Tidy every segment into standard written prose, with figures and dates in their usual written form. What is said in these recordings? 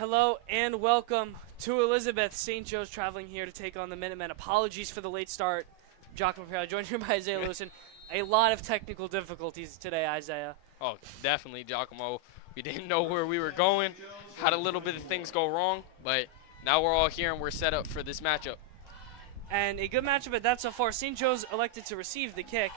Hello and welcome to Elizabeth. St. Joe's traveling here to take on the Minutemen. Apologies for the late start. Giacomo Perrelli, joined here by Isaiah Lewis. A lot of technical difficulties today, Isaiah. Oh, definitely, Giacomo. We didn't know where we were going. Had a little bit of things go wrong, but now we're all here and we're set up for this matchup. And a good matchup at that so far. St. Joe's elected to receive the kick.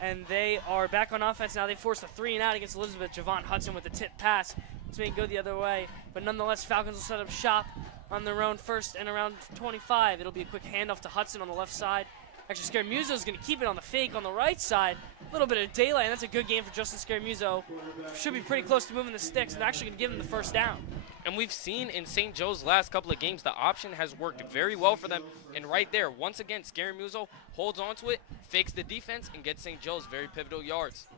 And they are back on offense now. They forced a 3-and-out against Elizabeth. Javon Hudson with the tip pass to make it go the other way. But nonetheless, Falcons will set up shop on their own first and around 25. It'll be a quick handoff to Hudson on the left side. Actually, Scaramuso is going to keep it on the fake on the right side. A little bit of daylight, and that's a good game for Justin Scaramuso. Should be pretty close to moving the sticks, and actually going to give him the first down. And we've seen in St. Joe's last couple of games, the option has worked very well for them. And right there, once again, Scaramuso holds on to it, fakes the defense, and gets St. Joe's very pivotal yards.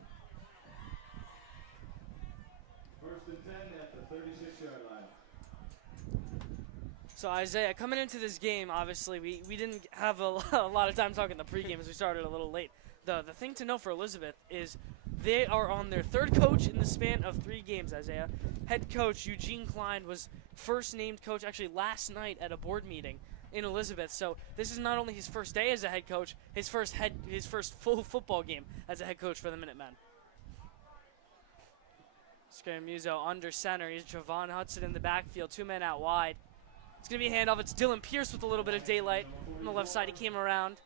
First and 10 at the 36-yard line. So Isaiah, coming into this game, obviously we didn't have a lot of time talking the pregame as we started a little late. The thing to know for Elizabeth is they are on their third coach in the span of 3 games, Isaiah. Head coach Eugene Klein was first named coach actually last night at a board meeting in Elizabeth. So this is not only his first day as a head coach, his first full football game as a head coach for the Minutemen. Scaramuso under center. Here's Javon Hudson in the backfield, 2 men out wide. It's going to be a handoff. It's Dylan Pierce with a little bit of daylight on the left side. He came around.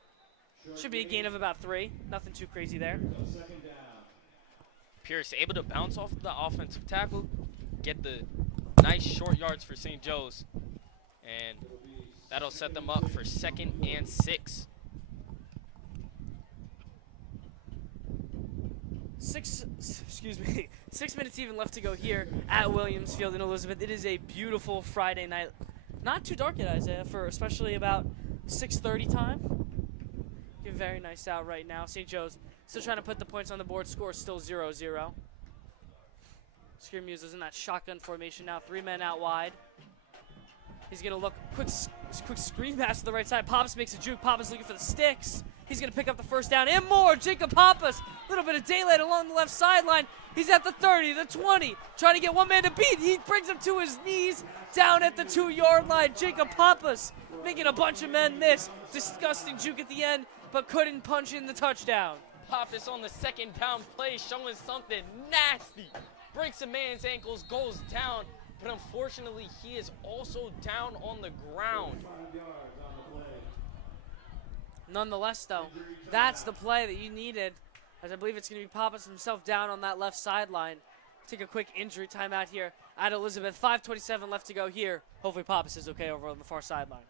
Should be a gain of about 3. Nothing too crazy there. Pierce able to bounce off the offensive tackle, get the nice short yards for St. Joe's, and that'll set them up for 2nd and 6. 6 minutes even left to go here at Williams Field in Elizabeth. It is a beautiful Friday night. Not too dark yet, Isaiah, for especially about 6:30 time. Very nice out right now. St. Joe's still trying to put the points on the board. Score still 0-0. Scaramuso's in that shotgun formation now. 3 men out wide. He's going to look. Quick screen pass to the right side. Pappas makes a juke. Pappas looking for the sticks. He's going to pick up the first down and more. Jacob Pappas. A little bit of daylight along the left sideline. He's at the 30, the 20. Trying to get one man to beat. He brings him to his knees down at the 2-yard line. Jacob Pappas making a bunch of men miss. Disgusting juke at the end, but couldn't punch in the touchdown. Pappas on the 2nd down play showing something nasty. Breaks a man's ankles, goes down, but unfortunately he is also down on the ground. Nonetheless, though, that's the play that you needed, as I believe it's going to be Pappas himself down on that left sideline. Take a quick injury timeout here at Elizabeth. 5:27 left to go here. Hopefully Pappas is okay over on the far sideline.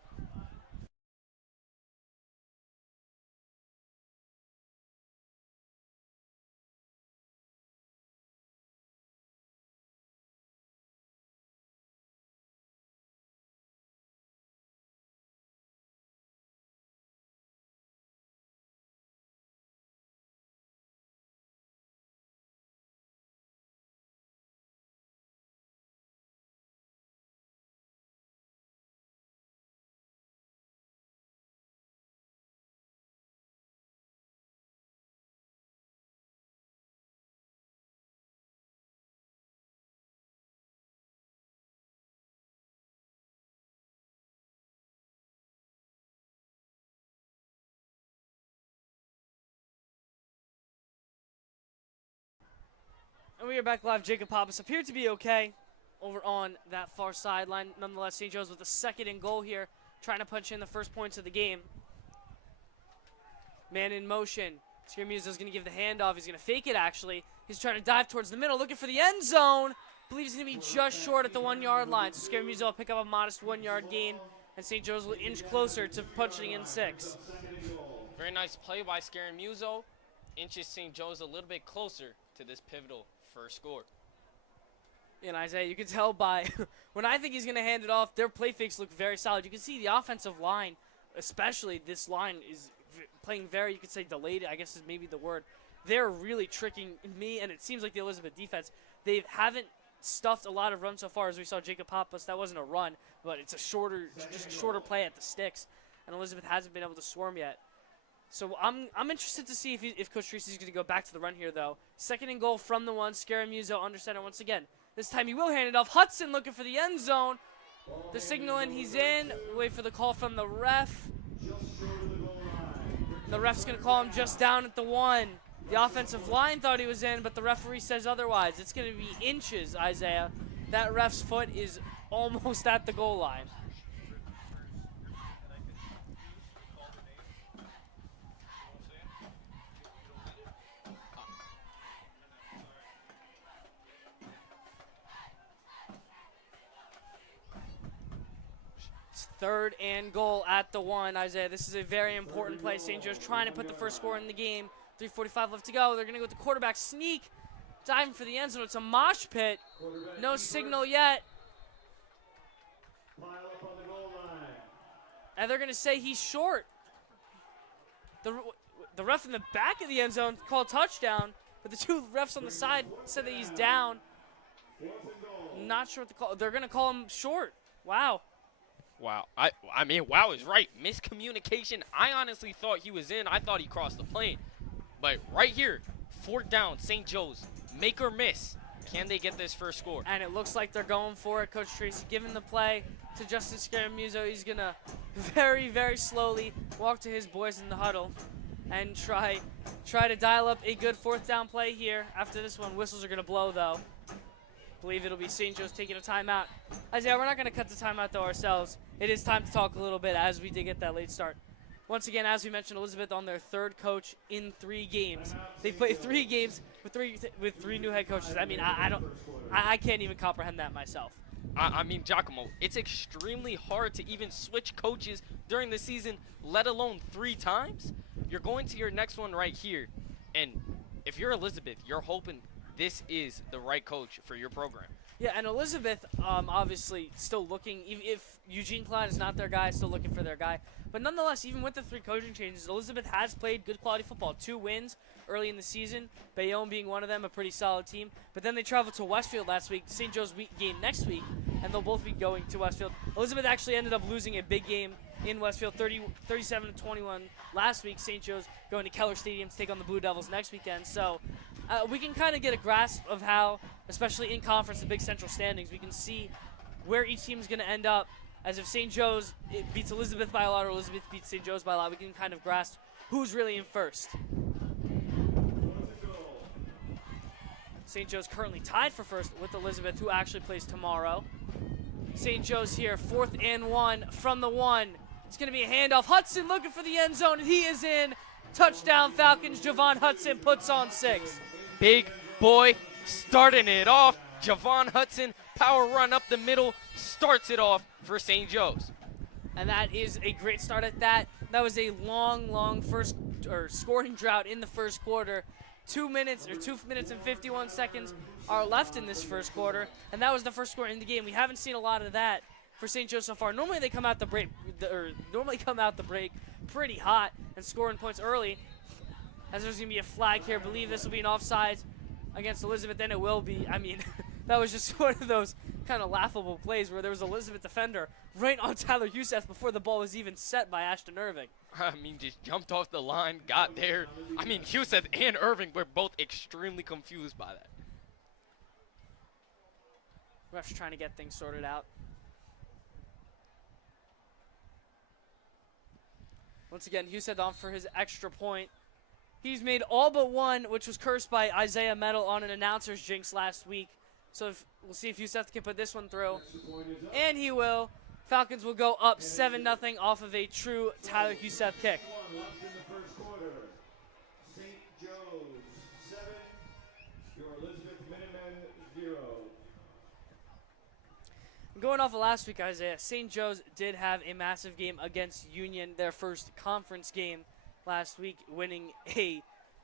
And we are back live. Jacob Pappas appeared to be okay over on that far sideline. Nonetheless, St. Joe's with the 2nd and goal here, trying to punch in the first points of the game. Man in motion. Scaramuso's going to give the handoff. He's going to fake it, actually. He's trying to dive towards the middle, looking for the end zone. Believes he's going to be just short at the 1-yard line. So Scaramuso will pick up a modest 1-yard gain, and St. Joe's will inch closer to punching in 6. Very nice play by Scaramuso. Inches St. Joe's a little bit closer to this pivotal first score. And Isaiah, you can tell by when I think he's going to hand it off, their play fakes look very solid. You can see the offensive line, especially this line, is playing very, you could say delayed, I guess is maybe the word. They're really tricking me, and it seems like the Elizabeth defense, they haven't stuffed a lot of runs so far, as we saw Jacob Pappas. That wasn't a run, but it's a shorter play at the sticks, and Elizabeth hasn't been able to swarm yet. So I'm interested to see if Coach Tracy's going to go back to the run here, though. 2nd and goal from the 1. Scaramuso under center once again. This time he will hand it off. Hudson looking for the end zone. They're signaling he's in. Wait for the call from the ref. The ref's going to call him just down at the 1. The offensive line thought he was in, but the referee says otherwise. It's going to be inches, Isaiah. That ref's foot is almost at the goal line. It's 3rd and goal at the 1, Isaiah. This is a very important play. St. Joe's trying to put the first score in the game. 3:45 left to go. They're going to go with the quarterback sneak. Diving for the end zone. It's a mosh pit. No signal yet. And they're going to say he's short. The ref in the back of the end zone called touchdown, but the 2 refs on the side said that he's down. Not sure what to call. They're going to call him short. Wow. Wow. I mean, wow is right. Miscommunication. I honestly thought he was in. I thought he crossed the plane. But right here, 4th down, St. Joe's. Make or miss. Can they get this first score? And it looks like they're going for it. Coach Tracy giving the play to Justin Scaramuso. He's going to very, very slowly walk to his boys in the huddle and try to dial up a good 4th down play here. After this one, whistles are going to blow, though. Believe it'll be St. Joe's taking a timeout. Isaiah, we're not going to cut the timeout, though, ourselves. It is time to talk a little bit as we did get that late start. Once again, as we mentioned, Elizabeth on their 3rd coach in 3 games. They've played 3 games with three new head coaches. I mean, I can't even comprehend that myself. I mean, Giacomo, it's extremely hard to even switch coaches during the season, let alone 3 times. You're going to your next one right here, and if you're Elizabeth, you're hoping this is the right coach for your program. Yeah, and Elizabeth, obviously, still looking. If Eugene Klein is not their guy, still looking for their guy. But nonetheless, even with the 3 coaching changes, Elizabeth has played good quality football. 2 wins early in the season, Bayonne being one of them, a pretty solid team. But then they traveled to Westfield last week, St. Joe's game next week, and they'll both be going to Westfield. Elizabeth actually ended up losing a big game in Westfield, 37-21 last week. St. Joe's going to Keller Stadium to take on the Blue Devils next weekend. So we can kind of get a grasp of how, especially in conference, the Big Central standings, we can see where each team is going to end up. As if St. Joe's beats Elizabeth by a lot or Elizabeth beats St. Joe's by a lot, we can kind of grasp who's really in first. St. Joe's currently tied for first with Elizabeth, who actually plays tomorrow. St. Joe's here, 4th and 1 from the 1. It's going to be a handoff. Hudson looking for the end zone, and he is in. Touchdown Falcons. Javon Hudson puts on 6. Big boy starting it off. Javon Hudson, power run up the middle, starts it off for St. Joe's. And that is a great start at that. That was a long scoring drought in the first quarter. 2 minutes and 51 seconds are left in this first quarter, and that was the first score in the game. We haven't seen a lot of that for St. Joe so far. Normally they come out the break pretty hot and scoring points early. As there's gonna be a flag here, I believe this will be an offsides against Elizabeth. Then it will be. I mean, that was just one of those kind of laughable plays where there was Elizabeth defender right on Tyler Youssef before the ball was even set by Ashton Irving. I mean, just jumped off the line, got there. I mean, Youssef and Irving were both extremely confused by that. Ref's trying to get things sorted out. Once again, Youssef on for his extra point. He's made all but one, which was cursed by Isaiah Metal on an announcer's jinx last week. So we'll see if Youssef can put this one through. And he will. Falcons will go up 7-0 off of a true Tyler Youssef kick. St. Joe's 7, your Elizabeth Minutemen 0. Going off of last week, Isaiah, St. Joe's did have a massive game against Union, their first conference game last week, winning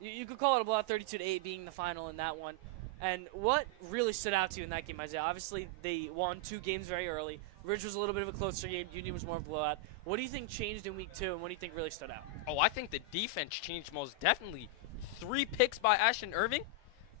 you could call it a blowout, 32-8 being the final in that one. And what really stood out to you in that game, Isaiah? Obviously, they won 2 games very early. Ridge was a little bit of a closer game. Union was more of a blowout. What do you think changed in week 2, and what do you think really stood out? Oh, I think the defense changed most definitely. 3 picks by Ashton Irving.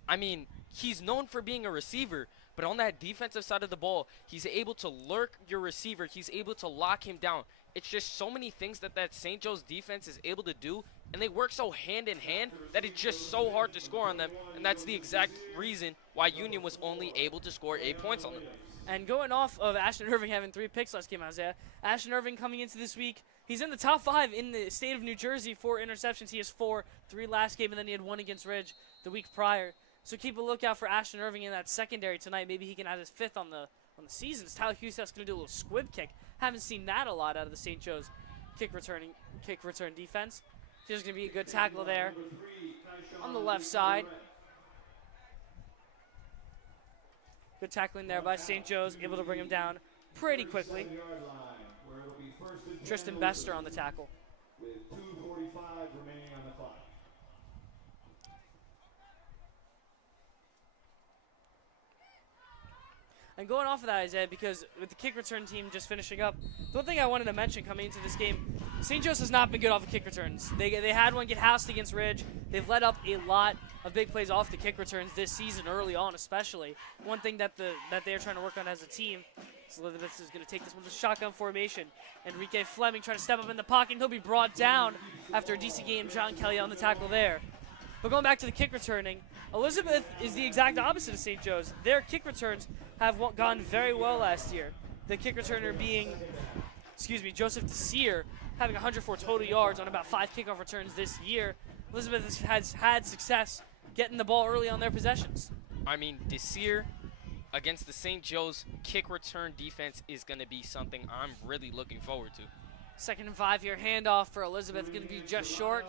I mean, he's known for being a receiver, but on that defensive side of the ball, he's able to lurk your receiver. He's able to lock him down. It's just so many things that St. Joe's defense is able to do and they work so hand in hand that it's just so hard to score on them, and that's the exact reason why Union was only able to score 8 points on them. And going off of Ashton Irving having 3 picks last game, Isaiah, Ashton Irving coming into this week, he's in the top 5 in the state of New Jersey for interceptions. He has 4, 3 last game, and then he had 1 against Ridge the week prior. So keep a lookout for Ashton Irving in that secondary tonight. Maybe he can add his 5th on the season. Tyler Huseth's going to do a little squib kick. Haven't seen that a lot out of the St. Joe's kick return defense. There's going to be a good tackle there on the left side. Good tackling there by St. Joe's, able to bring him down pretty quickly. Tristan Bester on the tackle. With 2:45 remaining on the clock. And going off of that, Isaiah, because with the kick return team just finishing up, the one thing I wanted to mention coming into this game, St. Joe's has not been good off of kick returns. They had one get housed against Ridge. They've let up a lot of big plays off the kick returns this season, early on especially. One thing that they're trying to work on as a team is Elizabeth is going to take this one to shotgun formation. Enrique Fleming trying to step up in the pocket, and he'll be brought down after a decent game. John Kelly on the tackle there. But going back to the kick returning, Elizabeth is the exact opposite of St. Joe's. Their kick returns have gone very well last year. The kick returner being, Joseph Desir, having 104 total yards on about 5 kickoff returns this year. Elizabeth has had success getting the ball early on their possessions. I mean, Desir against the St. Joe's kick return defense is going to be something I'm really looking forward to. 2nd and 5 here, handoff for Elizabeth, going to be just short.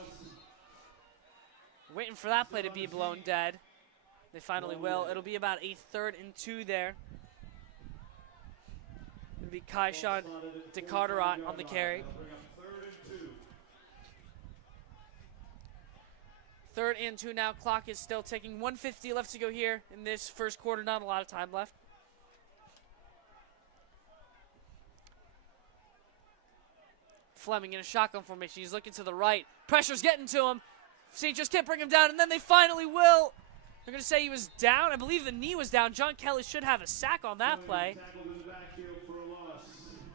Waiting for that play to be blown dead. They finally will. It'll be about a 3rd and 2 there. It'll be Kaishan DeCarterat on the carry. 3rd and 2 now. Clock is still ticking. 1:50 left to go here in this first quarter. Not a lot of time left. Fleming in a shotgun formation. He's looking to the right. Pressure's getting to him. St. Joe's can't bring him down, and then they finally will. They're going to say he was down. I believe the knee was down. John Kelly should have a sack on that play.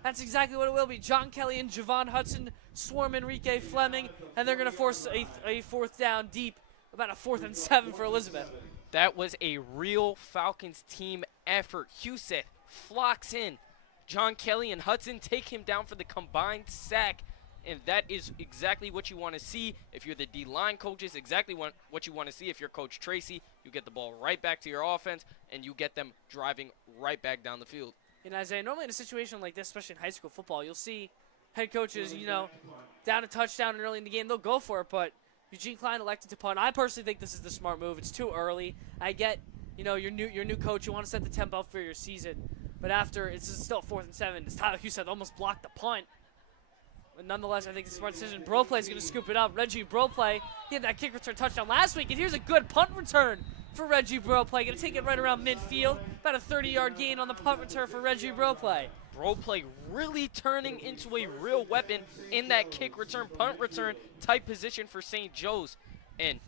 That's exactly what it will be. John Kelly and Javon Hudson swarm Enrique Fleming, and they're going to force a 4th down deep, about a 4th and 7 for Elizabeth. That was a real Falcons team effort. Huseth flocks in. John Kelly and Hudson take him down for the combined sack. And that is exactly what you want to see if you're the D-line coaches, exactly what you want to see if you're Coach Tracy. You get the ball right back to your offense, and you get them driving right back down the field. And Isaiah, normally in a situation like this, especially in high school football, you'll see head coaches, down a touchdown early in the game, they'll go for it, but Eugene Klein elected to punt. I personally think this is the smart move. It's too early. I get, your new coach, you want to set the tempo up for your season, but after, it's still 4th and 7. As Tyler Huseth almost blocked the punt. But nonetheless, I think it's a smart decision. Broplay is going to scoop it up. Reggie Broplay, he had that kick return touchdown last week, and here's a good punt return for Reggie Broplay. Going to take it right around midfield. About a 30-yard gain on the punt return for Reggie Broplay. Broplay really turning into a real weapon in that kick return, punt return type position for St. Joe's. And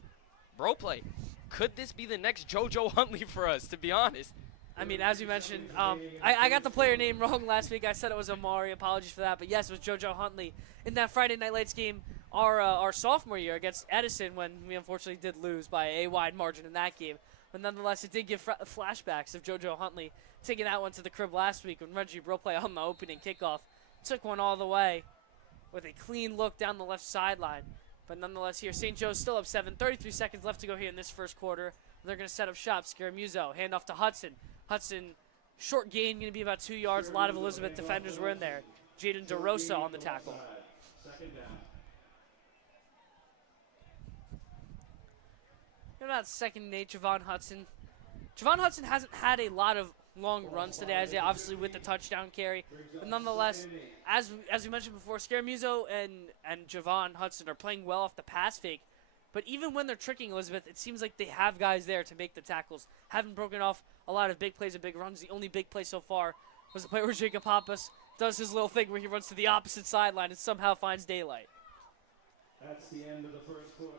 Broplay, could this be the next JoJo Huntley for us, to be honest? I mean, as you mentioned, I got the player name wrong last week. I said it was Amari. Apologies for that. But, yes, it was JoJo Huntley in that Friday Night Lights game our sophomore year against Edison, when we unfortunately did lose by a wide margin in that game. But nonetheless, it did give flashbacks of JoJo Huntley taking that one to the crib last week when Reggie Broplay on the opening kickoff took one all the way with a clean look down the left sideline. But nonetheless, here, St. Joe's still up 7. 33 seconds left to go here in this first quarter. They're going to set up shop. Scaramuso, handoff to Hudson. Hudson, short gain, going to be about 2 yards. A lot of Elizabeth defenders were in there. Jaden DeRosa on the tackle. About 2nd and 8, Javon Hudson. Javon Hudson hasn't had a lot of long runs today, Isaiah, obviously with the touchdown carry. But nonetheless, as we mentioned before, Scaramuso and Javon Hudson are playing well off the pass fake. But even when they're tricking Elizabeth, it seems like they have guys there to make the tackles. Haven't broken off a lot of big plays and big runs. The only big play so far was the play where Jacob Pappas does his little thing where he runs to the opposite sideline and somehow finds daylight. That's the end of the first quarter.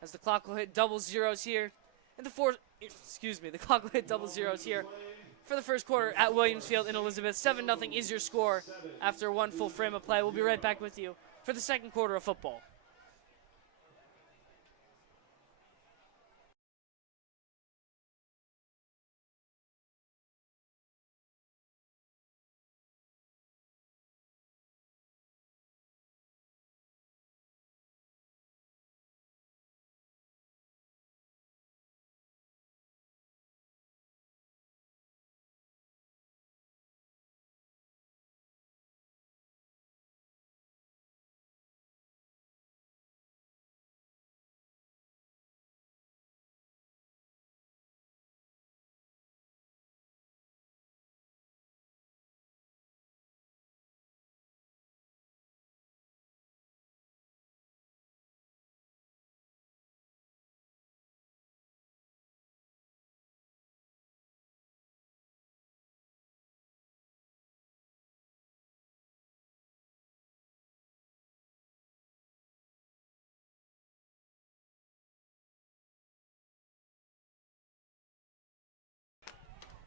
As the clock will hit double zeros here in the the clock will hit double zeros here for the first quarter at Williams Field in Elizabeth. 7-0 is your score after one full frame of play. We'll be right back with you for the second quarter of football.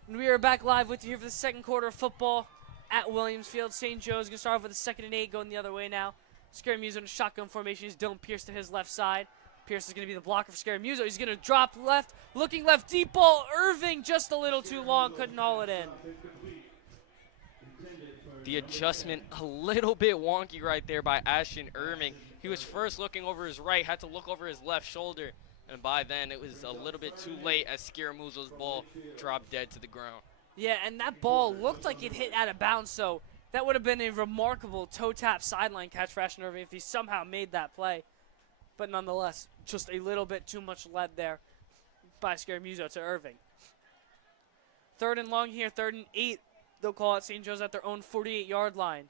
And we are back live with you here for the second quarter of football at Williams Field. St. Joe's going to start off with a 2nd and 8 going the other way now. Scaramuso in a shotgun formation. He's Dylan Pierce to his left side. Pierce is going to be the blocker for Scaramuso. He's going to drop left, looking left, deep ball. Irving just a little too long, couldn't haul it in. The adjustment a little bit wonky right there by Ashton Irving. He was first looking over his right, had to look over his left shoulder, and by then it was a little bit too late as Scaramuso's ball dropped dead to the ground. Yeah, and that ball looked like it hit out of bounds, so that would have been a remarkable toe-tap sideline catch for Ashton Irving if he somehow made that play. But nonetheless, just a little bit too much lead there by Scaramuso to Irving. 3rd and long here, 3rd and 8. They'll call it St. Joe's at their own 48-yard line.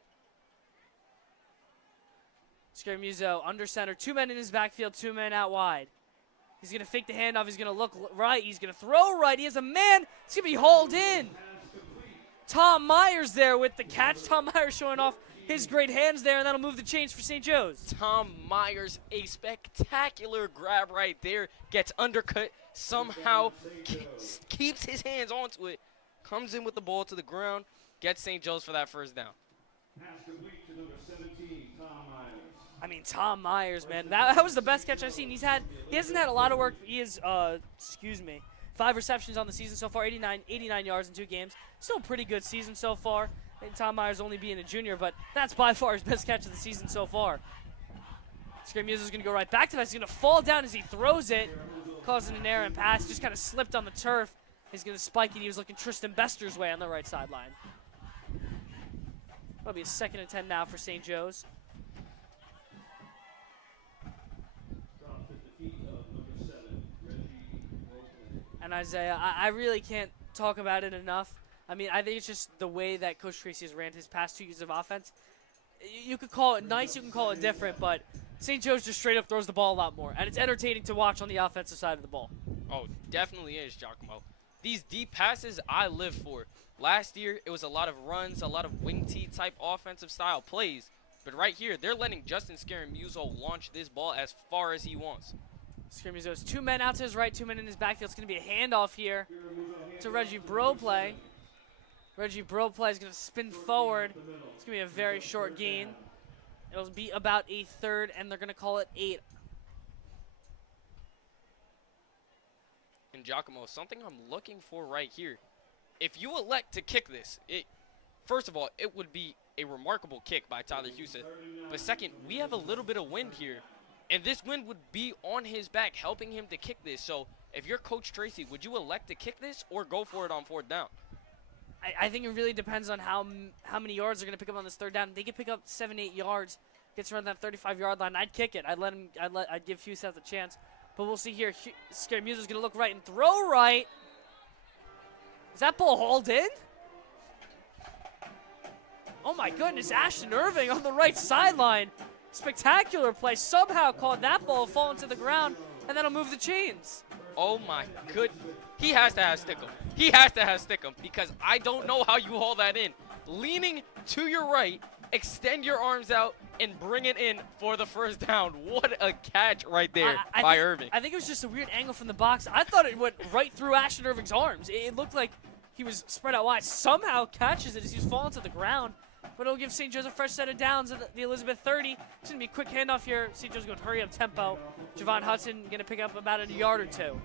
Scaramuso under center, 2 men in his backfield, 2 men out wide. He's going to fake the handoff. He's going to look right. He's going to throw right. He has a man. It's going to be hauled in. Tom Myers there with the catch. Tom Myers showing off his great hands there, and that'll move the chains for St. Joe's. Tom Myers, a spectacular grab right there. Gets undercut, somehow keeps his hands onto it. Comes in with the ball to the ground, gets St. Joe's for that first down. Pass complete to number 17, Tom Myers. I mean, Tom Myers, man, that was the best catch I've seen. He hasn't had a lot of work. He is, 5 receptions on the season so far, 89 yards in 2 games. Still a pretty good season so far. And Tom Myers only being a junior, but that's by far his best catch of the season so far. Scaramuso's going to go right back to that. He's going to fall down as he throws it, causing an errant pass. Just kind of slipped on the turf. He's going to spike it. He was looking Tristan Bester's way on the right sideline. That'll be a 2nd and 10 now for St. Joe's. And Isaiah, I really can't talk about it enough. I mean, I think it's just the way that Coach Tracy has ran his past 2 years of offense. You could call it nice, you can call it different, but St. Joe's just straight up throws the ball a lot more. And it's entertaining to watch on the offensive side of the ball. Oh, definitely is, Giacomo. These deep passes I live for. Last year, it was a lot of runs, a lot of wing tee type offensive style plays. But right here, they're letting Justin Scaramuso launch this ball as far as he wants. Scaramuso has 2 men out to his right, 2 men in his backfield. It's going to be a handoff here to Reggie Broplay. Reggie Broplay is going to spin forward. It's going to be a very short gain. It'll be about a 3rd, and they're going to call it 8. And Giacomo, something I'm looking for right here. If you elect to kick this, first of all, it would be a remarkable kick by Tyler Houston. But second, we have a little bit of wind here. And this wind would be on his back, helping him to kick this. So if you're Coach Tracy, would you elect to kick this or go for it on 4th down? I think it really depends on how many yards they're going to pick up on this 3rd down. If they can pick up 7-8 yards, gets around that 35-yard line, I'd kick it. I'd give Houston the chance. But we'll see here. Scaramuso's going to look right and throw right. Is that ball hauled in? Oh, my goodness. Ashton Irving on the right sideline. Spectacular play. Somehow caught that ball falling to the ground, and that'll move the chains. Oh, my good. He has to have Stickum. He has to have Stickum because I don't know how you haul that in. Leaning to your right, extend your arms out, and bring it in for the first down. What a catch right there by Irving. I think it was just a weird angle from the box. I thought it went right through Ashton Irving's arms. It looked like he was spread out wide. Somehow catches it as he's falling to the ground. But it'll give St. Joe's a fresh set of downs at the Elizabeth 30. It's going to be a quick handoff here. St. Joe's going to hurry up tempo. Javon Hudson going to pick up about a yard or 2.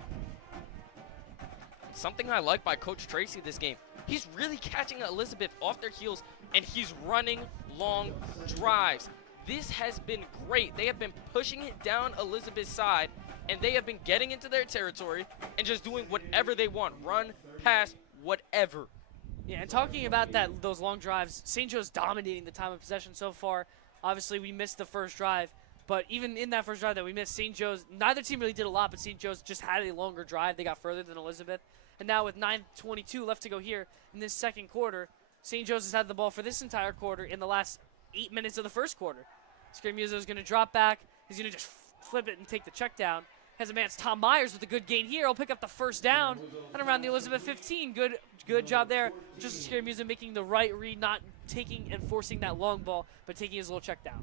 Something I like by Coach Tracy this game, he's really catching Elizabeth off their heels, and he's running long drives. This has been great. They have been pushing it down Elizabeth's side, and they have been getting into their territory and just doing whatever they want. Run, pass, whatever. Yeah, and talking about those long drives, St. Joe's dominating the time of possession so far. Obviously, we missed the first drive, but even in that first drive that we missed, St. Joe's, neither team really did a lot, but St. Joe's just had a longer drive. They got further than Elizabeth. And now with 9:22 left to go here in this 2nd quarter, St. Joe's has had the ball for this entire quarter in the last 8 minutes of the first quarter. Scaramuso is going to drop back. He's going to just flip it and take the check down. Has a man, it's Tom Myers with a good gain here. He'll pick up the first down and around the Elizabeth 15. Good job there. Just Scaramuso making the right read, not taking and forcing that long ball, but taking his little check down.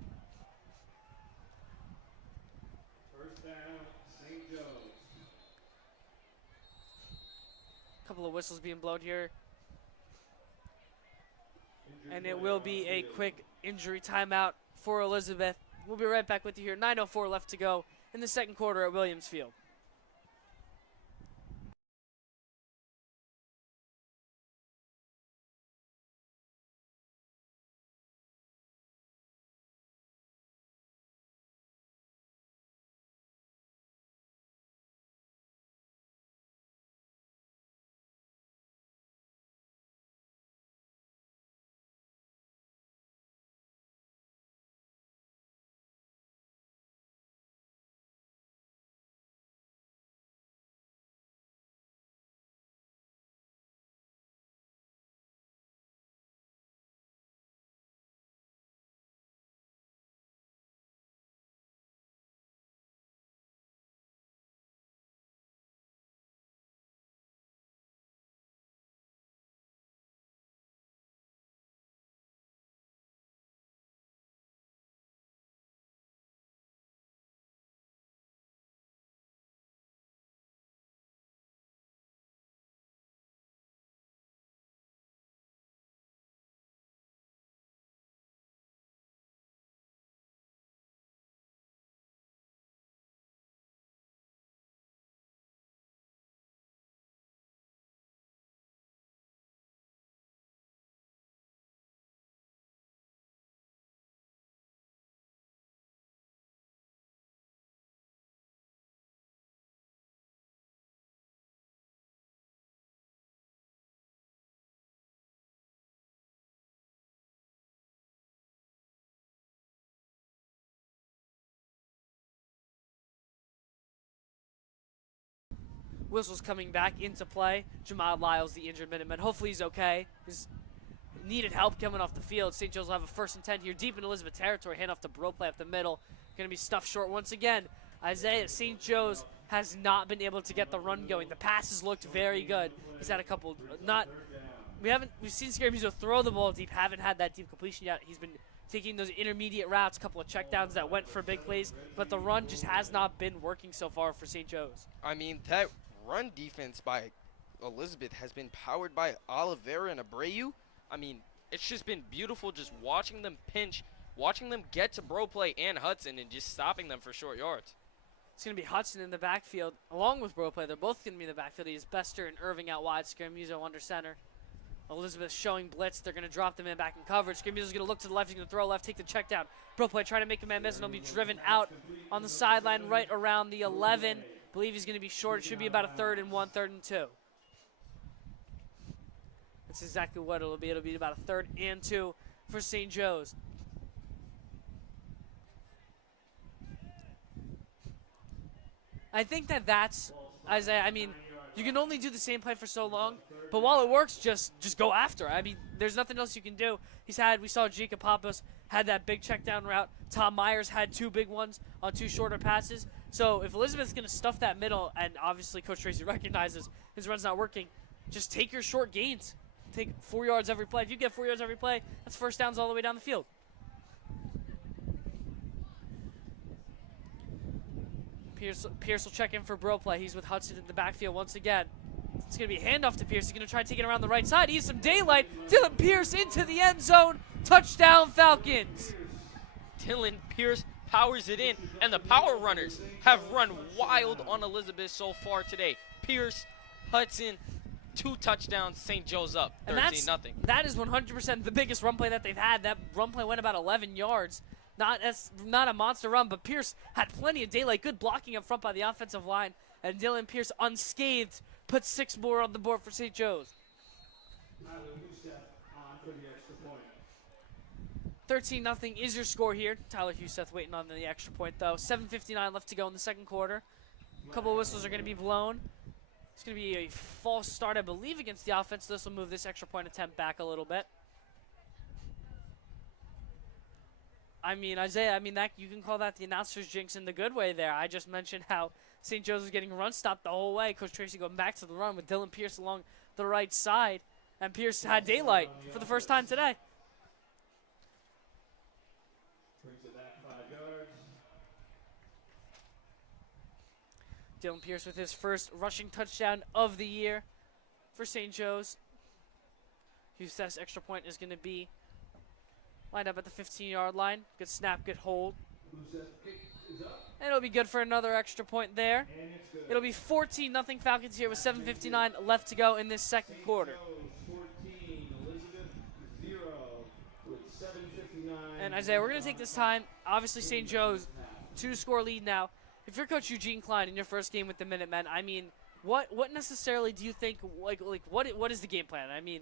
couple of whistles being blown here. And it will be a quick injury timeout for Elizabeth. We'll be right back with you here. 9:04 left to go in the second quarter at Williams Field. Whistle's coming back into play. Jamal Lyles, the injured Minuteman. Hopefully he's okay. He's needed help coming off the field. St. Joe's will have a 1st and 10 here deep in Elizabeth territory. Hand off to Broplay up the middle. Going to be stuffed short once again. Isaiah, St. Joe's has not been able to get the run going. The passes looked very good. He's had a couple, we've seen Scaramuso throw the ball deep. Haven't had that deep completion yet. He's been taking those intermediate routes, a couple of checkdowns that went for big plays, but the run just has not been working so far for St. Joe's. I mean, that run defense by Elizabeth has been powered by Oliveira and Abreu. I mean, it's just been beautiful just watching them pinch, watching them get to Broplay and Hudson and just stopping them for short yards. It's going to be Hudson in the backfield along with Broplay. They're both going to be in the backfield. He has Bester and Irving out wide. Scaramuso under center. Elizabeth showing blitz. They're going to drop the man back in coverage. Scaramuso's going to look to the left. He's going to throw left, take the check down. Broplay trying to make a man miss, and he'll be driven out on the sideline right around the 11. Believe he's going to be short. It should be about a 3rd and 1, 3rd and 2. That's exactly what it'll be. It'll be about a 3rd and 2 for St. Joe's. I think that's Isaiah. I mean, you can only do the same play for so long, but while it works, just go after it. I mean, there's nothing else you can do. We saw Jacob Pappas had that big check down route. Tom Myers had 2 big ones on 2 shorter passes. So if Elizabeth's going to stuff that middle, and obviously Coach Tracy recognizes his run's not working, just take your short gains. Take 4 yards every play. If you get 4 yards every play, that's 1st downs all the way down the field. Pierce will check in for Broplay. He's with Hudson in the backfield once again. It's going to be a handoff to Pierce. He's going to try to take it around the right side. He has some daylight. Dylan Pierce into the end zone. Touchdown, Falcons. Dylan Pierce powers it in, and the power runners have run wild on Elizabeth so far today. Pierce, Hudson, 2 touchdowns, St. Joe's up, 13-0. That is 100% the biggest run play that they've had. That run play went about 11 yards. Not a monster run, but Pierce had plenty of daylight. Good blocking up front by the offensive line. And Dylan Pierce, unscathed, put 6 more on the board for St. Joe's. 13-0 is your score here. Tyler Huseth waiting on the extra point, though. 7:59 left to go in the second quarter. A couple of whistles are going to be blown. It's going to be a false start, I believe, against the offense. This will move this extra point attempt back a little bit. I mean, Isaiah, that you can call that the announcer's jinx in the good way there. I just mentioned how St. Joe's was getting run stopped the whole way. Coach Tracy going back to the run with Dylan Pierce along the right side. And Pierce had daylight for the first time today. Brings it back 5 yards. Dylan Pierce with his first rushing touchdown of the year for St. Joe's. Youssef's extra point is going to be lined up at the 15-yard line. Good snap, good hold. And it'll be good for another extra point there. It'll be 14-0 Falcons here with 7:59 left to go in this second quarter. 14, Elizabeth 0 with 7:59. And Isaiah, we're going to take this time. Obviously, St. Joe's 2-score lead now. If you're Coach Eugene Klein in your first game with the Minutemen, I mean, what necessarily do you think, what is the game plan? I mean,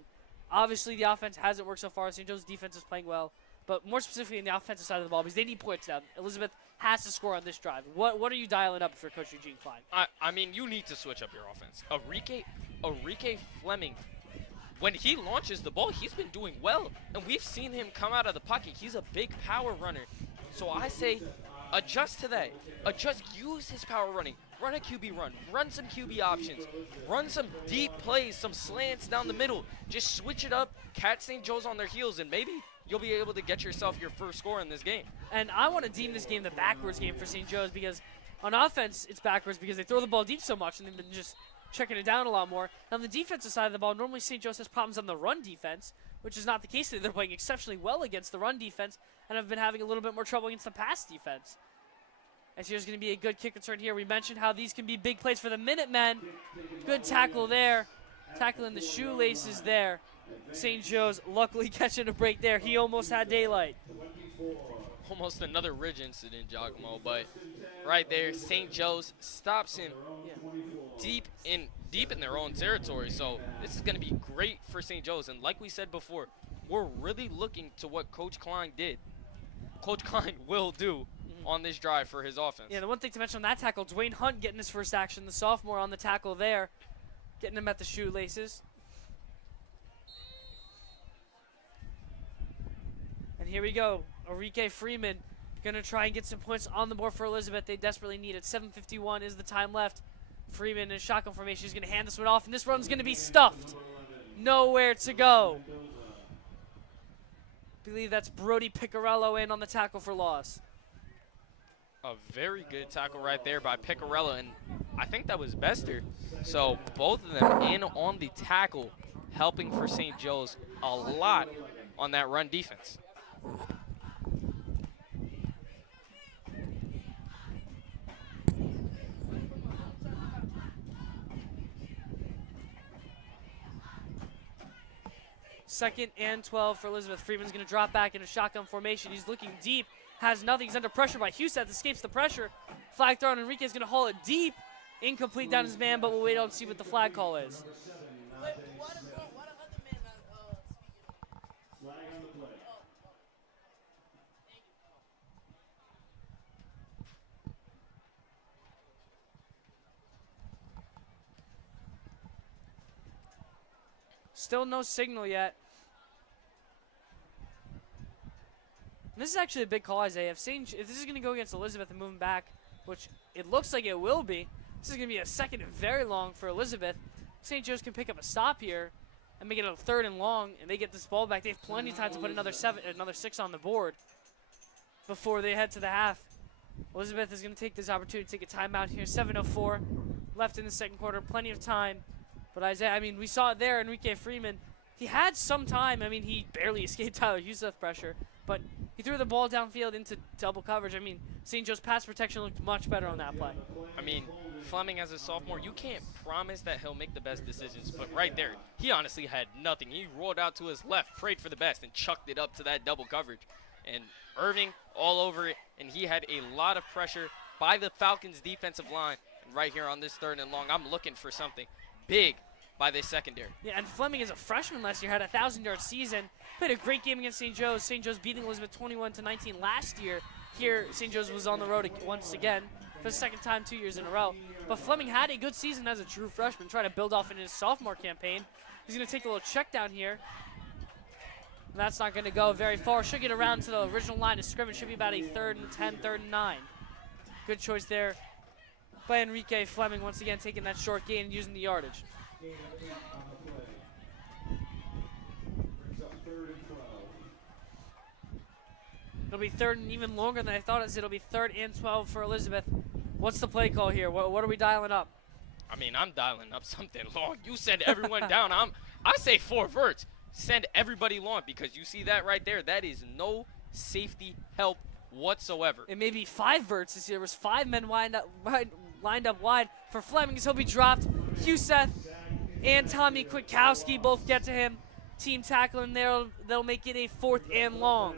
obviously the offense hasn't worked so far. St. Joe's defense is playing well, but more specifically in the offensive side of the ball because they need points now. Elizabeth has to score on this drive. What are you dialing up for Coach Eugene Klein? I mean, you need to switch up your offense. Enrique Fleming, when he launches the ball, he's been doing well, and we've seen him come out of the pocket. He's a big power runner. So I say adjust to that. Use his power running. Run a QB run. Run some QB options. Run some deep plays, some slants down the middle. Just switch it up, catch St. Joe's on their heels, and maybe you'll be able to get yourself your first score in this game. And I want to deem this game the backwards game for St. Joe's because on offense it's backwards because they throw the ball deep so much and they've been just checking it down a lot more. On the defensive side of the ball, normally St. Joe's has problems on the run defense, which is not the case. They're playing exceptionally well against the run defense and have been having a little bit more trouble against the pass defense. As here's going to be a good kick return here. We mentioned how these can be big plays for the Minutemen. Good tackle there. Tackling the shoelaces there. St. Joe's luckily catching a break there. He almost had daylight. Almost another Ridge incident, Giacomo, but right there, St. Joe's stops him deep in their own territory. So this is going to be great for St. Joe's. And like we said before, we're really looking to what Coach Klein did. Coach Klein will do on this drive for his offense. Yeah, the one thing to mention on that tackle, Dwayne Hunt getting his first action, the sophomore on the tackle there, getting him at the shoelaces. And here we go. Enrique Freeman going to try and get some points on the board for Elizabeth. They desperately need it. 7:51 is the time left. Freeman in shotgun formation is going to hand this one off, and this run's going to be stuffed. Nowhere to go. I believe that's Brody Picarello in on the tackle for loss. A very good tackle right there by Picarello, and I think that was Bester. So both of them in on the tackle, helping for St. Joe's a lot on that run defense. Second and 12 for Elizabeth. Freeman's going to drop back in a shotgun formation. He's looking deep, has nothing. He's under pressure by Huseth, escapes the pressure. Flag thrown. Enrique's going to haul it deep. Incomplete down his man, but we'll wait out and see what the flag call is. Still no signal yet. And this is actually a big call, Isaiah. If this is going to go against Elizabeth and moving back, which it looks like it will be, this is going to be a second and very long for Elizabeth. St. Joe's can pick up a stop here and make it a third and long, and they get this ball back. They have plenty of time to put another 6 on the board before they head to the half. Elizabeth is going to take this opportunity to take a timeout here. 7:04 left in the second quarter. Plenty of time. But Isaiah, I mean, we saw it there. Enrique Freeman, he had some time. I mean, he barely escaped Tyler Huseth pressure, but he threw the ball downfield into double coverage. I mean, St. Joe's pass protection looked much better on that play. I mean, Fleming as a sophomore, you can't promise that he'll make the best decisions, but right there, he honestly had nothing. He rolled out to his left, prayed for the best, and chucked it up to that double coverage. And Irving all over it, and he had a lot of pressure by the Falcons' defensive line. And right here on this third and long, I'm looking for something big by this secondary. Yeah, and Fleming as a freshman last year had a 1,000-yard season. Played a great game against St. Joe's. St. Joe's beating Elizabeth 21-19 last year. Here, St. Joe's was on the road once again for the second time 2 years in a row. But Fleming had a good season as a true freshman, trying to build off in his sophomore campaign. He's going to take a little check down here. And that's not going to go very far. Should get around to the original line of scrimmage. Should be about a 3rd and 10, 3rd and 9. Good choice there by Enrique Fleming, once again taking that short gain and using the yardage. It'll be 3rd and even longer than I thought it was. It'll be 3rd and 12 for Elizabeth. What's the play call here? What are we dialing up? I mean, I'm dialing up something long. You send everyone down. I say 4 verts. Send everybody long because you see that right there. That is no safety help whatsoever. It may be 5 verts this year. There was 5 men lined up wide for Fleming. So he'll be dropped. Huseth and Tommy Kwiatkowski both get to him. Team tackling there. They'll make it a 4th and long.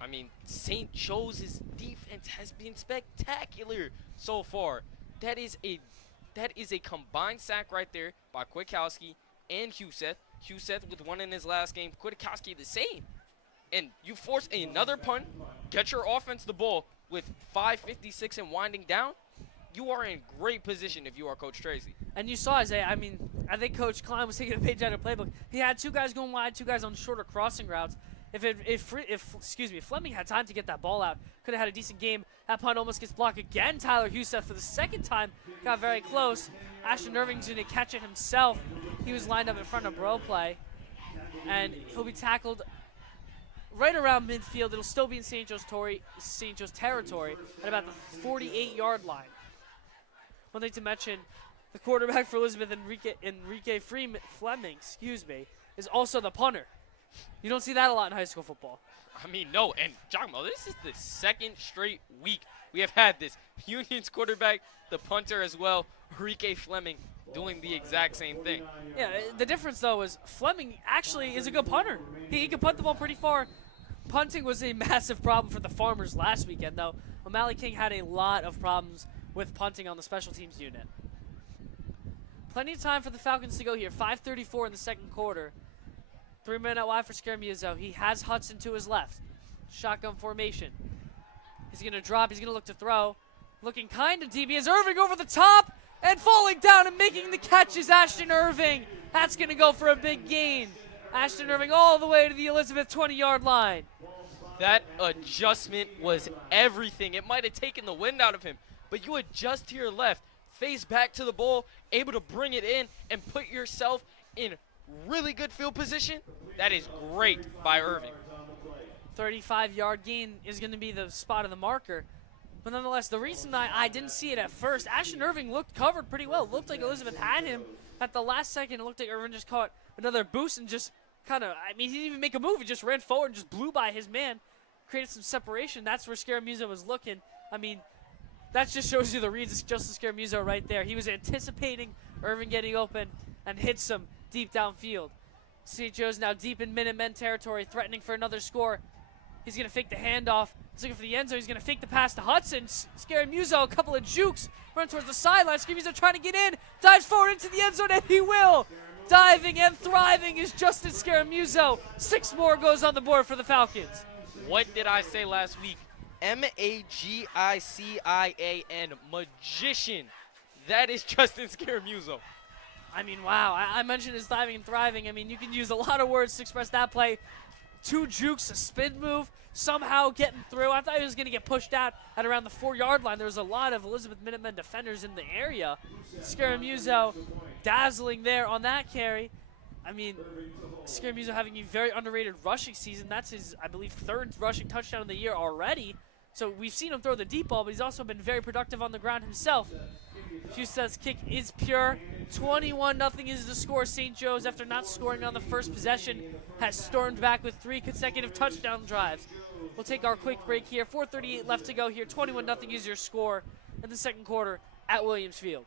I mean, St. Joe's defense has been spectacular so far. That is a combined sack right there by Kwiatkowski and Huseth. Huseth with 1 in his last game. Kwiatkowski the same. And you force another punt, get your offense the ball with 5:56 and winding down. You are in great position if you are Coach Tracy. And you saw Isaiah. I mean, I think Coach Klein was taking a page out of the playbook. He had 2 guys going wide, 2 guys on shorter crossing routes. If Fleming had time to get that ball out, could have had a decent game. That punt almost gets blocked again. Tyler Huseth for the 2nd time got very close. Ashton Irving's going to catch it himself. He was lined up in front of bro play, and he'll be tackled right around midfield. It'll still be in St. Joe's territory at about the 48-yard line. One thing to mention, the quarterback for Elizabeth, Enrique Fleming, is also the punter. You don't see that a lot in high school football. I mean, no, and Giacomo, this is the 2nd straight week we have had this. Union's quarterback, the punter as well, Enrique Fleming, doing the exact same thing. Yeah, the difference, though, is Fleming actually is a good punter. He can punt the ball pretty far. Punting was a massive problem for the Farmers last weekend, though. O'Malley King had a lot of problems with punting on the special teams unit. Plenty of time for the Falcons to go here. 5:34 in the 2nd quarter. 3 men out wide for Scaramuso. He has Hudson to his left. Shotgun formation. He's going to drop. He's going to look to throw. Looking kind of deep. He has Irving over the top. And falling down and making the catch is Ashton Irving. That's going to go for a big gain. Ashton Irving all the way to the Elizabeth 20-yard line. That adjustment was everything. It might have taken the wind out of him, but you adjust to your left, face back to the ball, able to bring it in and put yourself in really good field position. That is great by Irving. 35-yard gain is going to be the spot of the marker. But nonetheless, the reason I didn't see it at first, Ashton Irving looked covered pretty well. It looked like Elizabeth had him. At the last second, it looked like Irving just caught another boost and just kind of, I mean, he didn't even make a move. He just ran forward and just blew by his man, created some separation. That's where Scaramuso was looking. I mean, that just shows you the reads of Justin Scaramuso right there. He was anticipating Irving getting open and hits him deep downfield. St. Joe's now deep in Minutemen territory, threatening for another score. He's going to fake the handoff. He's looking for the end zone. He's going to fake the pass to Hudson. Scaramuso, a couple of jukes, run towards the sideline. Scaramuso trying to get in, dives forward into the end zone, and he will. Diving and thriving is Justin Scaramuso. 6 more goes on the board for the Falcons. What did I say last week? Magician, magician. That is Justin Scaramuso. I mean, wow. I mentioned his diving and thriving. I mean, you can use a lot of words to express that play. 2 jukes, a spin move, somehow getting through. I thought he was going to get pushed out at around the 4-yard line. There was a lot of Elizabeth Minutemen defenders in the area. Scaramuso dazzling there on that carry. I mean, Scaramuso having a very underrated rushing season. That's his, I believe, 3rd rushing touchdown of the year already. So we've seen him throw the deep ball, but he's also been very productive on the ground himself. Huseth's kick is pure. 21-0 is the score. St. Joe's, after not scoring on the first possession, has stormed back with 3 consecutive touchdown drives. We'll take our quick break here. 4:38 left to go here. 21-0 is your score in the 2nd quarter at Williams Field.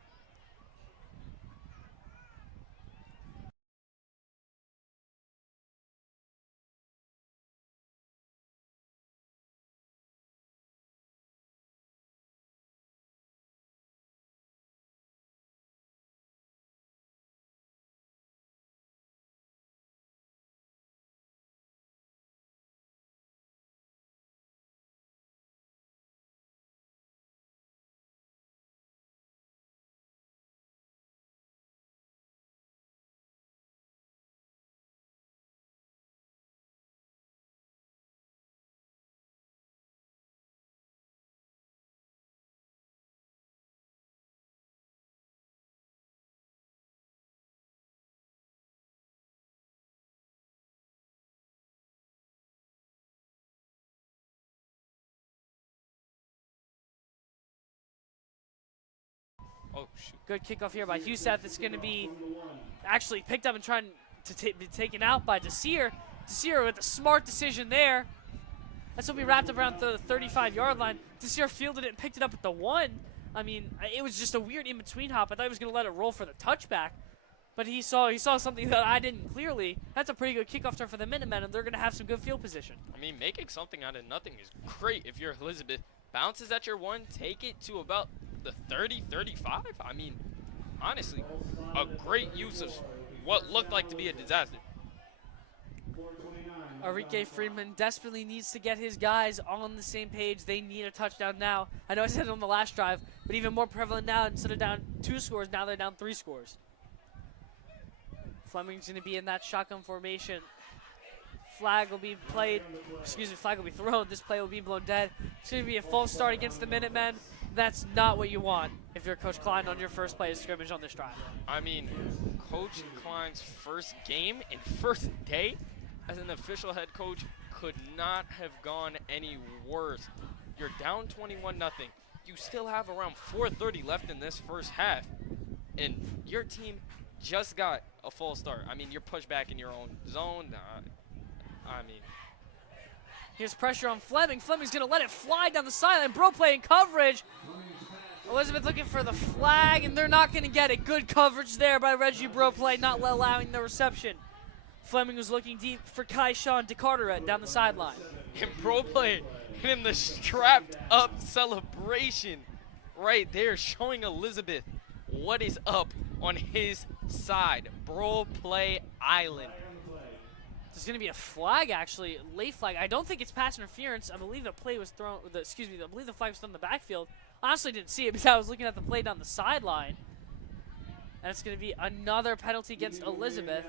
Oh, shoot. Good kickoff here by Huseth. It's going to be actually picked up and trying to be taken out by Desir. Desir with a smart decision there. That's what we wrapped up around the 35-yard line. Desir fielded it and picked it up at the 1. I mean, it was just a weird in-between hop. I thought he was going to let it roll for the touchback. But he saw something that I didn't clearly. That's a pretty good kickoff turn for the Minutemen, and they're going to have some good field position. I mean, making something out of nothing is great if you're Elizabeth. Bounces at your 1, take it to about the 30, 35. I mean, honestly, a great use of what looked like to be a disaster. Enrique Friedman desperately needs to get his guys on the same page. They need a touchdown now. I know I said it on the last drive, but even more prevalent now. Instead of down 2 scores, now they're down 3 scores. Fleming's going to be in that shotgun formation. Flag will be played. Excuse me, flag will be thrown. This play will be blown dead. It's going to be a false start against the Minutemen. That's not what you want if you're Coach Klein on your first play of scrimmage on this drive. I mean, Coach Klein's first game and first day as an official head coach could not have gone any worse. You're down 21-0. You still have around 4:30 left in this first half, and your team just got a false start. I mean, you're pushed back in your own zone. I mean, here's pressure on Fleming. Fleming's going to let it fly down the sideline. Bro playing coverage. Elizabeth looking for the flag, and they're not going to get it. Good coverage there by Reggie Broplay, not allowing the reception. Fleming was looking deep for Kai-Sean DeCarteret down the sideline. and Broplay hitting the strapped up celebration right there, showing Elizabeth what is up on his side. Broplay Island. There's going to be a flag, actually, late flag. I don't think it's pass interference. I believe the play was thrown. I believe the flag was thrown in the backfield. Honestly, didn't see it because I was looking at the play down the sideline. And it's going to be another penalty against Elizabeth.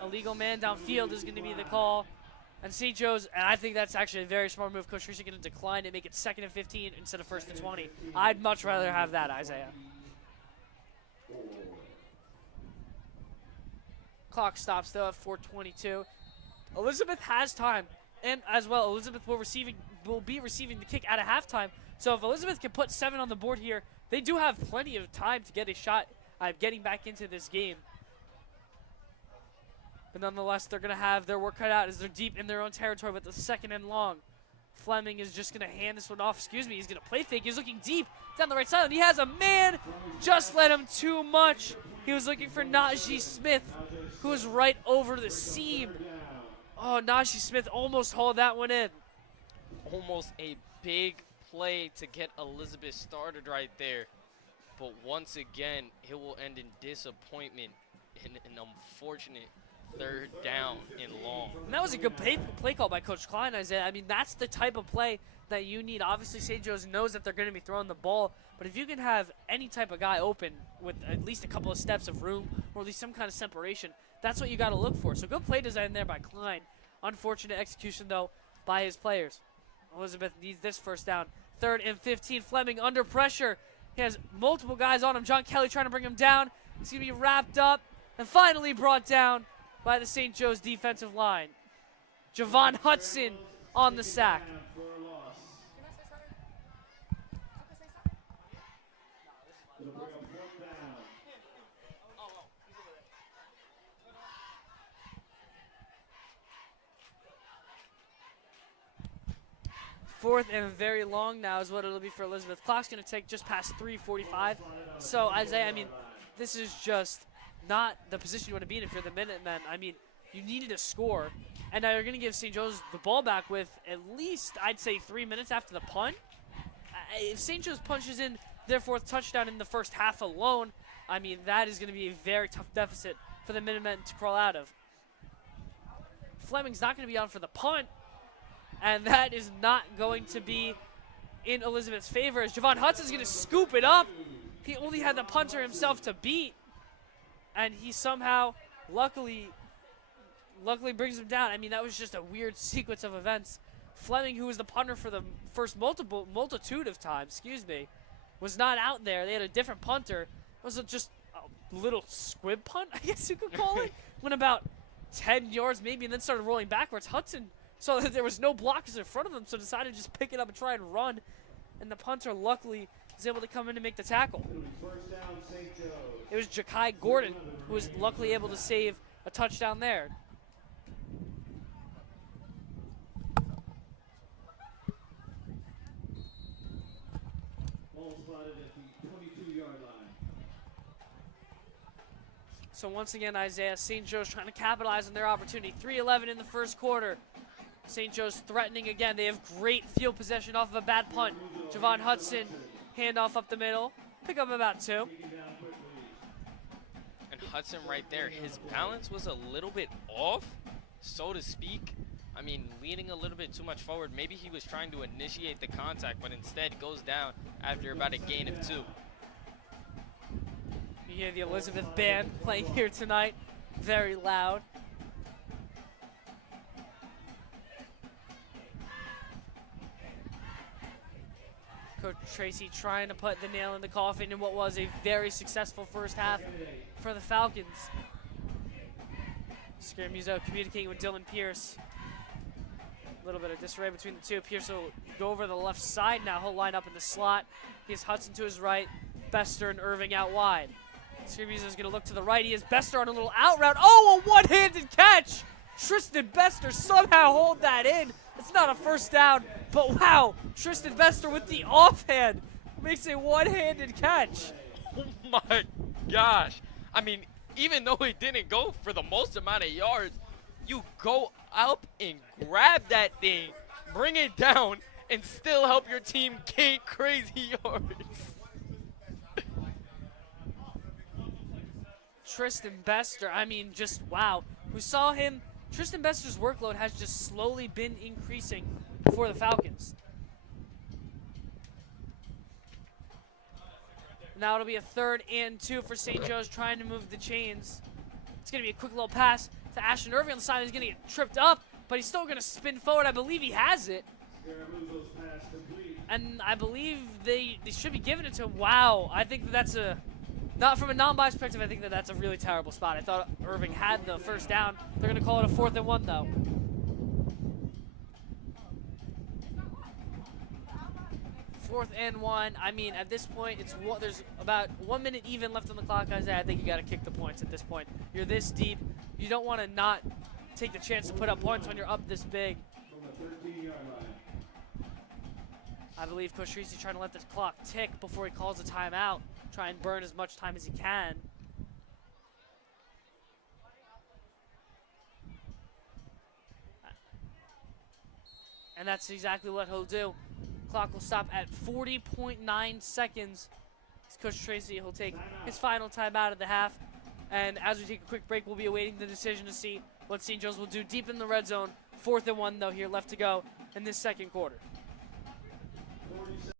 Illegal man downfield is going to be the call. And St. Joe's, and I think that's actually a very smart move. Coach Tricia going to decline and make it 2nd and 15 instead of 1st and 20. I'd much rather have that, Isaiah. Clock stops though at 4:22. Elizabeth has time, and as well, Elizabeth will be receiving the kick at a halftime. So if Elizabeth can put 7 on the board here, they do have plenty of time to get a shot at getting back into this game. But nonetheless, they're going to have their work cut out as they're deep in their own territory with the 2nd and long. Fleming is just going to hand this one off. He's going to play fake. He's looking deep down the right side. And he has a man. Just let him too much. He was looking for Najee Smith, who was right over the seam. Oh, Najee Smith almost hauled that one in. Almost a big play to get Elizabeth started right there. But once again, it will end in disappointment and an unfortunate 3rd down and long. And that was a good play call by Coach Klein, Isaiah. I mean, that's the type of play that you need. Obviously, St. Joe's knows that they're going to be throwing the ball, but if you can have any type of guy open with at least a couple of steps of room or at least some kind of separation, that's what you got to look for. So good play design there by Klein. Unfortunate execution, though, by his players. Elizabeth needs this 1st down. 3rd and 15. Fleming under pressure. He has multiple guys on him. John Kelly trying to bring him down. He's going to be wrapped up and finally brought down by the St. Joe's defensive line. Javon Hudson on the sack. Fourth and very long now is what it'll be for Elizabeth. Clock's going to take just past 3:45. So, Isaiah, I mean, this is just not the position you want to be in if you're the Minutemen. I mean, you needed a score, and now you're going to give St. Joe's the ball back with at least, I'd say, 3 minutes after the punt. If St. Joe's punches in their 4th touchdown in the first half alone, I mean, that is going to be a very tough deficit for the Minutemen to crawl out of. Fleming's not going to be on for the punt, and that is not going to be in Elizabeth's favor as Javon Hudson's going to scoop it up. He only had the punter himself to beat, and he somehow, luckily brings him down. I mean, that was just a weird sequence of events. Fleming, who was the punter for the first multitude of times, was not out there. They had a different punter. It was just a little squib punt, I guess you could call it. Went about 10 yards maybe and then started rolling backwards. Hudson saw that there was no blockers in front of him, so decided to just pick it up and try and run. And the punter luckily is able to come in and make the tackle. It'll be first down, St. Joe's. It was Ja'Kai Gordon who was luckily able to save a touchdown there. Ball spotted at the 22-yard line. So once again, Isaiah, St. Joe's trying to capitalize on their opportunity. 3:11 in the first quarter. St. Joe's threatening again. They have great field possession off of a bad punt. Javon Hudson, handoff up the middle. Pick up about 2. And Hudson right there, his balance was a little bit off, so to speak. I mean, leaning a little bit too much forward. Maybe he was trying to initiate the contact, but instead goes down after about a gain of 2. You hear the Elizabeth Band playing here tonight. Very loud. Coach Tracy trying to put the nail in the coffin in what was a very successful first half for the Falcons. Scaramuso communicating with Dylan Pierce. A little bit of disarray between the two. Pierce will go over the left side now. He'll line up in the slot. He has Hudson to his right. Bester and Irving out wide. Scaramuso is going to look to the right. He has Bester on a little out route. Oh, a one-handed catch! Tristan Bester somehow hold that in. It's not a first down, but wow, Tristan Bester with the offhand makes a one-handed catch. Oh my gosh. I mean, even though it didn't go for the most amount of yards, you go up and grab that thing, bring it down, and still help your team gain crazy yards. Tristan Bester, I mean, just wow. We saw him. Tristan Bester's workload has just slowly been increasing for the Falcons. Now it'll be a 3rd and 2 for St. Joe's trying to move the chains. It's going to be a quick little pass to Ashton Irving on the side. He's going to get tripped up, but he's still going to spin forward. I believe he has it. Scaramuso's pass complete. And I believe they should be giving it to him. Wow, I think that's a... Not from a non-biased perspective, I think that's a really terrible spot. I thought Irving had the first down. They're going to call it a 4th and 1, though. Fourth and 1. I mean, at this point, there's about 1 minute even left on the clock, guys. I think you got to kick the points at this point. You're this deep. You don't want to not take the chance to put up points when you're up this big. From the 13-yard line. I believe Coach Tracy's trying to let the clock tick before he calls a timeout. Try and burn as much time as he can. And that's exactly what he'll do. Clock will stop at 40.9 seconds. Coach Tracy, he'll take his final timeout of the half. And as we take a quick break, we'll be awaiting the decision to see what St. Joe's will do deep in the red zone. 4th and 1, though, here left to go in this second quarter. 47.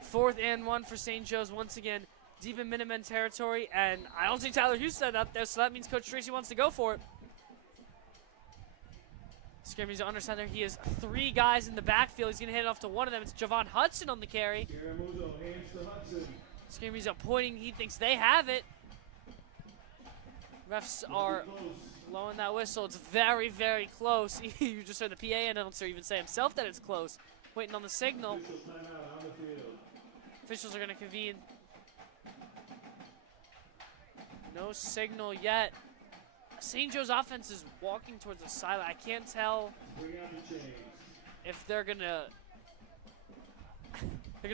Fourth and 1 for St. Joe's once again, deep in Minutemen territory, and I don't see Tyler Houston out there, so that means Coach Tracy wants to go for it. Scaramuso under center. He has 3 guys in the backfield. He's going to hand it off to one of them. It's Javon Hudson on the carry. Scaramuso hands to Hudson. Scaramuso pointing. He thinks they have it. Refs are blowing that whistle. It's very, very close. You just heard the PA announcer even say himself that it's close. Waiting on the signal. Official timeout on the field. Officials are going to convene. No signal yet. St. Joe's offense is walking towards the sideline. I can't tell Bring out the chains. if they're gonna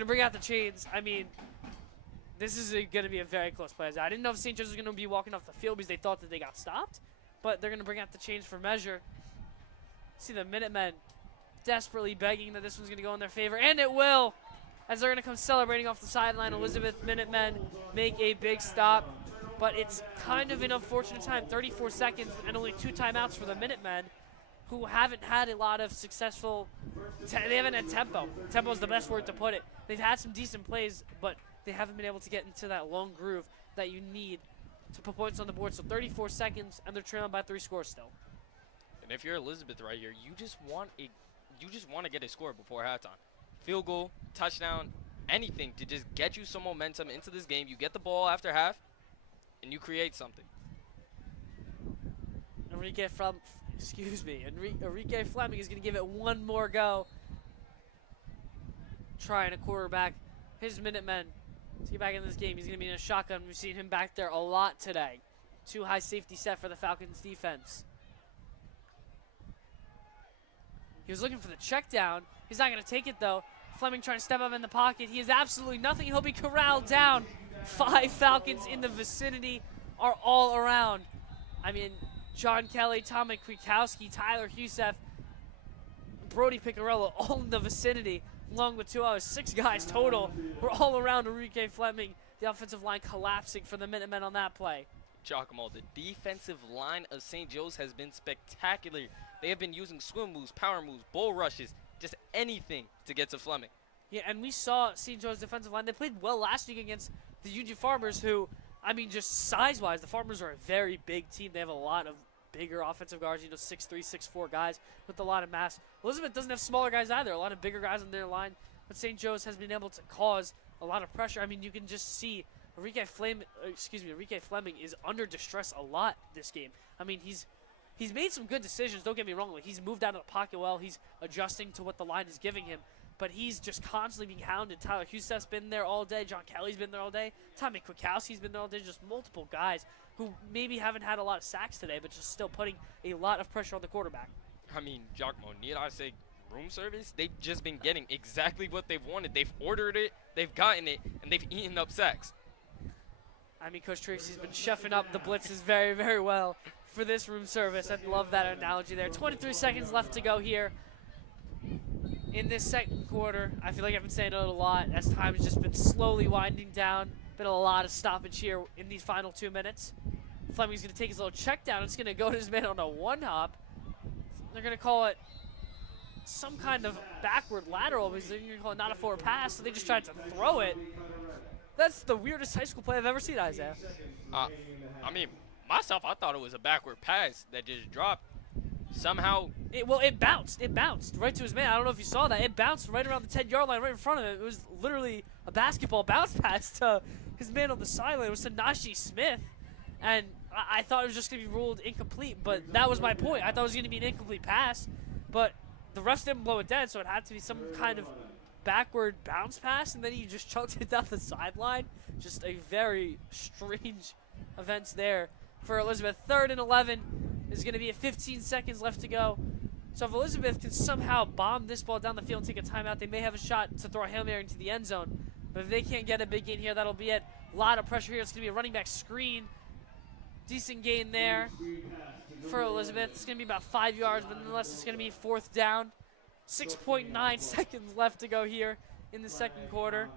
bring out the chains. I mean, This is going to be a very close play. I didn't know if St. Joe's was going to be walking off the field because they thought that they got stopped, but they're going to bring out the change for measure. See the Minutemen desperately begging that this one's going to go in their favor, and it will, as they're going to come celebrating off the sideline. Elizabeth Minutemen make a big stop, but it's kind of an unfortunate time. 34 seconds and only 2 timeouts for the Minutemen, who haven't had a lot of successful, they haven't had tempo. Tempo is the best word to put it. They've had some decent plays, but they haven't been able to get into that long groove that you need to put points on the board. So 34 seconds, and they're trailing by 3 scores still. And if you're Elizabeth right here, you just want to get a score before halftime. Field goal, touchdown, anything to just get you some momentum into this game. You get the ball after half, and you create something. Enrique Fleming is going to give it one more go. Trying to quarterback his Minutemen to get back in this game. He's going to be in a shotgun. We've seen him back there a lot today. 2 high safety set for the Falcons defense. He was looking for the check down. He's not going to take it, though. Fleming trying to step up in the pocket. He is absolutely nothing. He'll be corralled down. 5 Falcons in the vicinity are all around. I mean, John Kelly, Tommy Kwiatkowski, Tyler Husef, Brody Picarello, all in the vicinity, along with 2 others. 6 guys total. We're all around Enrique Fleming. The offensive line collapsing for the Minutemen on that play. Giacomo, the defensive line of St. Joe's has been spectacular. They have been using swim moves, power moves, bull rushes, just anything to get to Fleming. Yeah, and we saw St. Joe's defensive line. They played well last week against the Union Farmers, who, I mean, just size-wise, the Farmers are a very big team. They have a lot of bigger offensive guards, 6'3", 6'4" guys with a lot of mass. Elizabeth doesn't have smaller guys either, a lot of bigger guys on their line, but St. Joe's has been able to cause a lot of pressure. I mean, you can just see Enrique Fleming is under distress a lot this game. I mean, he's made some good decisions, don't get me wrong. Like, he's moved out of the pocket well, he's adjusting to what the line is giving him, but he's just constantly being hounded. Tyler Husef's been there all day, John Kelly's been there all day, Tommy Kwiatkowski's been there all day, just multiple guys who maybe haven't had a lot of sacks today, but just still putting a lot of pressure on the quarterback. I mean, Giacomo, need I say room service? They've just been getting exactly what they've wanted. They've ordered it, they've gotten it, and they've eaten up sacks. I mean, Coach Tracy's been chefing up the blitzes very, very well for this room service. I love that analogy there. 23 seconds left to go here in this second quarter. I feel like I've been saying it a lot as time has just been slowly winding down. Been a lot of stoppage here in these final 2 minutes. Fleming's going to take his little check down. It's going to go to his man on a 1-hop. They're going to call it some kind of backward lateral because they're going to call it not a forward pass, so they just tried to throw it. That's the weirdest high school play I've ever seen, Isaiah. I mean, myself, I thought it was a backward pass that just dropped. Somehow. It bounced. It bounced right to his man. I don't know if you saw that. It bounced right around the 10-yard line right in front of him. It was literally a basketball bounce pass to his man on the sideline. It was to Nashi Smith. And I thought it was just going to be ruled incomplete, but that was my point. I thought it was going to be an incomplete pass, but the refs didn't blow it dead, so it had to be some kind of backward bounce pass, and then he just chunked it down the sideline. Just a very strange events there for Elizabeth. 3rd and 11 is going to be at 15 seconds left to go. So if Elizabeth can somehow bomb this ball down the field and take a timeout, they may have a shot to throw a Hail Mary into the end zone. But if they can't get a big gain here, that'll be it. A lot of pressure here. It's going to be a running back screen. Decent gain there for Elizabeth. It's going to be about 5 yards, but nonetheless, it's going to be 4th down. 6.9 seconds left to go here in the second quarter.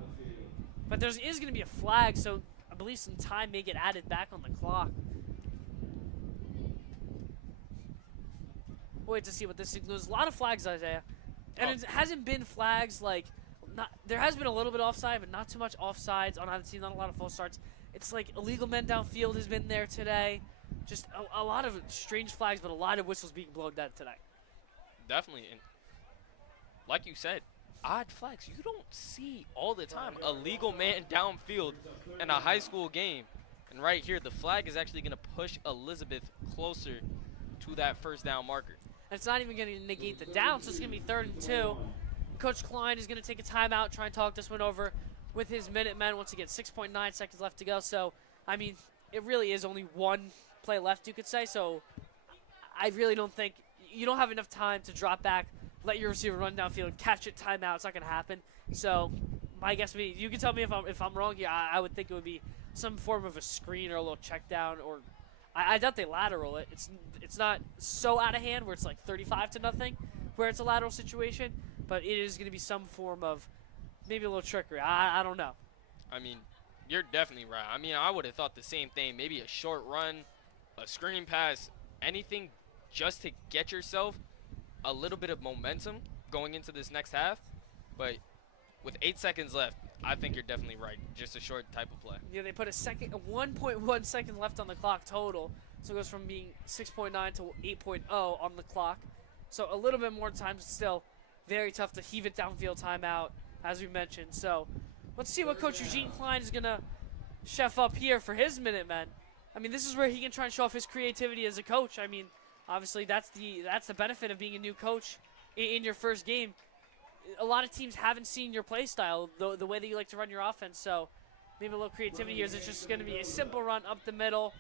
But there is going to be a flag, so I believe some time may get added back on the clock. We'll wait to see what this includes. A lot of flags, Isaiah. And it hasn't been flags like, there has been a little bit offside, but not too much offsides on either team, not a lot of false starts. It's like illegal men downfield has been there today. Just a lot of strange flags, but a lot of whistles being blown dead today. Definitely. And like you said, odd flags. You don't see all the time a legal man downfield in a high school game. And right here, the flag is actually going to push Elizabeth closer to that 1st down marker. And it's not even going to negate the down, so it's going to be 3rd and 2. Coach Klein is going to take a timeout, try and talk this one over with his Minutemen. Once again, 6.9 seconds left to go. So, I mean, it really is only one play left, you could say. So, I really don't think you don't have enough time to drop back, let your receiver run downfield, catch it, timeout. It's not going to happen. So, my guess would be, you can tell me if I'm wrong here. I would think it would be some form of a screen or a little check down, or I doubt they lateral it. It's not so out of hand where it's like 35 to nothing, where it's a lateral situation, but it is going to be some form of maybe a little trickery. I don't know. I mean, you're definitely right. I mean, I would have thought the same thing. Maybe a short run, a screen pass, anything just to get yourself a little bit of momentum going into this next half. But with 8 seconds left, I think you're definitely right. Just a short type of play. Yeah, they put a 1.1 second left on the clock total, so it goes from being 6.9 to 8.0 on the clock. So a little bit more time, still very tough to heave it downfield timeout, as we mentioned. So let's see what Coach Eugene Klein is gonna chef up here for his Minutemen. I mean, this is where he can try and show off his creativity as a coach. I mean, obviously that's the benefit of being a new coach in your first game. A lot of teams haven't seen your play style, the way that you like to run your offense. So maybe a little creativity here. Is it's just going to be a simple run up the middle,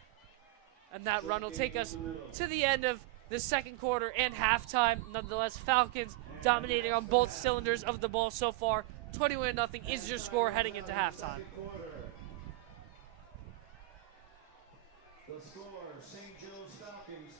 and that run will take us to the end of the second quarter and halftime. Nonetheless, Falcons dominating on both cylinders of the ball so far. 21-0 is your score heading into halftime. The score, St. Joe's Falcons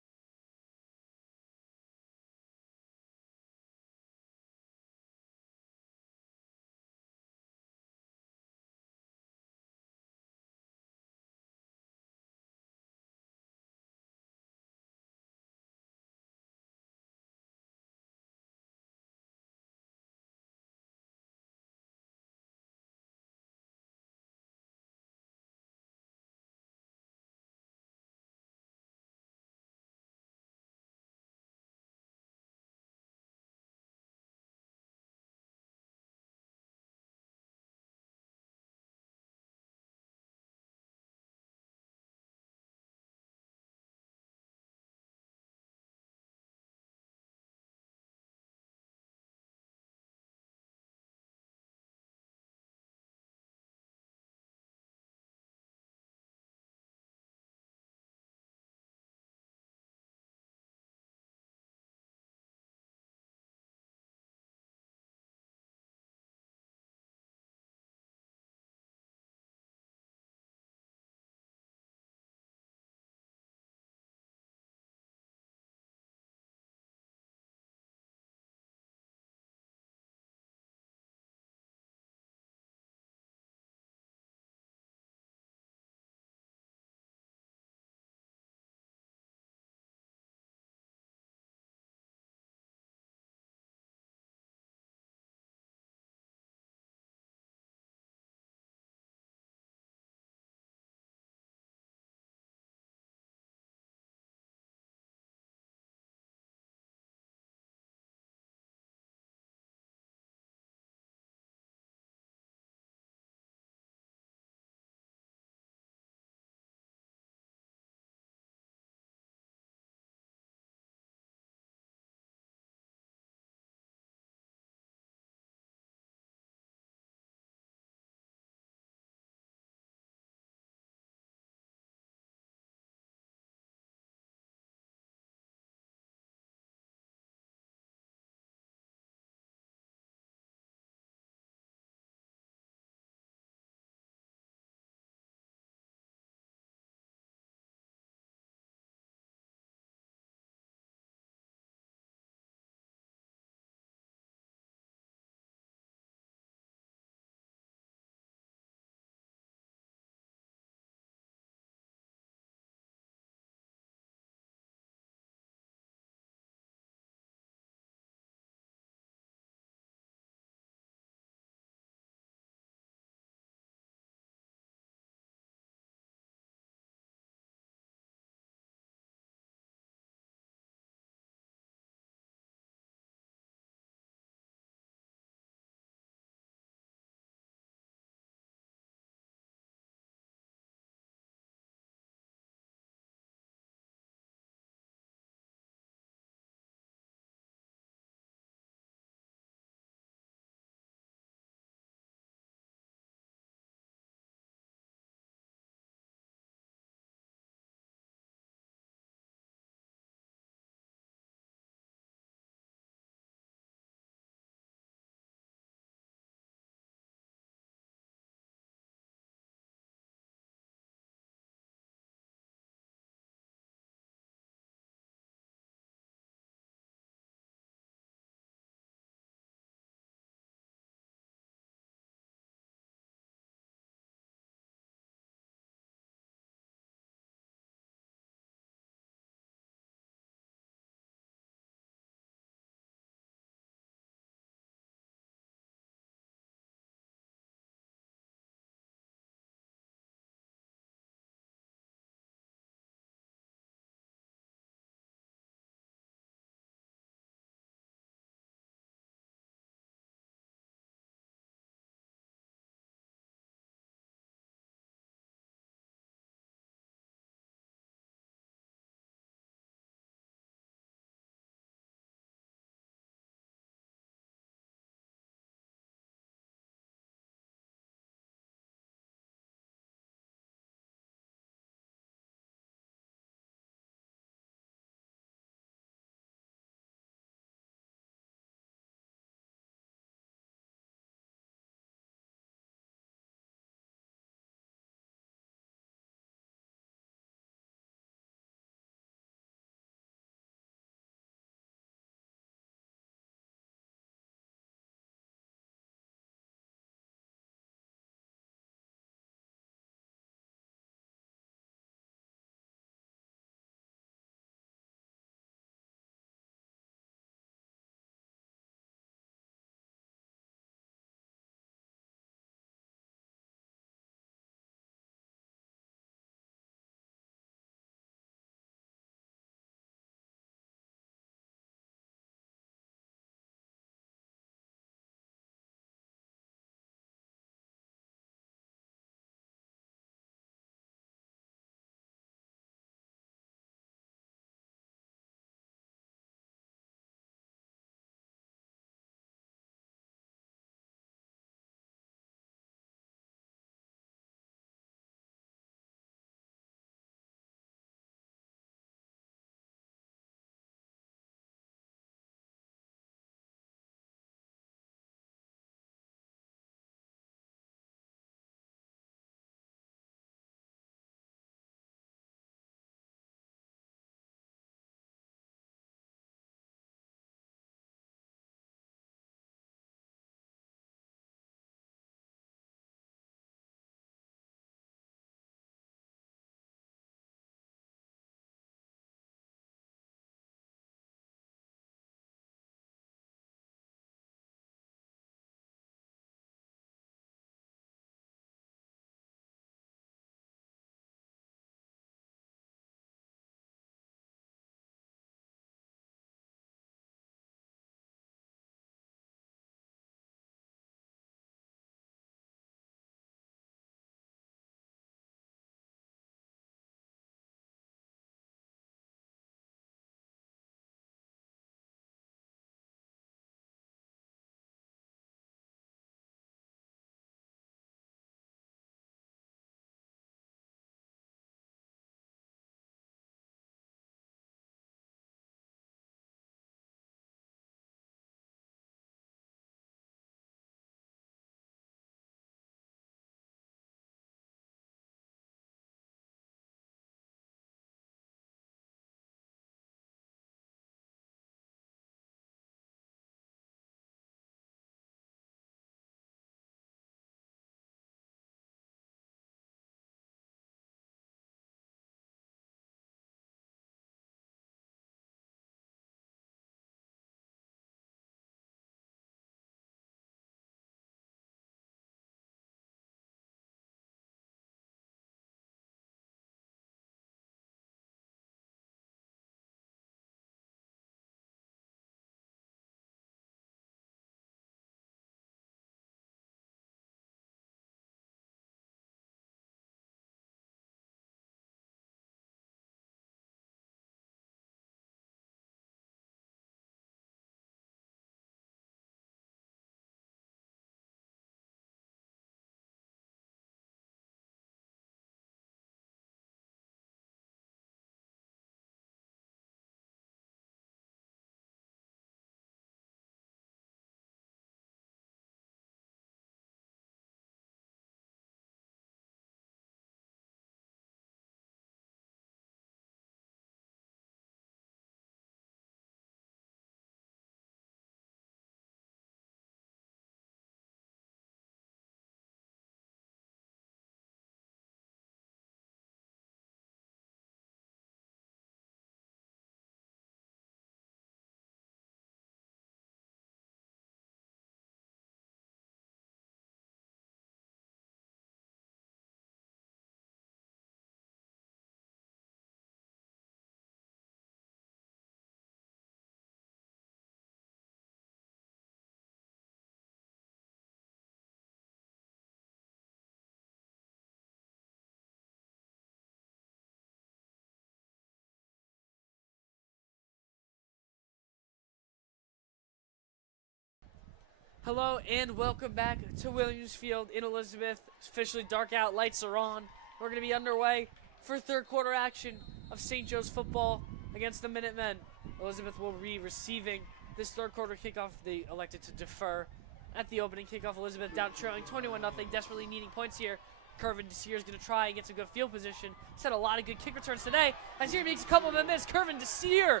Hello and welcome back to Williams Field in Elizabeth. It's officially dark out, lights are on. We're going to be underway for third quarter action of St. Joe's football against the Minutemen. Elizabeth will be receiving this third quarter kickoff. They elected to defer at the opening kickoff. Elizabeth down trailing 21-0, desperately needing points here. Kervin Desir is going to try and get some good field position. He's had a lot of good kick returns today. As here makes a couple of them miss. Kervin Desir,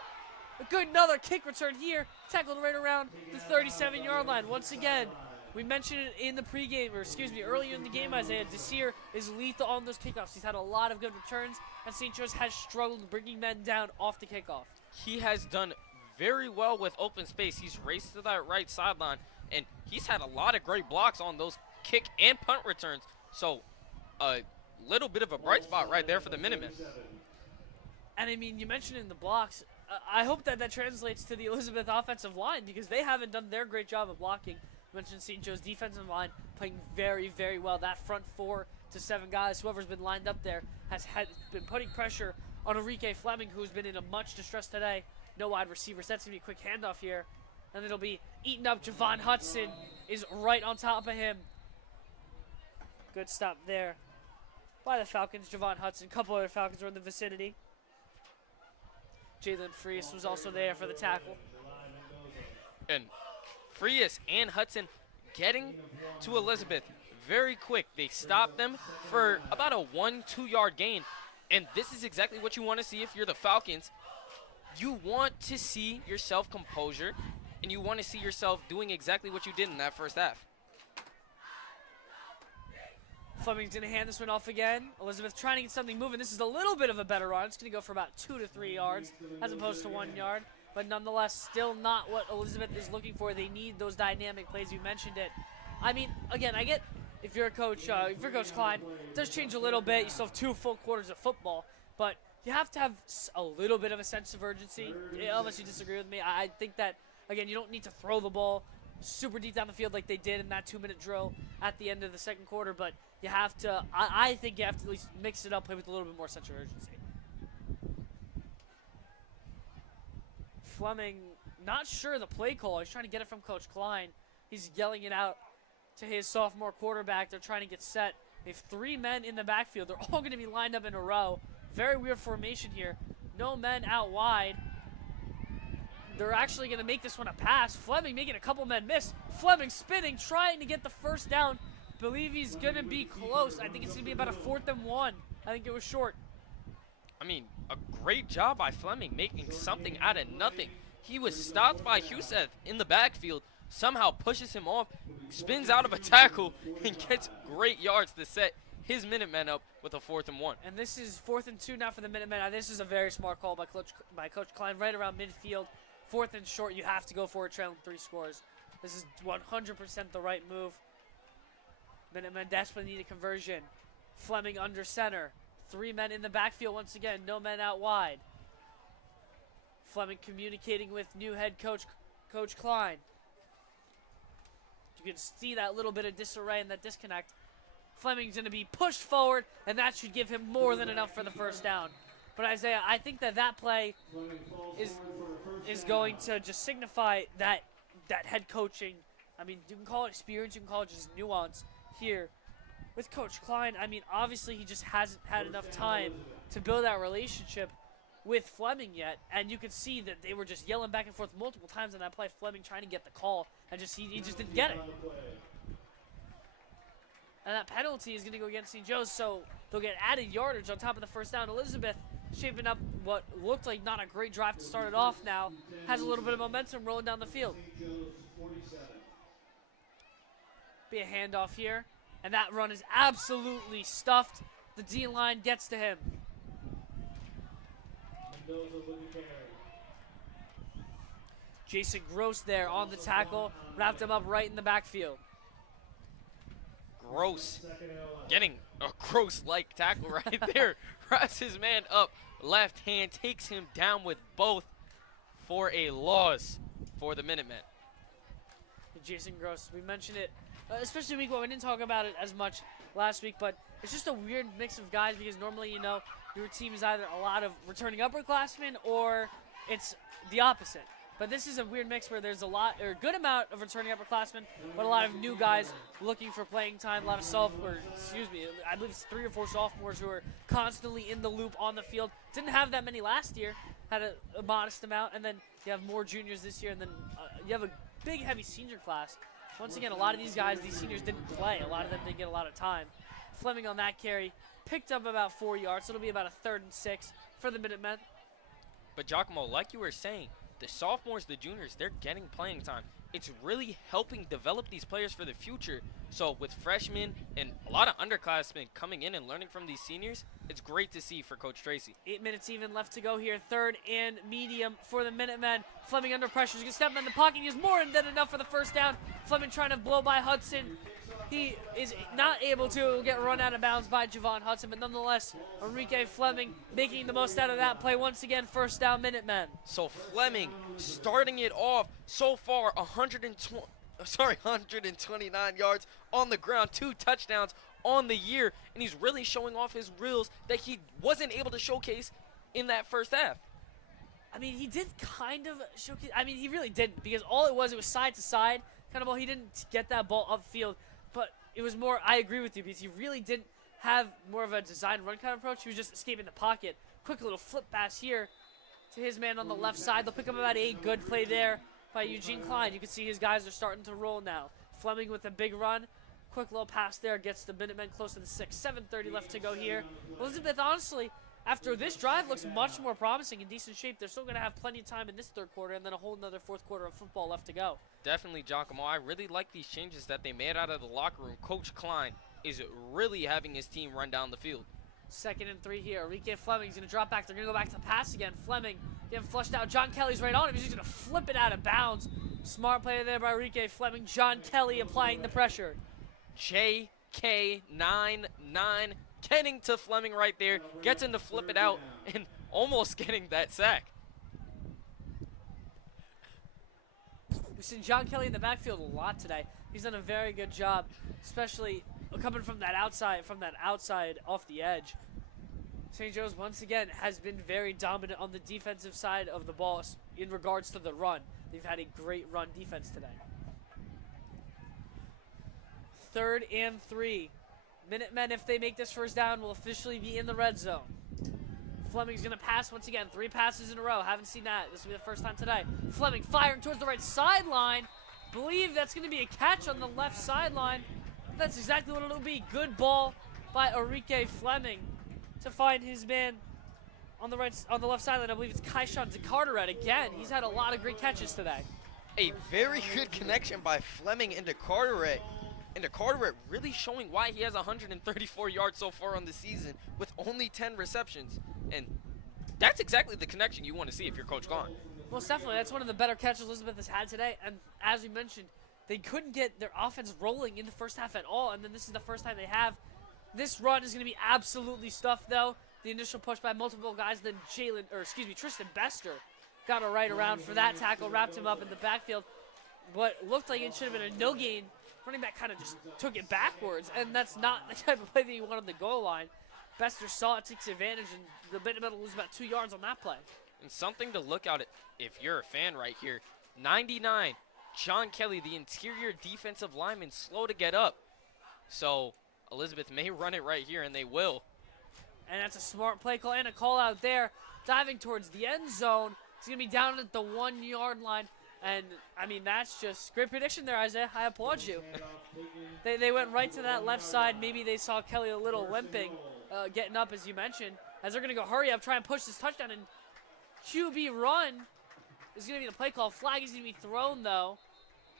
a good another kick return here. Tackled right around the 37-yard line. Once again, we mentioned it in the pregame, or excuse me, earlier in the game, Isaiah. Desir is lethal on those kickoffs. He's had a lot of good returns, and St. Joe's has struggled bringing men down off the kickoff. He has done very well with open space. He's raced to that right sideline, and he's had a lot of great blocks on those kick and punt returns. So a little bit of a bright spot right there for the Minutemen. And I mean, you mentioned in the blocks, I hope that translates to the Elizabeth offensive line because they haven't done their great job of blocking. You mentioned St. Joe's defensive line playing very, very well. That front 4 to 7 guys, whoever's been lined up there, has been putting pressure on Enrique Fleming, who's been in a much distress today. No wide receivers. That's going to be a quick handoff here. And it'll be eaten up. Javon Hudson is right on top of him. Good stop there by the Falcons. Javon Hudson. A couple other Falcons were in the vicinity. Jalen Frias was also there for the tackle. And Frias and Hudson getting to Elizabeth very quick. They stopped them for about a 1-2 yard gain. And this is exactly what you want to see if you're the Falcons. You want to see your self-composure, and you want to see yourself doing exactly what you did in that first half. Fleming's going to hand this one off again. Elizabeth trying to get something moving. This is a little bit of a better run. It's going to go for about 2 to 3 yards as opposed to 1 yard. But nonetheless, still not what Elizabeth is looking for. They need those dynamic plays. You mentioned it. I mean, again, I get if you're a coach, if you're Coach Klein, it does change a little bit. You still have 2 full quarters of football. But you have to have a little bit of a sense of urgency. Unless you disagree with me, I think that, again, you don't need to throw the ball super deep down the field like they did in that 2-minute drill at the end of the second quarter. But you have to, I think you have to at least mix it up, play with a little bit more sense of urgency. Fleming, not sure the play call. He's trying to get it from Coach Klein. He's yelling it out to his sophomore quarterback. They're trying to get set. They have 3 men in the backfield. They're all going to be lined up in a row. Very weird formation here. No men out wide. They're actually going to make this one a pass. Fleming making a couple men miss. Fleming spinning, trying to get the first down. Believe he's going to be close. I think it's going to be about a 4th and 1. I think it was short. I mean, a great job by Fleming making something out of nothing. He was stopped by Huseth in the backfield, somehow pushes him off, spins out of a tackle, and gets great yards to set his Minutemen up with a 4th and 1. And this is 4th and 2 now for the Minutemen. This is a very smart call by Coach Klein right around midfield. 4th and short, you have to go for it, trailing 3 scores. This is 100% the right move. Minutemen desperately need a conversion. Fleming under center. 3 men in the backfield once again. No men out wide. Fleming communicating with new head coach, Coach Klein. You can see that little bit of disarray and that disconnect. Fleming's going to be pushed forward, and that should give him more than enough for the first down. But Isaiah, I think that play is going to just signify that head coaching. I mean, you can call it experience, you can call it just nuance here. With Coach Klein, I mean, obviously he just hasn't had enough time to build that relationship with Fleming yet. And you could see that they were just yelling back and forth multiple times on that play. Fleming trying to get the call, and he just didn't get it. And that penalty is going to go against St. Joe's, so they'll get added yardage on top of the first down. Elizabeth shaping up what looked like not a great drive to start it off now. Has a little bit of momentum rolling down the field. Be a handoff here. And that run is absolutely stuffed. The D-line gets to him. Jason Gross there on the tackle. Wrapped him up right in the backfield. Gross getting a Gross-like tackle right there. Wraps his man up. Left hand takes him down with both for a loss for the Minutemen. Jason Gross, we mentioned it, especially week 1. We didn't talk about it as much last week, but it's just a weird mix of guys because normally, you know, your team is either a lot of returning upperclassmen or it's the opposite. But this is a weird mix where there's a good amount of returning upperclassmen, but a lot of new guys looking for playing time. A lot of I believe it's 3 or 4 sophomores who are constantly in the loop on the field. Didn't have that many last year, had a modest amount, and then you have more juniors this year, and then you have a big, heavy senior class. Once again, a lot of these seniors didn't play. A lot of them didn't get a lot of time. Fleming on that carry picked up about 4 yards, so it'll be about a 3rd and 6 for the Minutemen. But Giacomo, like you were saying, the sophomores, the juniors, they're getting playing time. It's really helping develop these players for the future. So with freshmen and a lot of underclassmen coming in and learning from these seniors, it's great to see for Coach Tracy. 8 minutes even left to go here. 3rd and medium for the Minutemen. Fleming under pressure. He's going to step in the pocket. He has more than enough for the first down. Fleming trying to blow by Hudson. He is not able to get run out of bounds by Javon Hudson, but nonetheless, Enrique Fleming making the most out of that play. Once again, first down, Minutemen. So Fleming starting it off so far, 129 yards on the ground, 2 touchdowns on the year, and he's really showing off his reels that he wasn't able to showcase in that first half. I mean, he did kind of showcase. I mean, he really didn't, because all it was side to side kind of ball. He didn't get that ball upfield, but it was more, I agree with you, because he really didn't have more of a design run kind of approach. He was just escaping the pocket. Quick little flip pass here to his man on the left side. They'll pick up about 8. Good play there by Eugene Klein. You can see his guys are starting to roll now. Fleming with a big run. Quick little pass there gets the Minutemen close to the 6. 7:30 left to go here. Elizabeth, honestly, after this drive, looks much more promising, in decent shape. They're still going to have plenty of time in this 3rd quarter, and then a whole another 4th quarter of football left to go. Definitely, Giacomo. I really like these changes that they made out of the locker room. Coach Klein is really having his team run down the field. 2nd and 3 here. Enrique Fleming's going to drop back. They're going to go back to the pass again. Fleming getting flushed out. John Kelly's right on him. He's just going to flip it out of bounds. Smart play there by Enrique Fleming. John Kelly applying the pressure. JK99 getting to Fleming right there. Gets him to flip it out and almost getting that sack. We've seen John Kelly in the backfield a lot today. He's done a very good job, especially coming from that outside off the edge. St. Joe's once again has been very dominant on the defensive side of the ball in regards to the run. They've had a great run defense today. 3rd and 3. Minutemen, if they make this first down, will officially be in the red zone. Fleming's going to pass once again. 3 passes in a row. Haven't seen that. This will be the first time today. Fleming firing towards the right sideline. Believe that's going to be a catch on the left sideline. That's exactly what it'll be. Good ball by Enrique Fleming to find his man on the left sideline. I believe it's Kaishan DeCarteret again. He's had a lot of great catches today. A very good connection by Fleming into Carteret. And Carteret really showing why he has 134 yards so far on the season with only 10 receptions. And that's exactly the connection you want to see if you're Coach Klein. Most definitely. That's one of the better catches Elizabeth has had today. And as we mentioned, they couldn't get their offense rolling in the first half at all. And then this is the first time they have. This run is going to be absolutely stuffed, though. The initial push by multiple guys. Then Tristan Bester got a right around for that tackle. Wrapped him up in the backfield. What looked like it should have been a no gain. Running back kind of just took it backwards, and that's not the type of play that you want on the goal line. Bester saw it, takes advantage, and the Minutemen will lose about 2 yards on that play. And something to look out at if you're a fan right here. 99, John Kelly, the interior defensive lineman, slow to get up. So Elizabeth may run it right here, and they will. And that's a smart play call and a call out there. Diving towards the end zone. He's going to be down at the 1 yard line. And, I mean, that's just great prediction there, Isaiah. I applaud you. They went right to that left side. Maybe they saw Kelly a little limping, getting up, as you mentioned. As they're going to go hurry up, try and push this touchdown. And QB run is going to be the play call. Flag is going to be thrown, though.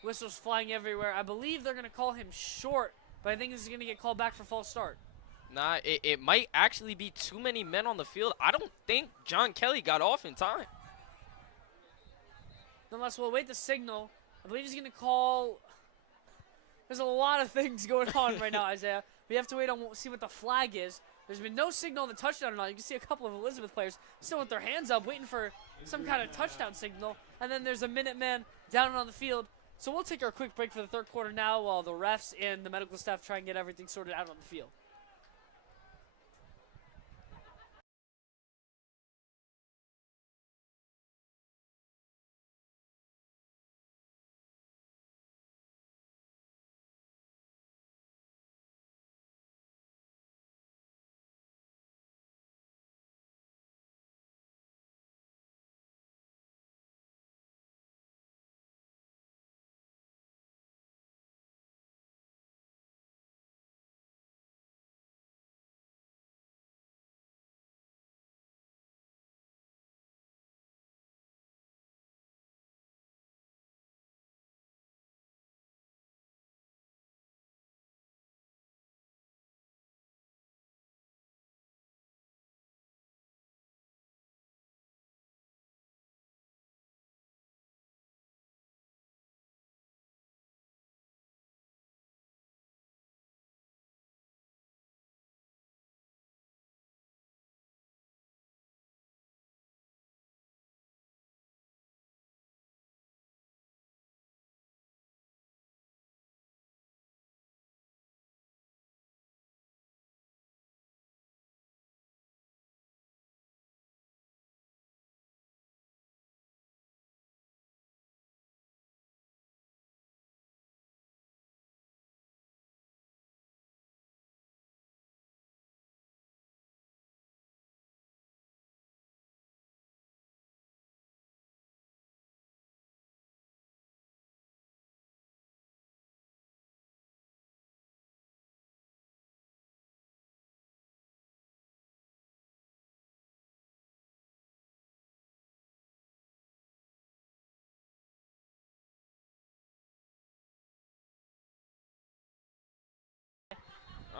Whistles flying everywhere. I believe they're going to call him short, but I think this is going to get called back for false start. Nah, it might actually be too many men on the field. I don't think John Kelly got off in time. Nonetheless, we'll await the signal. I believe he's going to call. There's a lot of things going on right now, Isaiah. We have to wait on see what the flag is. There's been no signal on the touchdown or not. You can see a couple of Elizabeth players still with their hands up, waiting for some kind of touchdown signal. And then there's a Minuteman down on the field. So we'll take our quick break for the 3rd quarter now while the refs and the medical staff try and get everything sorted out on the field.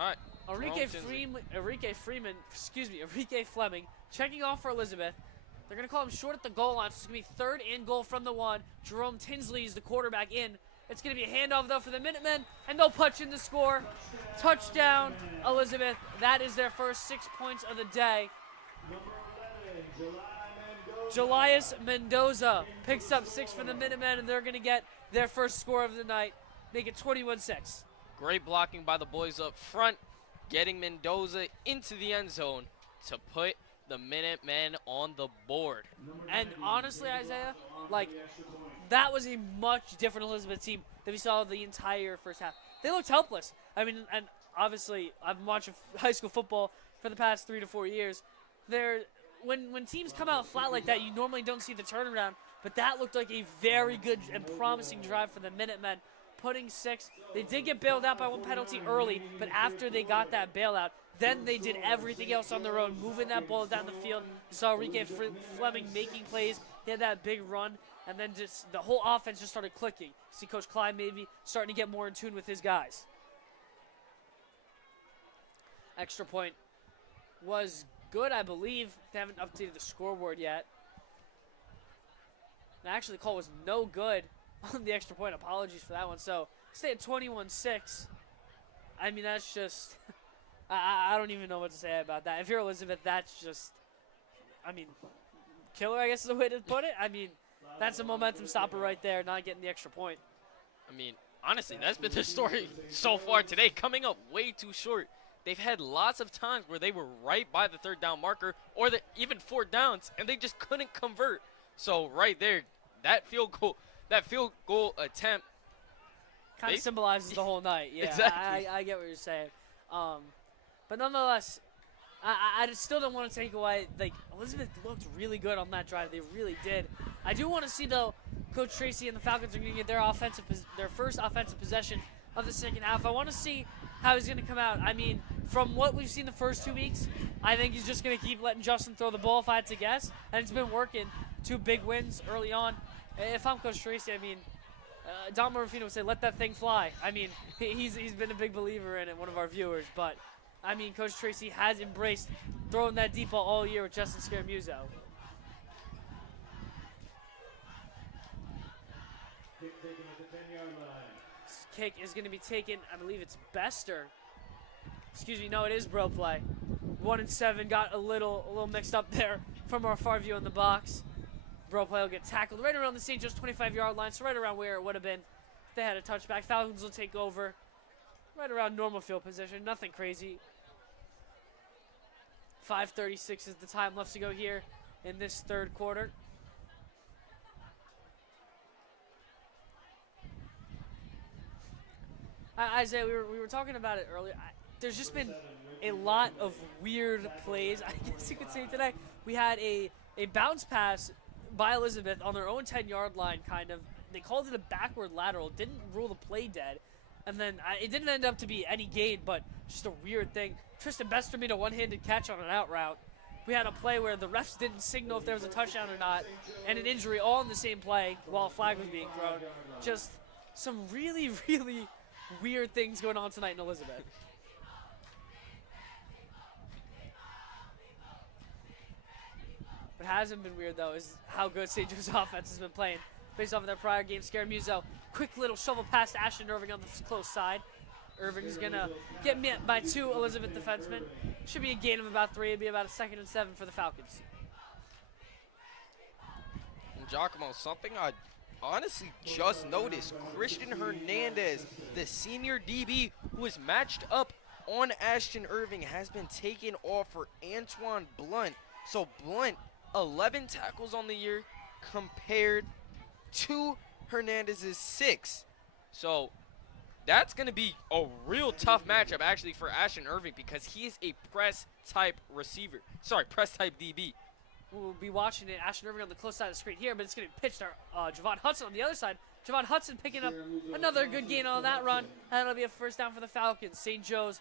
right. Enrique Fleming checking off for Elizabeth. They're going to call him short at the goal line, so it's going to be 3rd and goal from the 1. Jerome Tinsley is the quarterback in. It's going to be a handoff, though, for the Minutemen, and they'll punch in the score. Touchdown, Elizabeth. That is their first 6 points of the day. Julius Mendoza picks up 6 for the Minutemen, and they're going to get their first score of the night, make it 21-6. Great blocking by the boys up front, getting Mendoza into the end zone to put the Minutemen on the board. And honestly, Isaiah, like, that was a much different Elizabeth team than we saw the entire first half. They looked helpless. I mean, and obviously, I've been watching high school football for the past 3 to 4 years. When teams come out flat like that, you normally don't see the turnaround, but that looked like a very good and promising drive for the Minutemen. Putting 6. They did get bailed out by 1 penalty early, but after they got that bailout, then they did everything else on their own, moving that ball down the field. You saw Enrique Fleming making plays. He had that big run, and then just the whole offense just started clicking. See Coach Klein maybe starting to get more in tune with his guys. Extra point was good, I believe. They haven't updated the scoreboard yet. And actually, the call was no good on the extra point. Apologies for that one. So, stay at 21-6. I mean, that's just... I don't even know what to say about that. If you're Elizabeth, that's just... I mean, killer, I guess is the way to put it. I mean, that's a momentum stopper right there, not getting the extra point. I mean, honestly, that's been the story so far today, coming up way too short. They've had lots of times where they were right by the 3rd down marker or even 4 downs, and they just couldn't convert. So right there, that field goal attempt kind of symbolizes the whole night. Yeah, exactly. I get what you're saying. But nonetheless, I still don't want to take away, like, Elizabeth looked really good on that drive. They really did. I do want to see, though, Coach Tracy and the Falcons are going to get their first offensive possession of the second half. I want to see how he's going to come out. I mean, from what we've seen the first 2 weeks, I think he's just going to keep letting Justin throw the ball, if I had to guess. And it's been working. 2 big wins early on. If I'm Coach Tracy, I mean, Don Morfino would say, let that thing fly. I mean, he's been a big believer in it, one of our viewers. But, I mean, Coach Tracy has embraced throwing that deep ball all year with Justin Scaramuso. Kick taken at the 10-yard line. This kick is going to be taken, I believe it's Bester. Excuse me, no, it is Bro Play. 1 and 7 got a little mixed up there from our far view in the box. Bro Play will get tackled right around the St. Joe's 25-yard line, so right around where it would have been if they had a touchback. Falcons will take over right around normal field position, nothing crazy. 5:36 is the time left to go here in this 3rd quarter. Isaiah, we were talking about it earlier. There's just been a lot of weird plays, I guess you could say today. We had a bounce pass by Elizabeth on their own 10-yard line, kind of. They called it a backward lateral, didn't rule the play dead. And then it didn't end up to be any gain, but just a weird thing. Tristan Bester made a one-handed catch on an out route. We had a play where the refs didn't signal if there was a touchdown or not, and an injury all in the same play while a flag was being thrown. Just some really, really weird things going on tonight in Elizabeth. What hasn't been weird, though, is how good St. Joe's offense has been playing. Based off of their prior game, Scaramuso, quick little shovel pass to Ashton Irving on the close side. Irving's going to get met by 2 Elizabeth defensemen. Should be a gain of about 3. It'd be about a 2nd and 7 for the Falcons. And Giacomo, something I honestly just noticed. Christian Hernandez, the senior DB who is matched up on Ashton Irving, has been taken off for Antoine Blunt. So Blunt, 11 tackles on the year compared to Hernandez's 6. So that's going to be a real tough matchup actually for Ashton Irving because he is a press type receiver. Sorry, press type DB. We'll be watching it. Ashton Irving on the close side of the screen here, but it's going to be pitched to Javon Hudson on the other side. Javon Hudson picking up another good gain on that run. That'll be a first down for the Falcons. St. Joe's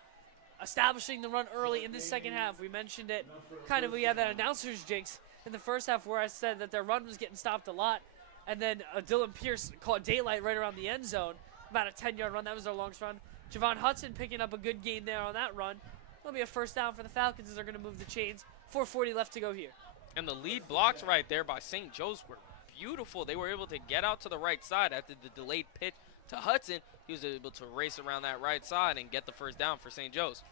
establishing the run early in this second half. We mentioned it. Kind of, we had that announcer's jinx in the first half where I said that their run was getting stopped a lot. And then Dylan Pierce caught daylight right around the end zone. About a 10-yard run. That was their longest run. Javon Hudson picking up a good gain there on that run. It'll be a first down for the Falcons as they're going to move the chains. 4:40 left to go here. And the lead blocks right there by St. Joe's were beautiful. They were able to get out to the right side after the delayed pitch to Hudson. He was able to race around that right side and get the first down for St. Joe's.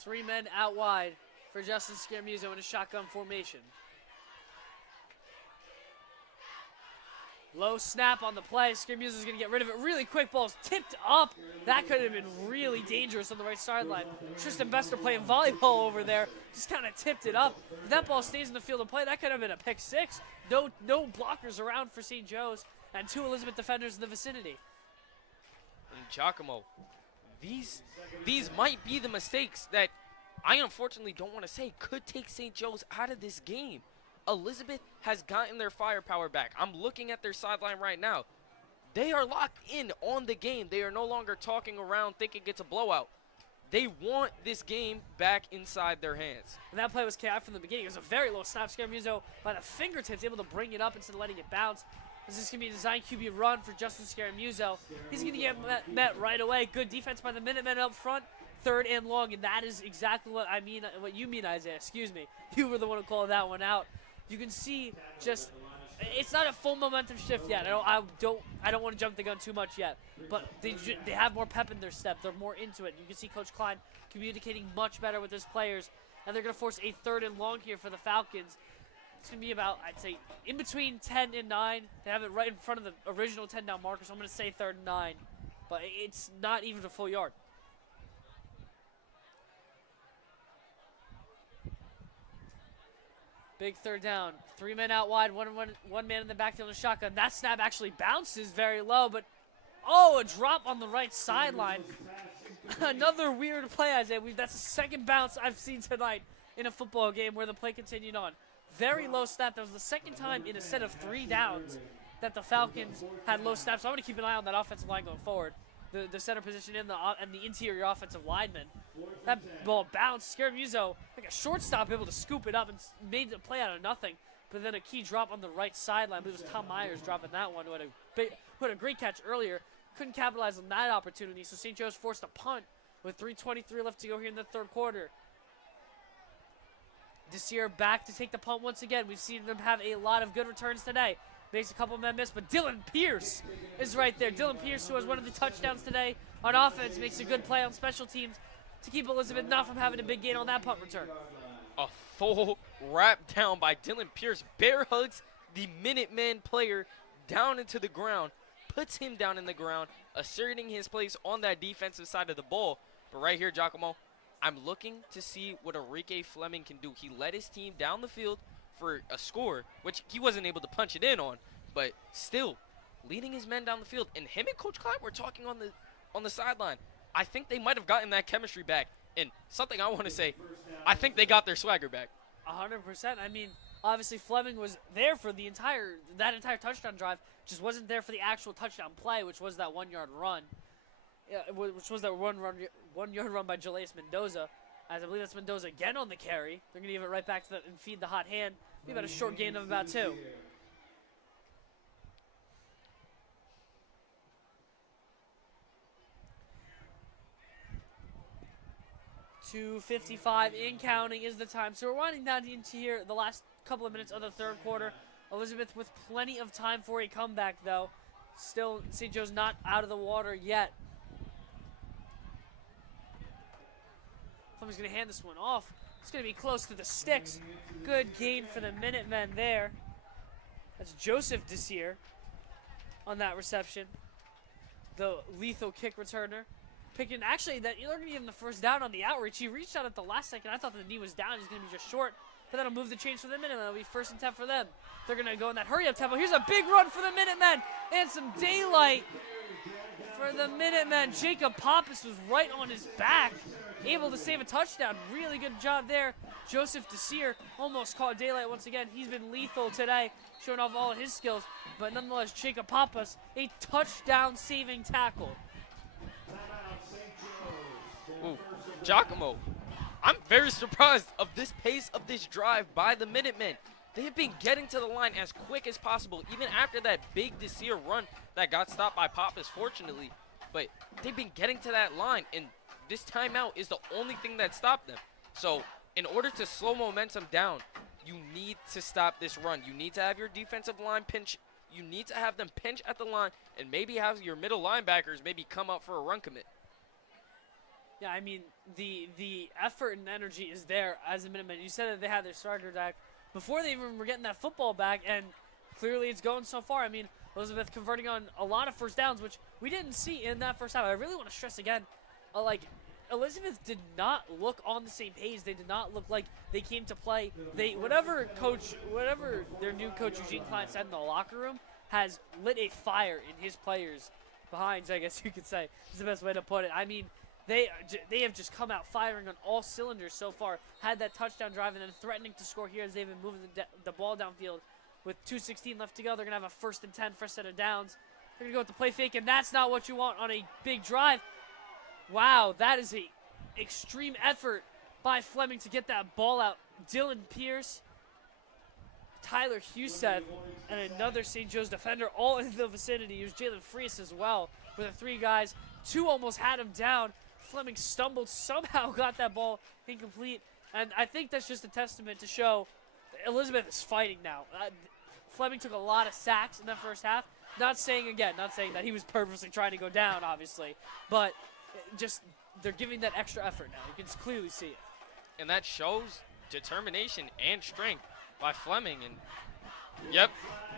3 men out wide for Justin Scaramuso in a shotgun formation. Low snap on the play. Scaramuso's going to get rid of it really quick. Ball's tipped up. That could have been really dangerous on the right sideline. Tristan Bester playing volleyball over there. Just kind of tipped it up. If that ball stays in the field of play, that could have been a pick six. No blockers around for St. Joe's and 2 Elizabeth defenders in the vicinity. And Giacomo, these might be the mistakes that I unfortunately don't want to say could take St. Joe's out of this game. Elizabeth has gotten their firepower back. I'm looking at their sideline right now. They are locked in on the game. They are no longer talking around thinking it's a blowout. They want this game back inside their hands. And that play was chaotic from the beginning. It was a very low snap. Scaramuso by the fingertips able to bring it up instead of letting it bounce. This is going to be a design QB run for Justin Scaramuso. He's going to get met right away. Good defense by the Minutemen up front. 3rd and long, and that is exactly what I mean. What you mean, Isaiah? Excuse me. You were the one who called that one out. You can see just it's not a full momentum shift yet. I don't want to jump the gun too much yet, but they have more pep in their step. They're more into it. You can see Coach Klein communicating much better with his players, and they're going to force a 3rd and long here for the Falcons. It's going to be about, I'd say, in between 10 and 9. They have it right in front of the original 10 down marker, so I'm going to say 3rd and 9, but it's not even a full yard. Big 3rd down. 3 men out wide, one man in the backfield in a shotgun. That snap actually bounces very low, but a drop on the right sideline. Another weird play, Isaiah. That's the 2nd bounce I've seen tonight in a football game where the play continued on. Very low snap. That was the 2nd time in a set of 3 downs that the Falcons had low snaps. So I'm going to keep an eye on that offensive line going forward. The center position and the interior offensive lineman. That ball bounced. Scaramuso, like a shortstop, able to scoop it up and made the play out of nothing. But then a key drop on the right sideline. I believe it was Tom Myers dropping that one. Who had a great catch earlier. Couldn't capitalize on that opportunity. So St. Joe's forced a punt with 3:23 left to go here in the 3rd quarter. Desir back to take the punt once again. We've seen them have a lot of good returns today. Makes a couple men miss, but Dylan Pierce is right there. Dylan Pierce, who has one of the touchdowns today on offense, makes a good play on special teams to keep Elizabeth not from having a big gain on that punt return. A full wrap down by Dylan Pierce. Bear hugs the Minuteman player down into the ground, puts him down in the ground, asserting his place on that defensive side of the ball. But right here, Giacomo, I'm looking to see what Enrique Fleming can do. He led his team down the field for a score, which he wasn't able to punch it in on, but still leading his men down the field. And him and Coach Klein were talking on the sideline. I think they might have gotten that chemistry back. And something I want to say, I think they got their swagger back. 100%. I mean, obviously Fleming was there for that entire touchdown drive, just wasn't there for the actual touchdown play, which was that 1-yard run. Which was that 1-yard run by Jalace Mendoza. As I believe that's Mendoza again on the carry. They're going to give it right back to and feed the hot hand. Be about a short gain of about 2. .255 in counting is the time. So we're winding down into here the last couple of minutes of the 3rd quarter. Elizabeth with plenty of time for a comeback, though. Still, St. Joe's not out of the water yet. Fleming's going to hand this one off. It's going to be close to the sticks. Good gain for the Minutemen there. That's Joseph Desir on that reception. The lethal kick returner. Picking, actually, that they're going to give him the first down on the outreach. He reached out at the last second. I thought the knee was down. He's going to be just short. But that'll move the chains for the Minutemen. It'll be 1st and 10 for them. They're going to go in that hurry-up tempo. Here's a big run for the Minutemen. And some daylight for the Minutemen. Jacob Pappas was right on his back, able to save a touchdown. Really good job there. Joseph Desir almost caught daylight once again. He's been lethal today, showing off all of his skills. But nonetheless, Jacob Pappas, a touchdown-saving tackle. Ooh, Giacomo, I'm very surprised of this pace of this drive by the Minutemen. They have been getting to the line as quick as possible, even after that big Desir run that got stopped by Pappas, fortunately. but they've been getting to that line, and this timeout is the only thing that stopped them. So in order to slow momentum down, you need to stop this run. You need to have your defensive line pinch. You need to have them pinch at the line and maybe have your middle linebackers maybe come up for a run commit. Yeah, I mean, the effort and energy is there as a Minutemen. You said that they had their starter back before they even were getting that football back, and clearly it's going so far. I mean, Elizabeth converting on a lot of first downs, which we didn't see in that first half. I really want to stress again, Elizabeth did not look on the same page. They did not look like they came to play. Whatever their new coach Eugene Klein said in the locker room has lit a fire in his players' behinds, I guess you could say is the best way to put it. I mean, they have just come out firing on all cylinders so far. Had that touchdown drive and then threatening to score here as they've been moving the ball downfield. With 2:16 left to go, they're going to have a 1st and 10, first set of downs. They're going to go with the play fake, and that's not what you want on a big drive. Wow, that is a extreme effort by Fleming to get that ball out. Dylan Pierce, Tyler Huseth, and another St. Joe's defender all in the vicinity. It was Jalen Frias as well with the 3 guys. 2 almost had him down. Fleming stumbled, somehow got that ball incomplete. And I think that's just a testament to show Elizabeth is fighting now. Fleming took a lot of sacks in that first half. Not saying that he was purposely trying to go down, obviously. But just they're giving that extra effort now. You can clearly see it. And that shows determination and strength by Fleming. And, yep,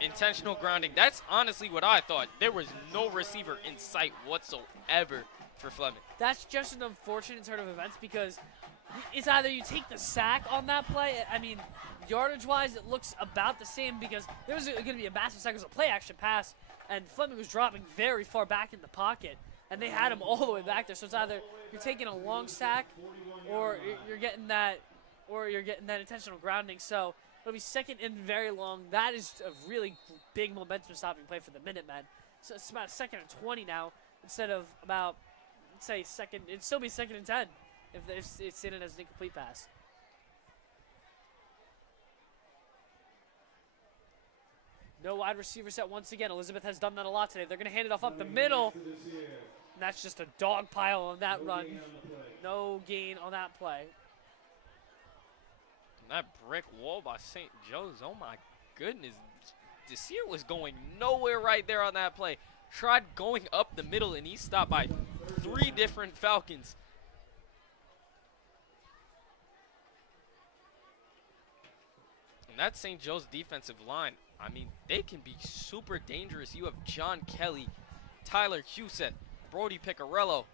intentional grounding. That's honestly what I thought. There was no receiver in sight whatsoever for Fleming. That's just an unfortunate turn of events because it's either you take the sack on that play. I mean, yardage-wise, it looks about the same because there was going to be a massive sack. It was a play-action pass, and Fleming was dropping very far back in the pocket, and they had him all the way back there. So it's either you're taking a long sack, or you're getting that intentional grounding. So it'll be 2nd and very long. That is a really big momentum-stopping play for the Minutemen. So it's about 2nd and 20 now instead of about, let's say, second. It'd still be 2nd and 10 if it's in it as an incomplete pass. No wide receiver set once again. Elizabeth has done that a lot today. They're going to hand it off up the middle. And that's just a dog pile on that run. No gain on that play. And that brick wall by St. Joe's, oh my goodness. Desir was going nowhere right there on that play. Tried going up the middle, and he stopped by 3 different Falcons. And that St. Joe's defensive line, I mean, they can be super dangerous. You have John Kelly, Tyler Huseth, Brody Picarello,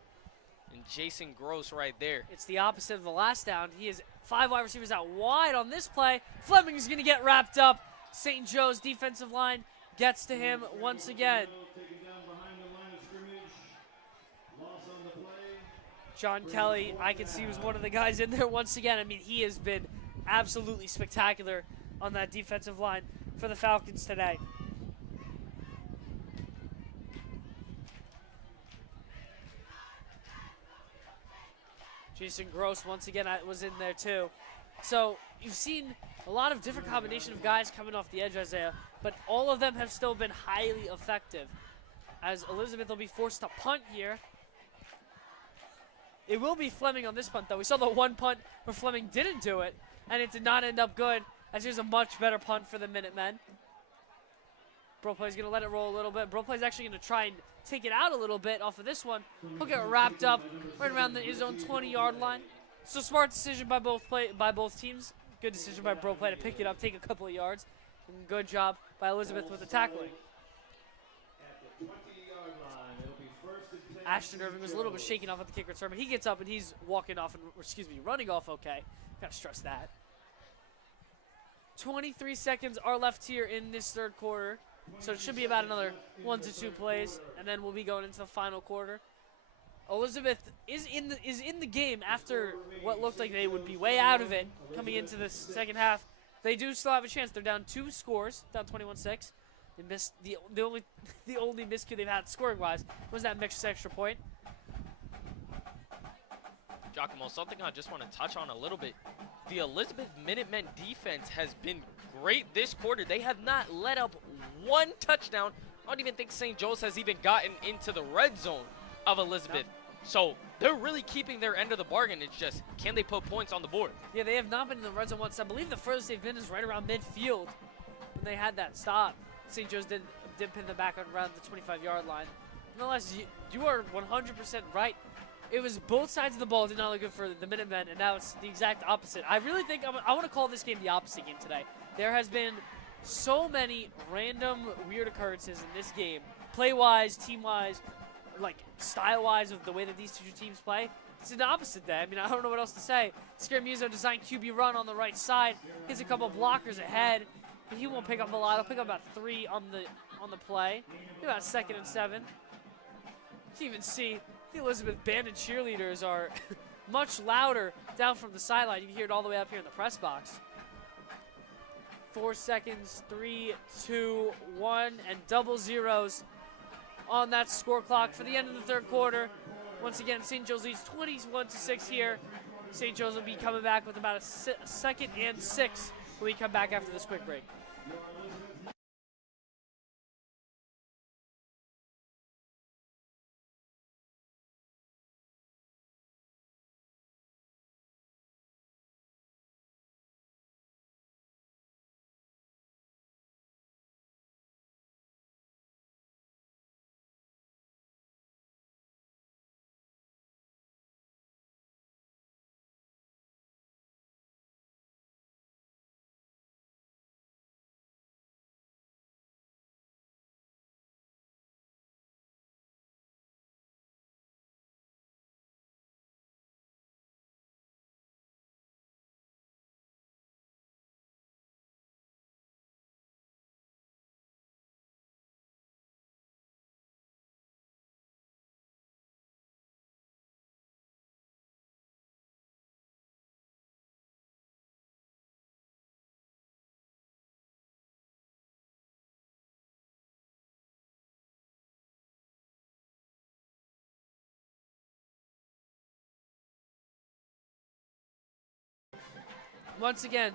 and Jason Gross right there. It's the opposite of the last down. He has 5 wide receivers out wide on this play. Fleming is going to get wrapped up. St. Joe's defensive line gets to him once again. John Kelly, I can see, was one of the guys in there once again. I mean, he has been absolutely spectacular on that defensive line for the Falcons today. Jason Gross once again was in there too. So you've seen a lot of different combination of guys coming off the edge, Isaiah, but all of them have still been highly effective. As Elizabeth will be forced to punt here. It will be Fleming on this punt, though. We saw the one punt where Fleming didn't do it, and it did not end up good, as here's a much better punt for the Minutemen. Brolplay's going to let it roll a little bit. Brolplay's actually going to try and take it out a little bit off of this one. He'll get wrapped up right around his own 20-yard line. So smart decision by both teams. Good decision by Broplay to pick it up, take a couple of yards. And good job by Elizabeth with the tackling. Ashton Irving was a little bit shaken off at the kick return, but he gets up and he's running off okay. Gotta stress that. 23 seconds are left here in this 3rd quarter. So it should be about another 1 to 2 plays, and then we'll be going into the final quarter. Elizabeth is in the game after what looked like they would be way out of it coming into the 2nd half. They do still have a chance. They're down 2 scores, down 21-6. They missed the only miscue they've had scoring-wise was that mixed extra point. Giacomo, something I just want to touch on a little bit. The Elizabeth Minutemen defense has been great this quarter. They have not let up 1 touchdown. I don't even think St. Joe's has even gotten into the red zone. of Elizabeth. So they're really keeping their end of the bargain. It's just, can they put points on the board? Yeah, they have not been in the red zone once. I believe the furthest they've been is right around midfield when they had that stop. St. Joe's did pin them back around the 25-yard line. Nonetheless, you are 100% right. It was both sides of the ball did not look good for the Minutemen, and now it's the exact opposite. I really think I want to call this game the opposite game today. There has been so many random weird occurrences in this game, play-wise, team-wise, like style-wise of the way that these two teams play. It's an opposite day. I mean, I don't know what else to say. Scaramuso designed QB run on the right side. Gets a couple blockers ahead. But he won't pick up a lot. He'll pick up about 3 on the play. About 2nd and 7. You can even see the Elizabeth band and cheerleaders are much louder down from the sideline. You can hear it all the way up here in the press box. 4 seconds, 3, 2, 1, and double zeros on that score clock for the end of the third quarter. Once again, St. Joe's leads 21-6 here. St. Joe's will be coming back with about a 2nd and 6 when we come back after this quick break. Once again,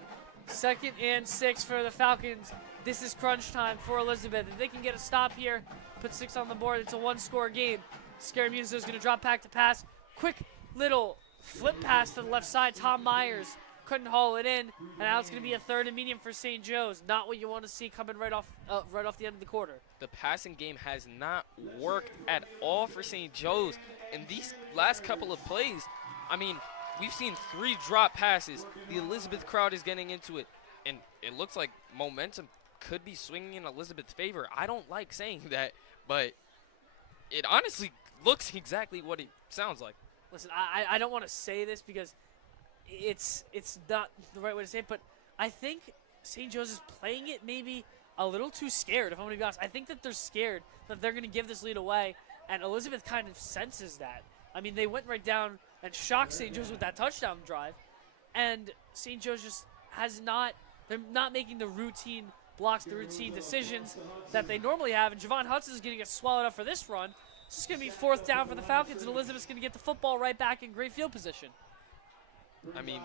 2nd and 6 for the Falcons. This is crunch time for Elizabeth. If they can get a stop here, put 6 on the board, it's a 1-score game. Scaramuso is going to drop back to pass. Quick little flip pass to the left side. Tom Myers couldn't haul it in, and now it's going to be a 3rd and medium for St. Joe's. Not what you want to see coming right off the end of the quarter. The passing game has not worked at all for St. Joe's. In these last couple of plays, I mean, we've seen 3 drop passes. The Elizabeth crowd is getting into it, and it looks like momentum could be swinging in Elizabeth's favor. I don't like saying that, but it honestly looks exactly what it sounds like. Listen, I don't want to say this because it's not the right way to say it, but I think St. Joe's is playing it maybe a little too scared, if I'm going to be honest. I think that they're scared that they're going to give this lead away, and Elizabeth kind of senses that. I mean, they went right down and shocked St. Joe's with that touchdown drive, and St. Joe's just they're not making the routine blocks, the routine decisions that they normally have, and Javon Hudson is going to get swallowed up for this run. This is going to be 4th down for the Falcons, and Elizabeth's going to get the football right back in great field position. I mean,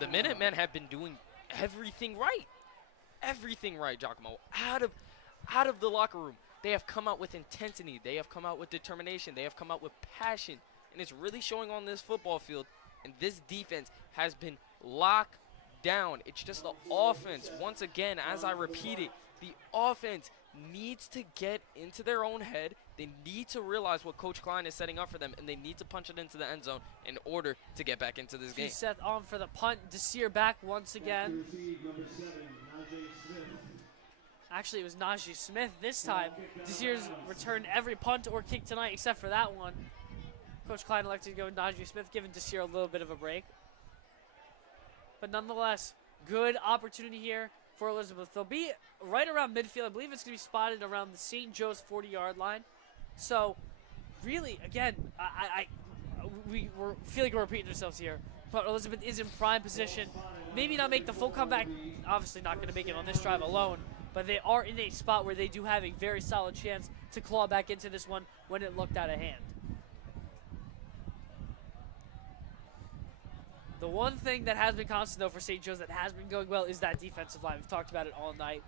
the Minutemen have been doing everything right. Everything right, Giacomo. Out of the locker room, they have come out with intensity. They have come out with determination. They have come out with passion. And it's really showing on this football field. And this defense has been locked down. It's just the offense. Once again, as I repeat it, the offense needs to get into their own head. They need to realize what Coach Klein is setting up for them, and they need to punch it into the end zone in order to get back into this game. Seth on for the punt. Desir back once again. Actually, it was Najee Smith this time. Desir's returned every punt or kick tonight except for that one. Coach Klein elected to go with Najee Smith, giving Desir a little bit of a break. But nonetheless, good opportunity here for Elizabeth. They'll be right around midfield. I believe it's going to be spotted around the St. Joe's 40-yard line. So, really, again, we feel like we're repeating ourselves here. But Elizabeth is in prime position. Maybe not make the full comeback. Obviously not going to make it on this drive alone. But they are in a spot where they do have a very solid chance to claw back into this one when it looked out of hand. The one thing that has been constant, though, for St. Joe's that has been going well is that defensive line. We've talked about it all night.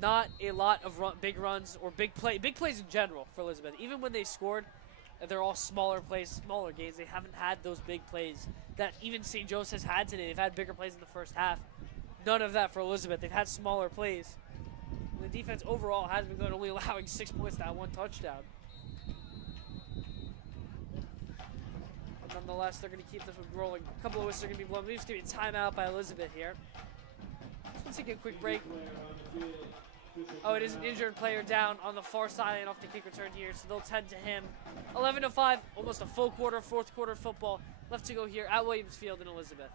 Not a lot of big runs or big plays in general for Elizabeth. Even when they scored, they're all smaller plays, smaller games. They haven't had those big plays that even St. Joe's has had today. They've had bigger plays in the first half. None of that for Elizabeth. They've had smaller plays. The defense overall has been good, only allowing 6 points, that 1 touchdown. But nonetheless, they're going to keep this one rolling. A couple of whistles are going to be blown. We're just going to be a timeout by Elizabeth here. Let's take a quick break. Oh, it is an injured player down on the far sideline off the kick return here, so they'll tend to him. 11-5, almost a full quarter, fourth quarter football left to go here at Williams Field in Elizabeth.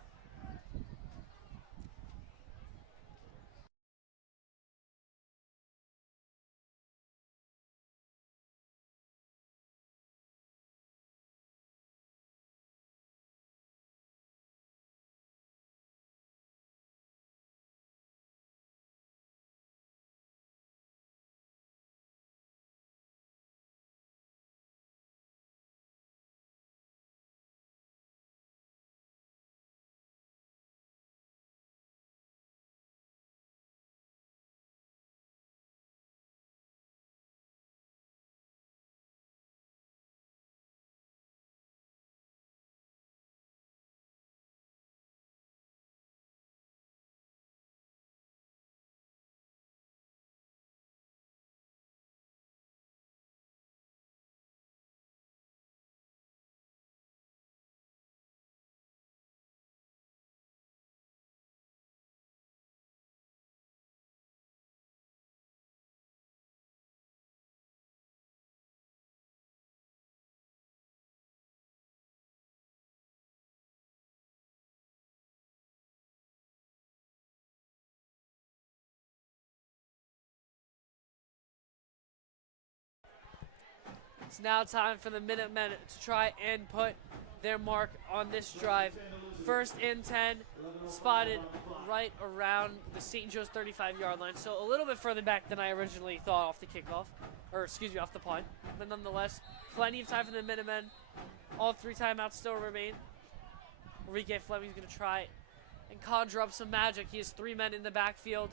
It's now time for the Minutemen to try and put their mark on this drive. First and 10, spotted right around the St. Joe's 35-yard line. So a little bit further back than I originally thought off the kickoff, or excuse me, off the punt. But nonetheless, plenty of time for the Minutemen. All 3 timeouts still remain. Enrique Fleming's going to try and conjure up some magic. He has 3 men in the backfield.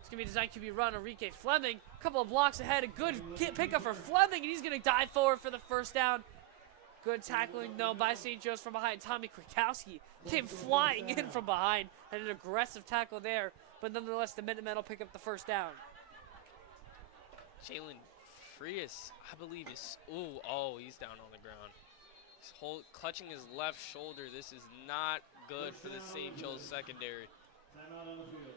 It's going to be designed QB run. Enrique Fleming, a couple of blocks ahead. A good pickup for Fleming, and he's going to dive forward for the first down. Good tackling, though, by St. Joe's from behind. Tommy Krakowski came flying in from behind, and an aggressive tackle there. But nonetheless, the Minutemen will pick up the first down. Jalen Frias, I believe, is... Oh, he's down on the ground. He's clutching his left shoulder. This is not good for the St. Joe's secondary. Timeout on the field.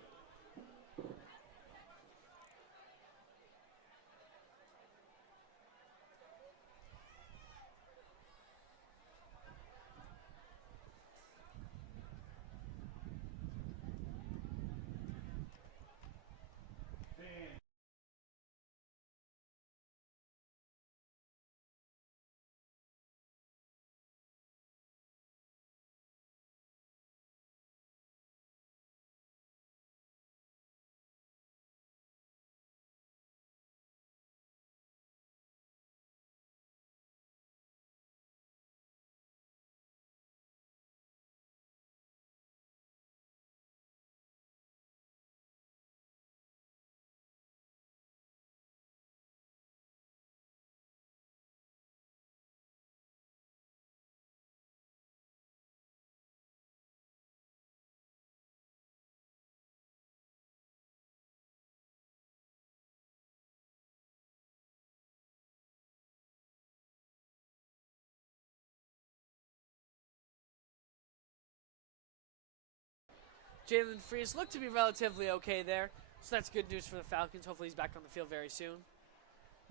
Jalen Frias looked to be relatively okay there, so that's good news for the Falcons. Hopefully he's back on the field very soon.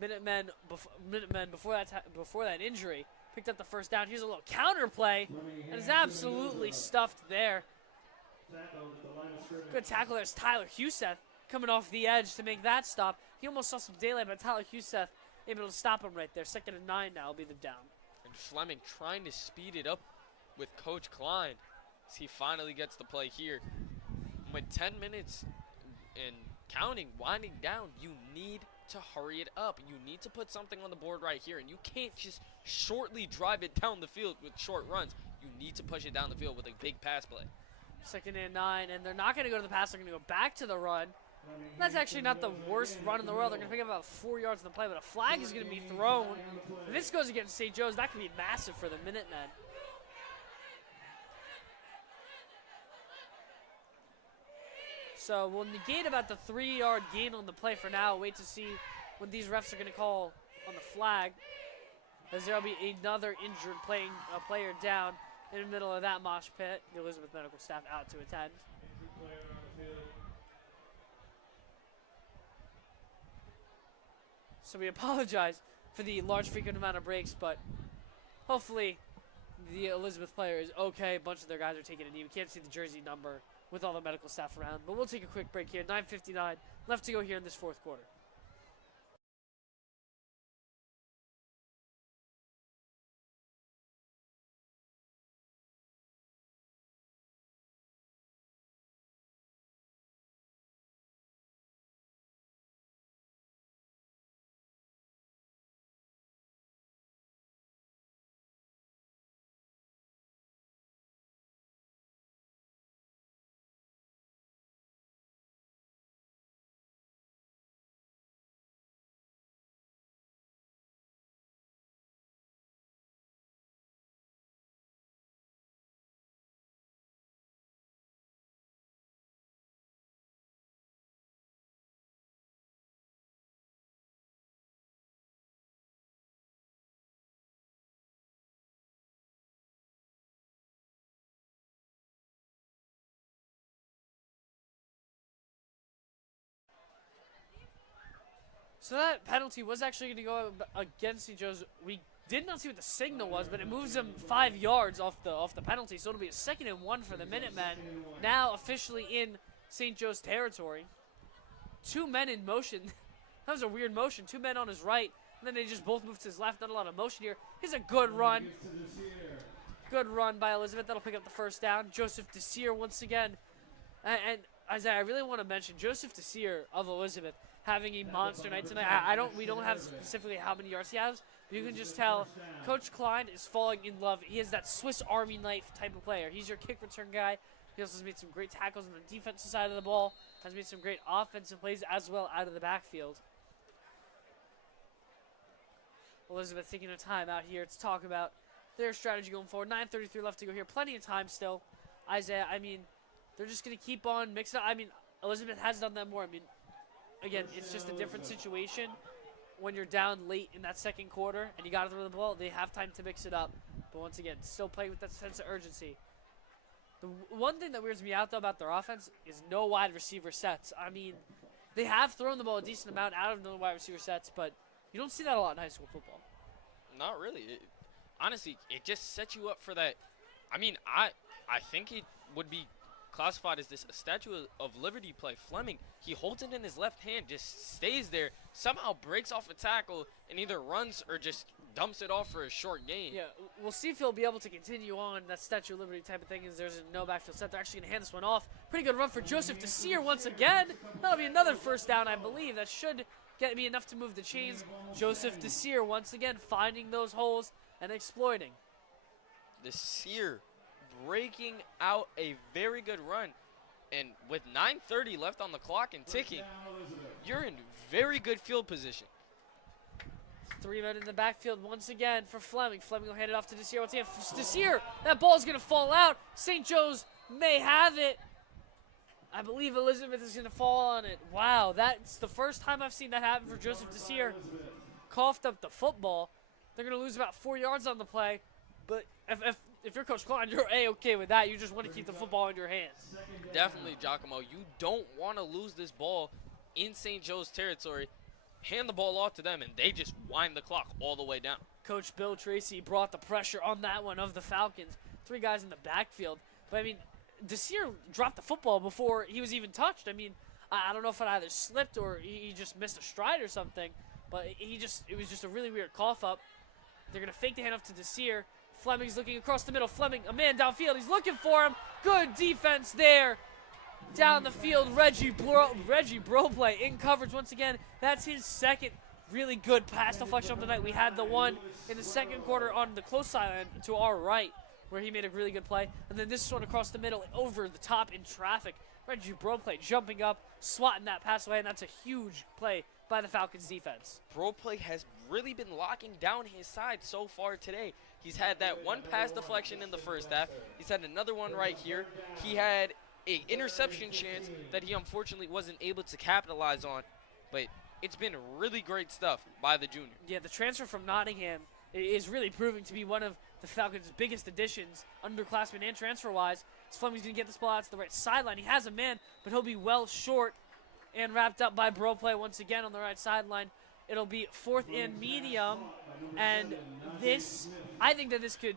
Minutemen before that injury picked up the first down. Here's a little counter play, and is absolutely stuffed there. Good tackle. There's Tyler Huseth coming off the edge to make that stop. He almost saw some daylight, but Tyler Huseth able to stop him right there. 2nd and 9 now will be the down. And Fleming trying to speed it up with Coach Klein as he finally gets the play here. With 10 minutes and counting, winding down, you need to hurry it up. You need to put something on the board right here, and you can't just shortly drive it down the field with short runs. You need to push it down the field with a big pass play. 2nd and 9, and they're not going to go to the pass. They're going to go back to the run. That's actually not the worst run in the world. They're going to pick up about 4 yards in the play, but a flag is going to be thrown. If this goes against St. Joe's, that could be massive for the Minutemen. So we'll negate about the 3-yard gain on the play for now. Wait to see what these refs are going to call on the flag, as there'll be another injured player down in the middle of that mosh pit. The Elizabeth medical staff out to attend. So we apologize for the large frequent amount of breaks, but hopefully the Elizabeth player is okay. A bunch of their guys are taking a knee. We can't see the jersey number with all the medical staff around, but we'll take a quick break here. 9:59 left to go here in this fourth quarter. So that penalty was actually going to go against St. Joe's. We did not see what the signal was, but it moves them 5 yards off the penalty. So it'll be a 2nd and 1 for the Minutemen. Now officially in St. Joe's territory. 2 men in motion. That was a weird motion. 2 men on his right, and then they just both moved to his left. Not a lot of motion here. Here's a good run. Good run by Elizabeth. That'll pick up the first down. Joseph Desir once again. And Isaiah, I really want to mention Joseph Desir of Elizabeth having a monster night tonight. We don't have specifically how many yards he has, but you can just tell Coach Klein is falling in love. He is that Swiss Army knife type of player. He's your kick return guy. He also has made some great tackles on the defensive side of the ball, has made some great offensive plays as well out of the backfield. Elizabeth taking a time out here to talk about their strategy going forward. 9:33 left to go here. Plenty of time still. Isaiah, I mean, they're just going to keep on mixing up. I mean, Elizabeth has done that more. I mean, again, it's just a different situation when you're down late in that second quarter and you got to throw the ball. They have time to mix it up. But once again, still playing with that sense of urgency. The one thing that weirds me out, though, about their offense is no wide receiver sets. I mean, they have thrown the ball a decent amount out of no wide receiver sets, but you don't see that a lot in high school football. Not really. Honestly, it just sets you up for that. I mean, I think it would be classified as a Statue of Liberty play. Fleming, he holds it in his left hand, just stays there, somehow breaks off a tackle, and either runs or just dumps it off for a short gain. Yeah, we'll see if he'll be able to continue on that Statue of Liberty type of thing, as there's no backfield set. They're actually going to hand this one off. Pretty good run for Joseph Desir once again. That'll be another first down, I believe. That should be enough to move the chains. Joseph Desir once again finding those holes and exploiting. Desir breaking out a very good run. And with 9:30 left on the clock and ticking, you're in very good field position. 3 men in the backfield once again for Fleming. Fleming will hand it off to Desir. Once again, Desir, that ball's going to fall out. St. Joe's may have it. I believe Elizabeth is going to fall on it. Wow, that's the first time I've seen that happen for Joseph Desir. Coughed up the football. They're going to lose about 4 yards on the play. But if you're Coach Klein, you're A-okay with that. You just want to keep the football in your hands. Definitely, Giacomo. You don't want to lose this ball in St. Joe's territory. Hand the ball off to them, and they just wind the clock all the way down. Coach Bill Tracy brought the pressure on that one of the Falcons. 3 guys in the backfield. But, I mean, Desir dropped the football before he was even touched. I mean, I don't know if it either slipped or he just missed a stride or something. But it was just a really weird cough up. They're going to fake the handoff to Desir. Fleming's looking across the middle. Fleming, a man downfield. He's looking for him. Good defense there. Down the field, Reggie Brobley in coverage once again. That's his second really good pass deflection of the night. We had the one in the second quarter on the close sideline to our right where he made a really good play. And then this one across the middle over the top in traffic. Reggie Bro play jumping up, swatting that pass away, and that's a huge play by the Falcons defense. Bro play has really been locking down his side so far today. He's had that one pass deflection in the first half. He's had another one right here. He had an interception chance that he unfortunately wasn't able to capitalize on. But it's been really great stuff by the junior. Yeah, the transfer from Nottingham is really proving to be one of the Falcons' biggest additions, underclassmen and transfer-wise. Fleming's going to get this ball out to the right sideline. He has a man, but he'll be well short and wrapped up by Bro play once again on the right sideline. It'll be 4th and medium, and I think that this could,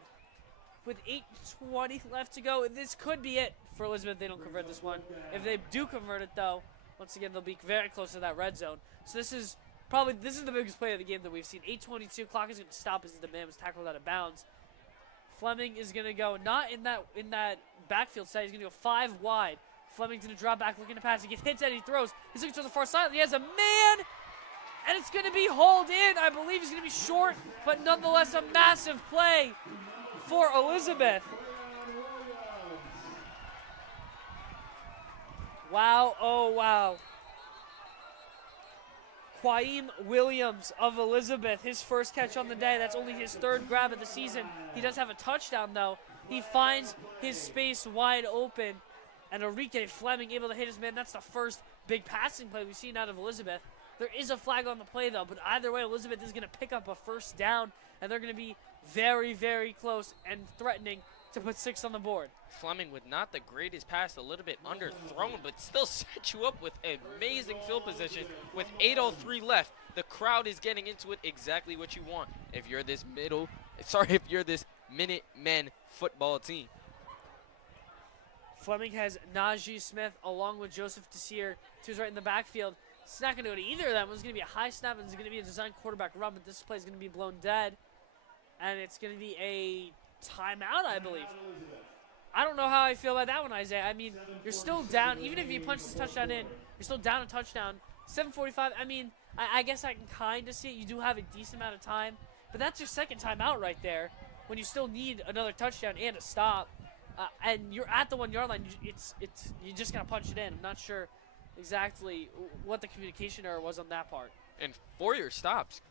with 8:20 left to go, this could be it for Elizabeth if they don't convert this one. If they do convert it, though, once again, they'll be very close to that red zone. So this is the biggest play of the game that we've seen. 8:22, clock is going to stop as the man was tackled out of bounds. Fleming is going to go not in that backfield side. He's going to go 5 wide. Fleming's going to drop back, looking to pass. He gets hits and he throws. He's looking to the far side. He has a man, and it's going to be hauled in. I believe he's going to be short, but nonetheless a massive play for Elizabeth. Wow, oh wow. Quaim Williams of Elizabeth, his first catch on the day. That's only his 3rd grab of the season. He does have a touchdown, though. He finds his space wide open, and Enrique Fleming able to hit his man. That's the first big passing play we've seen out of Elizabeth. There is a flag on the play, though, but either way, Elizabeth is going to pick up a first down, and they're going to be very, very close and threatening to put 6 on the board. Fleming with not the greatest pass, a little bit underthrown, but still set you up with amazing field position. With 8:03 left, the crowd is getting into it exactly what you want if you're this Minutemen football team. Fleming has Najee Smith along with Joseph Desir, who's right in the backfield. It's not going to go to either of them. It's going to be a high snap, and it's going to be a design quarterback run, but this play is going to be blown dead, and it's going to be a timeout, I believe. I don't know how I feel about that one, Isaiah. I mean, you're still down. Even if you punch this touchdown in, you're still down a touchdown. 7:45, I mean, I guess I can kind of see it. You do have a decent amount of time, but that's your second timeout right there when you still need another touchdown and a stop. And you're at the 1 yard line. You just got to punch it in. I'm not sure exactly what the communication error was on that part. And for your stops,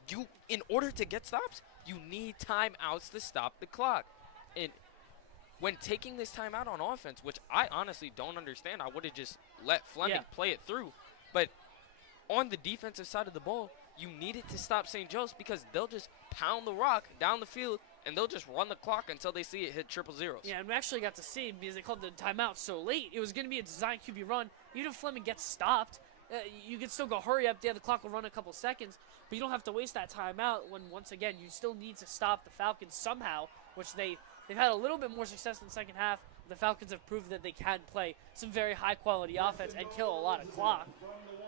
in order to get stops, you need timeouts to stop the clock. And when taking this timeout on offense, which I honestly don't understand, I would have just let Fleming play it through. But on the defensive side of the ball, you needed to stop St. Joe's because they'll just pound the rock down the field and they'll just run the clock until they see it hit triple zeros. Yeah, and we actually got to see, because they called the timeout so late, it was going to be a design QB run. Even if Fleming gets stopped, you can still go hurry up. Yeah, the clock will run a couple seconds, but you don't have to waste that timeout when, once again, you still need to stop the Falcons somehow, which they've had a little bit more success in the second half. The Falcons have proved that they can play some very high-quality offense and kill a lot of clock.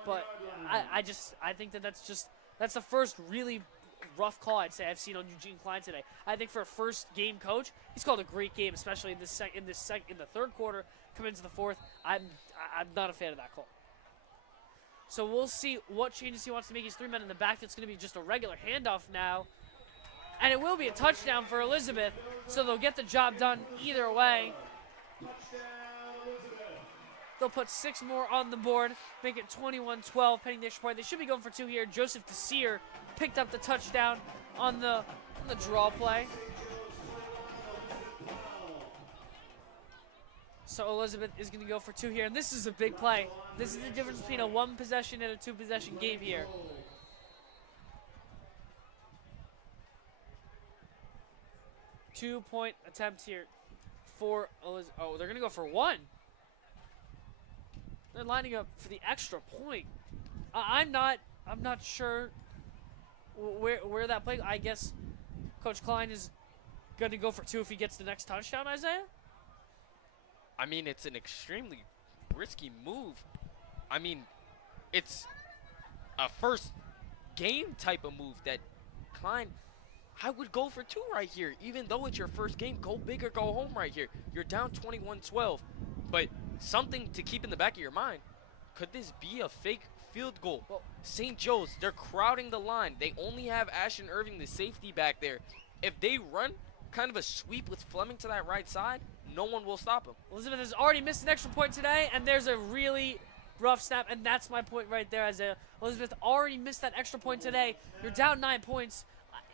But I think that's the first really rough call I'd say I've seen on Eugene Klein today. I think for a first game coach, he's called a great game, especially in the 3rd quarter, come into the 4th. I'm not a fan of that call. So we'll see what changes he wants to make. He's 3 men in the back. It's going to be just a regular handoff now. And it will be a touchdown for Elizabeth, so they'll get the job done either way. They'll put 6 more on the board, make it 21-12, pending the extra point. They should be going for 2 here. Joseph Desir picked up the touchdown on the draw play. So Elizabeth is going to go for 2 here, and this is a big play. This is the difference between a 1-possession and a 2-possession game here. Two-point attempt here for Elizabeth. Oh, they're going to go for 1. They're lining up for the extra point. I'm not sure where that play. I guess Coach Klein is going to go for 2 if he gets the next touchdown, Isaiah? I mean, it's an extremely risky move. I mean, it's a first game type of move that Klein, I would go for 2 right here. Even though it's your first game, go big or go home right here. You're down 21-12. But something to keep in the back of your mind, could this be a fake field goal? Well, St. Joe's, they're crowding the line. They only have Ashton Irving, the safety, back there. If they run kind of a sweep with Fleming to that right side, no one will stop him. Elizabeth has already missed an extra point today, and there's a really rough snap, and that's my point right there. Elizabeth already missed that extra point today. You're down 9 points.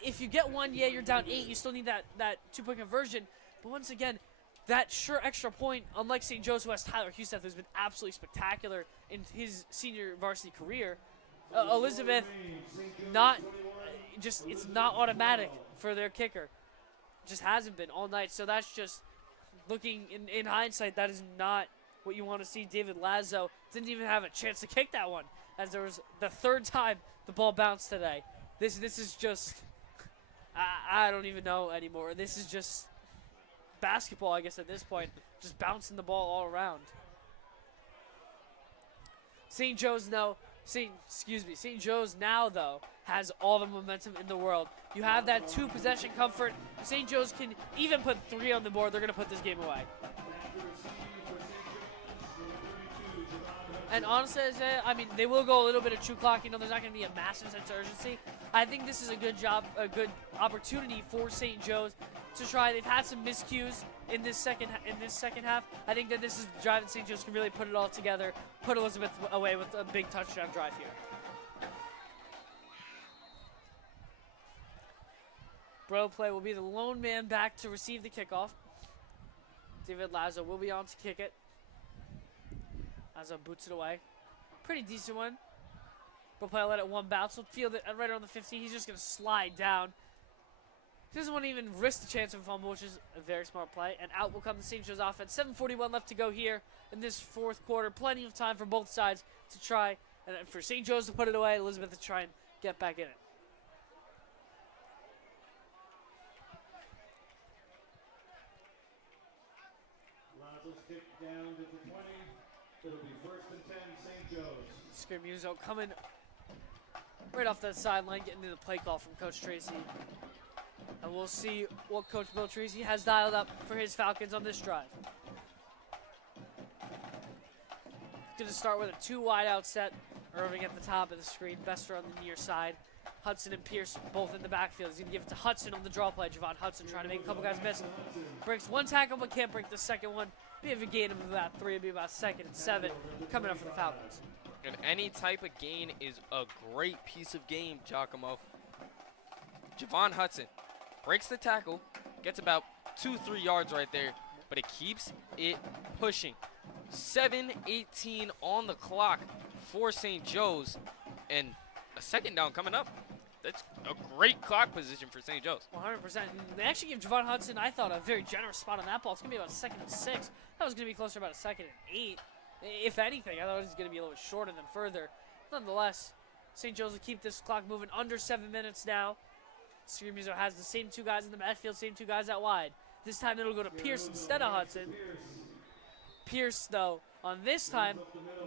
If you get one, yeah, you're down 8. You still need that 2-point conversion. But once again, that sure extra point, unlike St. Joe's, who has Tyler Huseth, who's been absolutely spectacular in his senior varsity career, Elizabeth, it's not automatic for their kicker. Just hasn't been all night. So that's just looking in hindsight, that is not what you want to see. David Lazo didn't even have a chance to kick that one, as there was the third time the ball bounced today. This is just, I don't even know anymore. This is just basketball, I guess, at this point, just bouncing the ball all around. St. Joe's now, though, has all the momentum in the world. You have that 2-possession comfort. St. Joe's can even put 3 on the board. They're going to put this game away. And honestly, I mean, they will go a little bit of true clock. You know, there's not going to be a massive sense of urgency. I think this is a good opportunity for St. Joe's to try. They've had some miscues in this second half. I think that this is the drive that St. Joe's can really put it all together, put Elizabeth away with a big touchdown drive here. Bro play will be the lone man back to receive the kickoff. David Lazo will be on to kick it. Lazo boots it away. Pretty decent one. Bro play will let it one bounce. He'll field it right around the 15. He's just going to slide down. He doesn't want to even risk the chance of a fumble, which is a very smart play. And out will come the St. Joe's offense. 7:41 left to go here in this fourth quarter. Plenty of time for both sides to try. And for St. Joe's to put it away, Elizabeth to try and get back in it. Lazo's kick down to the 20. It'll be 1st and 10, St. Joe's. Scaramuso coming right off that sideline, getting into the play call from Coach Tracy. And we'll see what Coach Bill Tracy has dialed up for his Falcons on this drive. Going to start with a 2-wide-out set. Irving at the top of the screen, Bester on the near side. Hudson and Pierce both in the backfield. He's going to give it to Hudson on the draw play. Javon Hudson trying to make a couple guys miss. Breaks one tackle but can't break the second one. Be a gain of about 3. It'll be about 2nd and 7 coming up for the Falcons. And any type of gain is a great piece of game, Giacomo. Javon Hudson breaks the tackle, gets about 2-3 yards right there, but it keeps it pushing. 7:18 on the clock for St. Joe's, and a second down coming up. That's a great clock position for St. Joe's. 100%. They actually give Javon Hudson, I thought, a very generous spot on that ball. It's going to be about 2nd and 6. That was going to be closer to about 2nd and 8. If anything, I thought it was going to be a little bit shorter than further. Nonetheless, St. Joe's will keep this clock moving under 7 minutes now. Scaramuso has the same 2 guys in the backfield, same 2 guys out wide. This time it'll go to Pierce instead of Hudson. Pierce, though, on this time,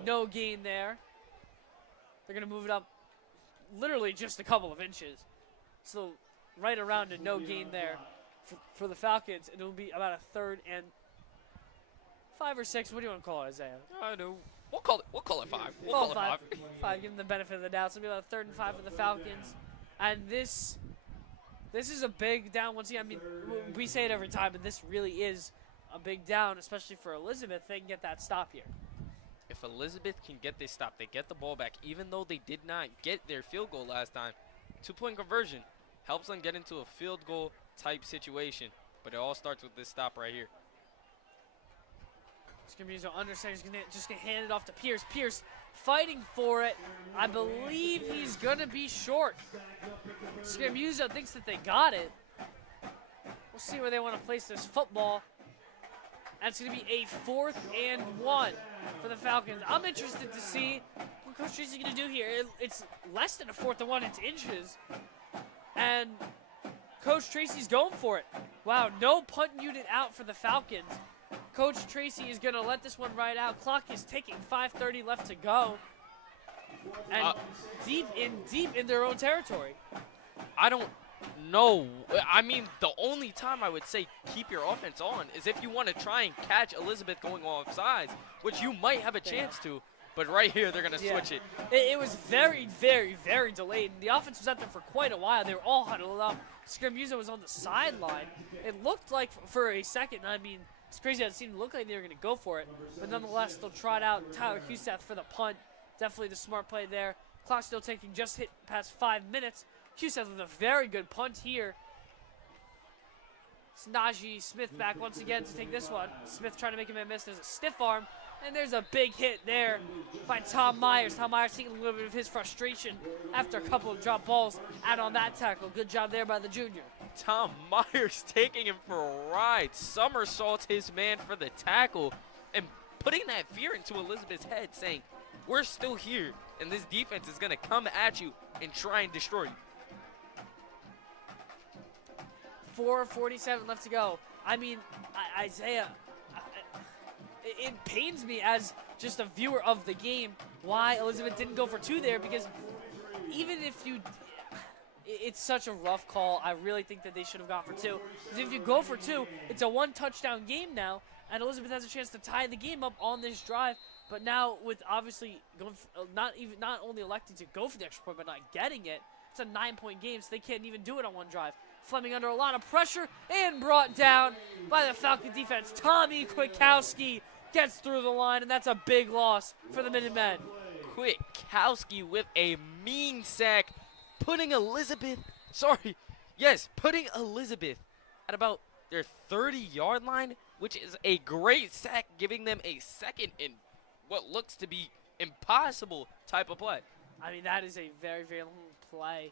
no gain there. They're going to move it up literally just a couple of inches. So right around a no gain there for the Falcons. And it'll be about a 3rd and 5 or 6. What do you want to call it, Isaiah? I know. We'll call it 5. We'll Well, call it 5. 5. Give them the benefit of the doubt. So it'll be about a 3rd and 5 for the Falcons. And this is a big down. Once again, I mean, we say it every time, but this really is a big down, especially for Elizabeth. They can get that stop here. If Elizabeth can get this stop, they get the ball back, even though they did not get their field goal last time. 2-point conversion helps them get into a field goal type situation, but it all starts with this stop right here. Scaramuso understands. He's just going to hand it off to Pierce. Pierce fighting for it. I believe he's going to be short. Scaramuso thinks that they got it. We'll see where they want to place this football. And it's going to be a 4th and 1 for the Falcons. I'm interested to see what Coach Tracy's going to do here. It's less than a 4th and 1. It's inches. And Coach Tracy's going for it. Wow, no punt unit out for the Falcons. Coach Tracy is going to let this one ride out. Clock is ticking. 5:30 left to go. And deep in their own territory. I don't know. I mean, the only time I would say keep your offense on is if you want to try and catch Elizabeth going off sides, which you might have a chance to. But right here, they're going to switch it. It was very, very, very delayed. The offense was out there for quite a while. They were all huddled up. Scaramuso was on the sideline. It looked like for a second, I mean, It's crazy. It seemed to look like they were going to go for it. But nonetheless, they'll trot out Tyler Huseth for the punt. Definitely the smart play there. Clock still ticking, just hit past 5 minutes. Huseth with a very good punt here. It's Najee Smith back once again to take this one. Smith trying to make him a miss. There's a stiff arm. And there's a big hit there by Tom Myers. Tom Myers taking a little bit of his frustration after a couple of drop balls out on that tackle. Good job there by the junior. Tom Myers taking him for a ride. Somersaults his man for the tackle and putting that fear into Elizabeth's head, saying, we're still here, and this defense is going to come at you and try and destroy you. 4:47 left to go. I mean, Isaiah, it pains me as just a viewer of the game why Elizabeth didn't go for 2 there, because even if you, it's such a rough call. I really think that they should have gone for 2. Because if you go for 2, it's a 1-touchdown game now, and Elizabeth has a chance to tie the game up on this drive. But now with obviously going for, not only electing to go for the extra point but not getting it, it's a 9-point game, so they can't even do it on one drive. Fleming under a lot of pressure and brought down by the Falcon defense. Tommy Kwiatkowski gets through the line, and that's a big loss for the Minutemen. Kwiatkowski with a mean sack, putting Elizabeth at about their 30-yard line, which is a great sack, giving them a second in what looks to be impossible type of play. I mean, that is a very, very long play.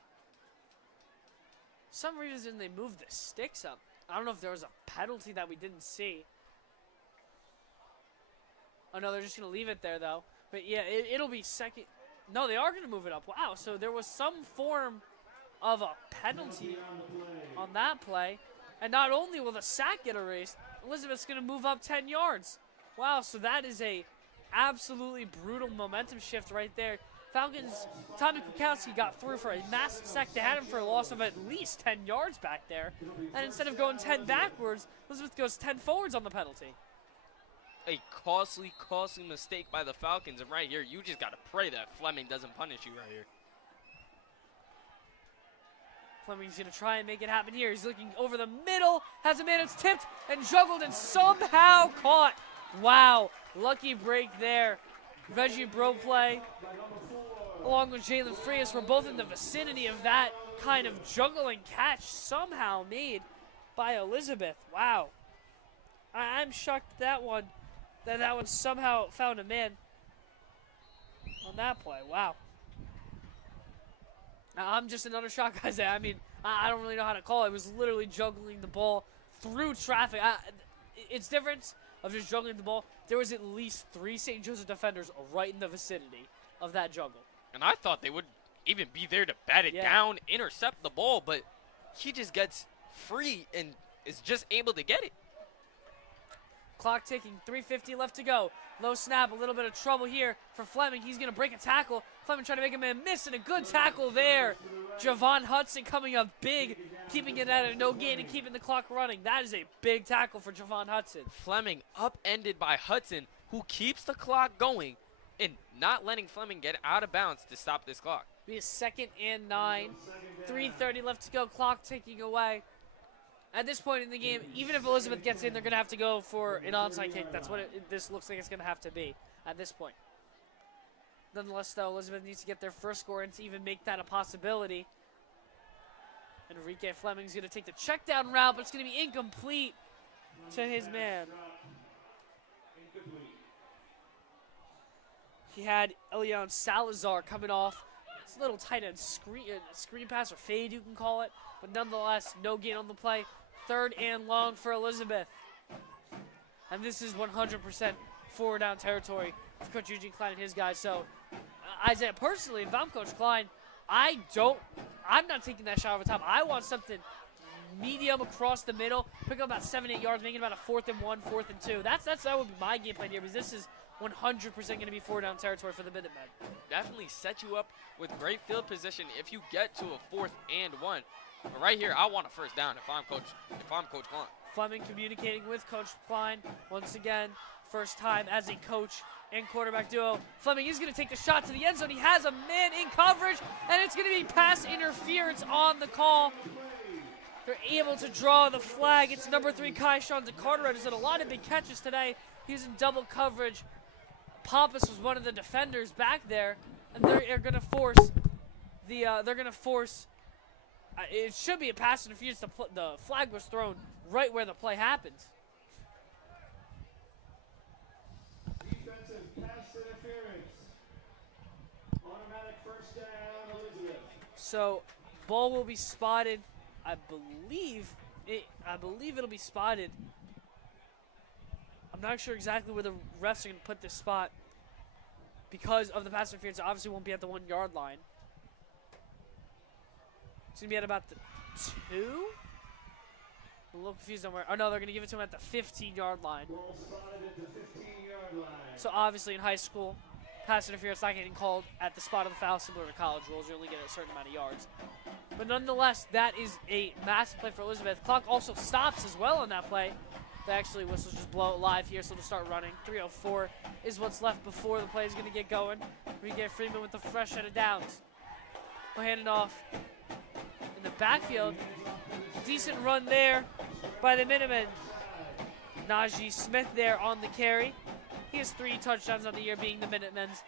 Some reason they moved the sticks up. I don't know if there was a penalty that we didn't see. Oh, no, they're just going to leave it there, though. But, yeah, it'll be second. No, they are going to move it up. Wow, so there was some form of a penalty on that play. And not only will the sack get erased, Elizabeth's going to move up 10 yards. Wow, so that is a absolutely brutal momentum shift right there. Falcons, Tommy Kwiatkowski got through for a massive sack. They had him for a loss of at least 10 yards back there. And instead of going 10 backwards, Elizabeth goes 10 forwards on the penalty. A costly mistake by the Falcons. And right here, you just got to pray that Fleming doesn't punish you right here. Fleming's going to try and make it happen here. He's looking over the middle, has a man that's tipped and juggled and somehow caught. Wow, lucky break there. Reggie Bro play, along with Jalen Frias, were both in the vicinity of that kind of juggling catch somehow made by Elizabeth. Wow. I'm shocked that one somehow found a man on that play. Wow. I'm just another shock, Isaiah. I mean, I don't really know how to call it. It was literally juggling the ball through traffic. It's different of just juggling the ball. There was at least 3 St. Joseph defenders right in the vicinity of that juggle. And I thought they would even be there to bat it down, intercept the ball, but he just gets free and is just able to get it. Clock ticking, 3:50 left to go. Low snap, a little bit of trouble here for Fleming. He's going to break a tackle. Fleming trying to make him a miss, and a good tackle there. Javon Hudson coming up big, keeping it at a no gain and keeping the clock running. That is a big tackle for Javon Hudson. Fleming upended by Hudson, who keeps the clock going and not letting Fleming get out of bounds to stop this clock. Be a 2nd and 9. 3:30 left to go. Clock ticking away. At this point in the game, even if Elizabeth gets in, they're going to have to go for an onside kick. That's what this looks like it's going to have to be at this point. Nonetheless, though, Elizabeth needs to get their first score and to even make that a possibility. Enrique Fleming's going to take the check down route, but it's going to be incomplete to his man. He had Elion Salazar coming off. It's a little tight end screen pass or fade, you can call it. But nonetheless, no gain on the play. 3rd and long for Elizabeth. And this is 100% forward down territory for Coach Eugene Klein and his guys. So, Isaiah, personally, if I'm Coach Klein, I'm not taking that shot over top. I want something medium across the middle, pick up about 7-8 yards, making about a 4th and 1, 4th and 2. That would be my game plan here, because this is 100% going to be forward down territory for the Minutemen. Definitely set you up with great field position if you get to a 4th and 1. But right here, I want a first down if I'm Coach Klein. Fleming communicating with Coach Klein once again, first time as a coach and quarterback duo. Fleming is going to take the shot to the end zone. He has a man in coverage, and it's going to be pass interference on the call. They're able to draw the flag. It's number 3, Kaishan Carteret, who's done a lot of big catches today. He was in double coverage. Pappas was one of the defenders back there, and they're going to force it should be a pass interference. The flag was thrown right where the play happens. Defensive pass interference. Automatic first down, Elizabeth. So, ball will be spotted. I believe it'll be spotted. I'm not sure exactly where the refs are going to put this spot because of the pass interference. It obviously won't be at the 1 yard line. It's going to be at about the 2? I'm a little confused on where. Oh, no, they're going to give it to him at the 15-yard line. Ball spotted at the 15-yard line. So, obviously, in high school, pass interference not getting called at the spot of the foul, similar to college rules. You only get a certain amount of yards. But nonetheless, that is a massive play for Elizabeth. Clock also stops as well on that play. They actually whistles just blow it live here, so they'll start running. 3:04 is what's left before the play is going to get going. We get Freeman with the fresh set of downs. We'll hand it off in the backfield. Decent run there by the Minutemen. Najee Smith there on the carry. He has 3 touchdowns on the year, being the Minutemen's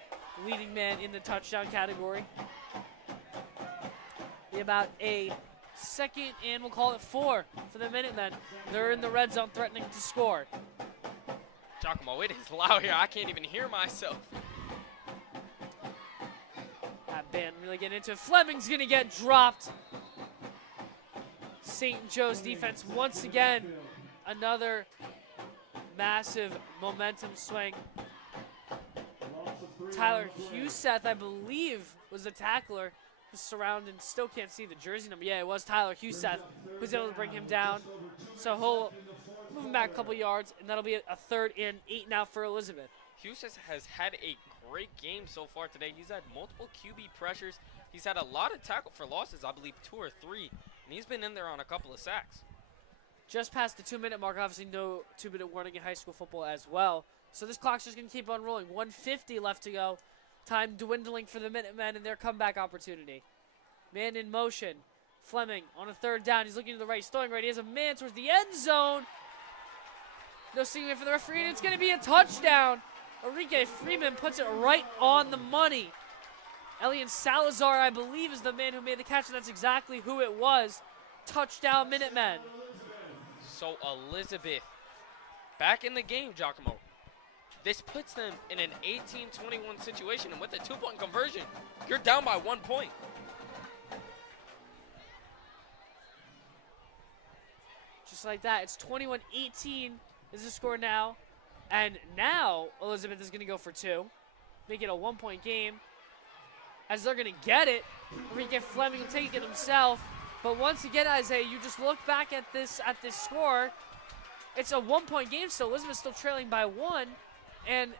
leading man in the touchdown category. Be about a second, and we'll call it 4 for the Minutemen. They're in the red zone threatening to score. Giacomo, it is loud here. I can't even hear myself. That band really getting into it. Fleming's going to get dropped. St. Joe's defense once again. Another massive momentum swing. Tyler Huseth, I believe, was the tackler. Surrounded, still can't see the jersey number. Yeah, it was Tyler Huseth who's able to bring him down. So he'll move him back a couple yards, and that'll be a 3rd and 8 now for Elizabeth. Hughes has had a great game so far today. He's had multiple QB pressures. He's had a lot of tackle for losses, I believe 2 or 3, and he's been in there on a couple of sacks. Just past the 2-minute mark, obviously no 2-minute warning in high school football as well. So this clock's just going to keep on rolling. 1:50 left to go. Time dwindling for the Minutemen and their comeback opportunity. Man in motion. Fleming on a 3rd down. He's looking to the right. He's throwing right. He has a man towards the end zone. No signal for the referee, and it's going to be a touchdown. Enrique Freeman puts it right on the money. Elian Salazar, I believe, is the man who made the catch, and that's exactly who it was. Touchdown, Minutemen. So Elizabeth back in the game, Giacomo. This puts them in an 18-21 situation, and with a 2-point conversion, you're down by 1 point. Just like that, it's 21-18 is the score now. And now Elizabeth is going to go for 2. Make it a 1-point game. As they're going to get it, Enrique Fleming will take it himself. But once again, Isaiah, you just look back at this score. It's a 1-point game, so Elizabeth's still trailing by 1. And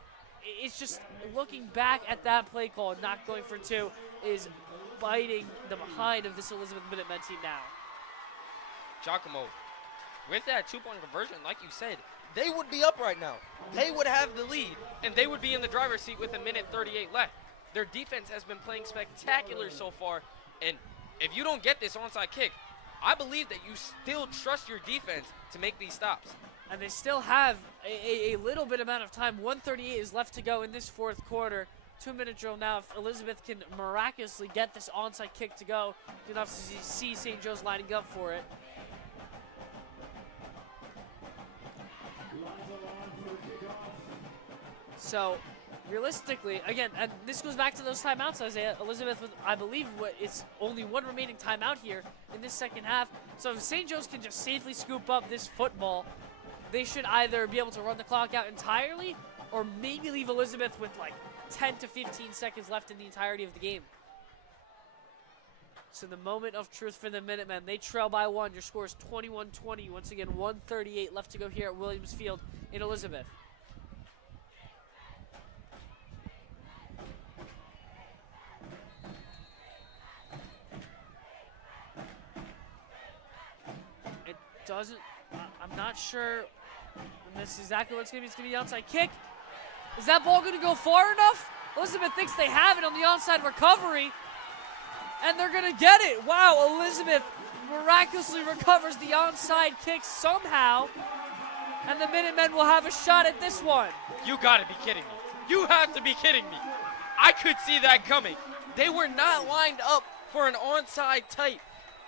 it's just looking back at that play call, not going for 2, is biting the behind of this Elizabeth Minutemen team now. Giacomo, with that 2-point conversion, like you said, They would be up right now. They would have the lead. and they would be in the driver's seat with 1:38 left. Their defense has been playing spectacular so far, and if you don't get this onside kick, I believe that you still trust your defense to make these stops. And they still have a little bit amount of time. 1:38 is left to go in this 4th quarter. 2-minute drill now. If Elizabeth can miraculously get this onside kick to go, you can obviously see St. Joe's lining up for it. So, realistically, again, and this goes back to those timeouts, Isaiah. Elizabeth, with, I believe, it's only 1 remaining timeout here in this 2nd half. So if St. Joe's can just safely scoop up this football, they should either be able to run the clock out entirely or maybe leave Elizabeth with like 10 to 15 seconds left in the entirety of the game. So the moment of truth for the Minutemen. They trail by 1. Your score is 21-20. Once again, 1:38 left to go here at Williams Field in Elizabeth. It doesn't, I'm not sure. And this is exactly what it's going to be. It's going to be the onside kick. Is that ball going to go far enough? Elizabeth thinks they have it on the onside recovery. And they're going to get it. Wow, Elizabeth miraculously recovers the onside kick somehow, and the Minutemen will have a shot at this one. You gotta be kidding me. You have to be kidding me. I could see that coming. They were not lined up for an onside type.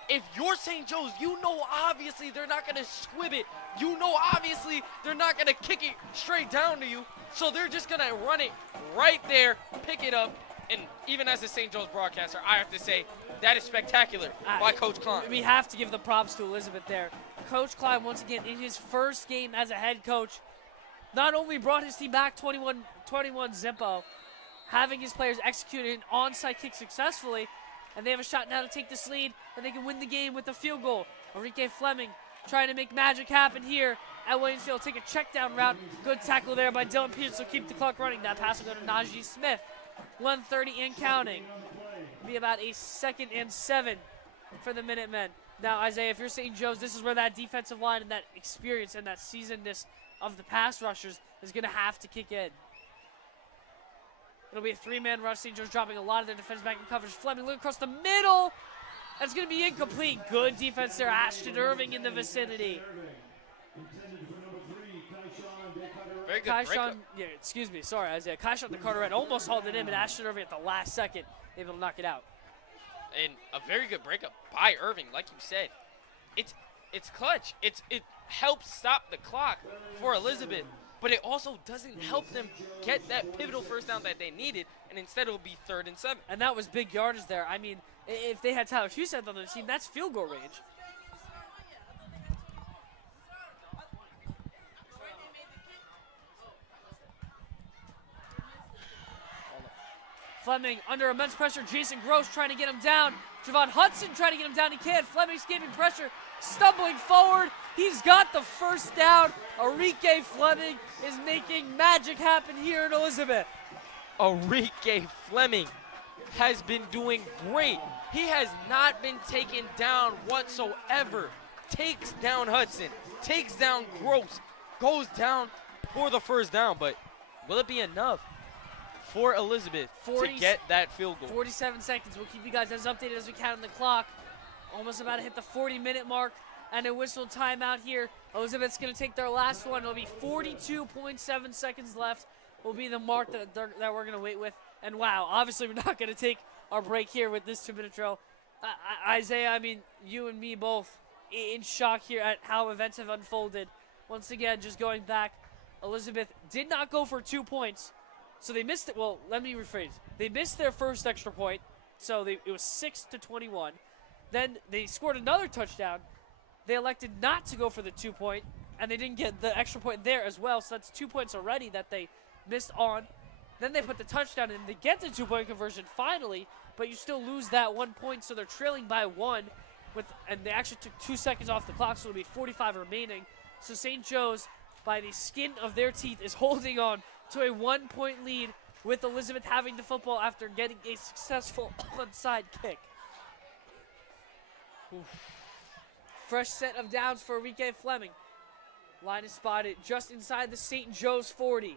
If you're St. Joe's, you know obviously they're not going to squib it. You know obviously they're not going to kick it straight down to you. So they're just going to run it right there, pick it up. And even as a St. Joe's broadcaster, I have to say that is spectacular by Coach Klein. We have to give the props to Elizabeth there. Coach Klein, once again, in his first game as a head coach, not only brought his team back 21 Zippo, having his players execute an onside kick successfully, and they have a shot now to take this lead, and they can win the game with a field goal. Enrique Fleming trying to make magic happen here at Williamsfield. Take a check down route. Good tackle there by Dylan Peters to keep the clock running. That pass will go to Najee Smith. 1:30 and counting. Be about a 2nd and 7 for the Minutemen. Now, Isaiah, if you're St. Joe's, this is where that defensive line and that experience and that seasonedness of the pass rushers is going to have to kick in. It'll be a 3-man rush. St. Joe's dropping a lot of their defense back in coverage. Fleming looking across the middle. That's going to be incomplete. Good defense there. Ashton Irving in the vicinity. Very good breakup. Yeah, excuse me. Sorry, Isaiah. Kaishon the Carteret almost hauled it in, but Ashton Irving at the last second able to knock it out. And a very good breakup by Irving, like you said. It's clutch. It helps stop the clock for Elizabeth, but it also doesn't help them get that pivotal first down that they needed, and instead it will be 3rd and 7. And that was big yardage there. I mean, if they had Tyler Huseth on their team, that's field goal range. Fleming under immense pressure. Jason Gross trying to get him down. Javon Hudson trying to get him down. He can't. Fleming escaping pressure. Stumbling forward. He's got the first down. Enrique Fleming is making magic happen here in Elizabeth. Enrique Fleming has been doing great. He has not been taken down whatsoever. Takes down Hudson. Takes down Gross. Goes down for the first down. But will it be enough for Elizabeth to get that field goal? 47 seconds. We'll keep you guys as updated as we can on the clock. Almost about to hit the 40-minute mark. And a whistle timeout here. Elizabeth's going to take their last one. It'll be 42.7 seconds left. Will be the mark that we're going to wait with. And wow, obviously we're not going to take our break here with this 2-minute drill. Isaiah, I mean, you and me both in shock here at how events have unfolded. Once again, just going back, Elizabeth did not go for 2 points. So they missed it. Well, let me rephrase. They missed their first extra point. So it was 6-21. Then they scored another touchdown. They elected not to go for the 2-point, and they didn't get the extra point there as well. So that's 2 points already that they missed on. Then they put the touchdown in. They get the 2-point conversion finally, but you still lose that 1 point. So they're trailing by 1, and they actually took 2 seconds off the clock, so it'll be 45 remaining. So St. Joe's, by the skin of their teeth, is holding on to a 1-point lead with Elizabeth having the football after getting a successful onside kick. Oof. Fresh set of downs for Enrique Fleming. Line is spotted just inside the St. Joe's 40.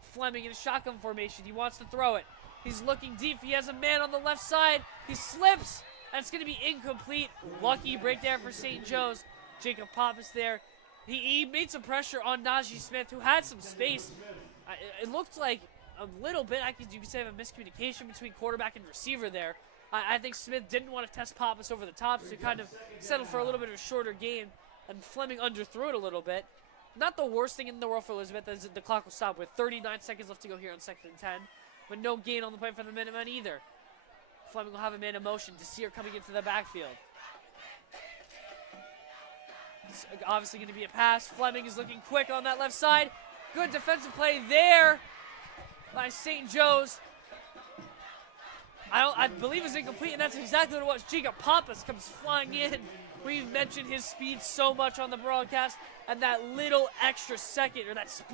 Fleming in a shotgun formation. He wants to throw it. He's looking deep. He has a man on the left side. He slips. That's going to be incomplete. Lucky break there for St. Joe's. Jacob Pappas there. He made some pressure on Najee Smith, who had some space. It looked like a little bit, you could say, of a miscommunication between quarterback and receiver there. I think Smith didn't want to test Pappas over the top, so he kind of settled for a little bit of a shorter game, and Fleming underthrew it a little bit. Not the worst thing in the world for Elizabeth, as the clock will stop with 39 seconds left to go here on 2nd and 10, but no gain on the play for the Minutemen either. Fleming will have a man in motion to see her coming into the backfield. It's obviously going to be a pass. Fleming is looking quick on that left side. Good defensive play there by St. Joe's. I believe it's incomplete, and that's exactly what it was. Jacob Pappas comes flying in. We've mentioned his speed so much on the broadcast, and that little extra second, or that split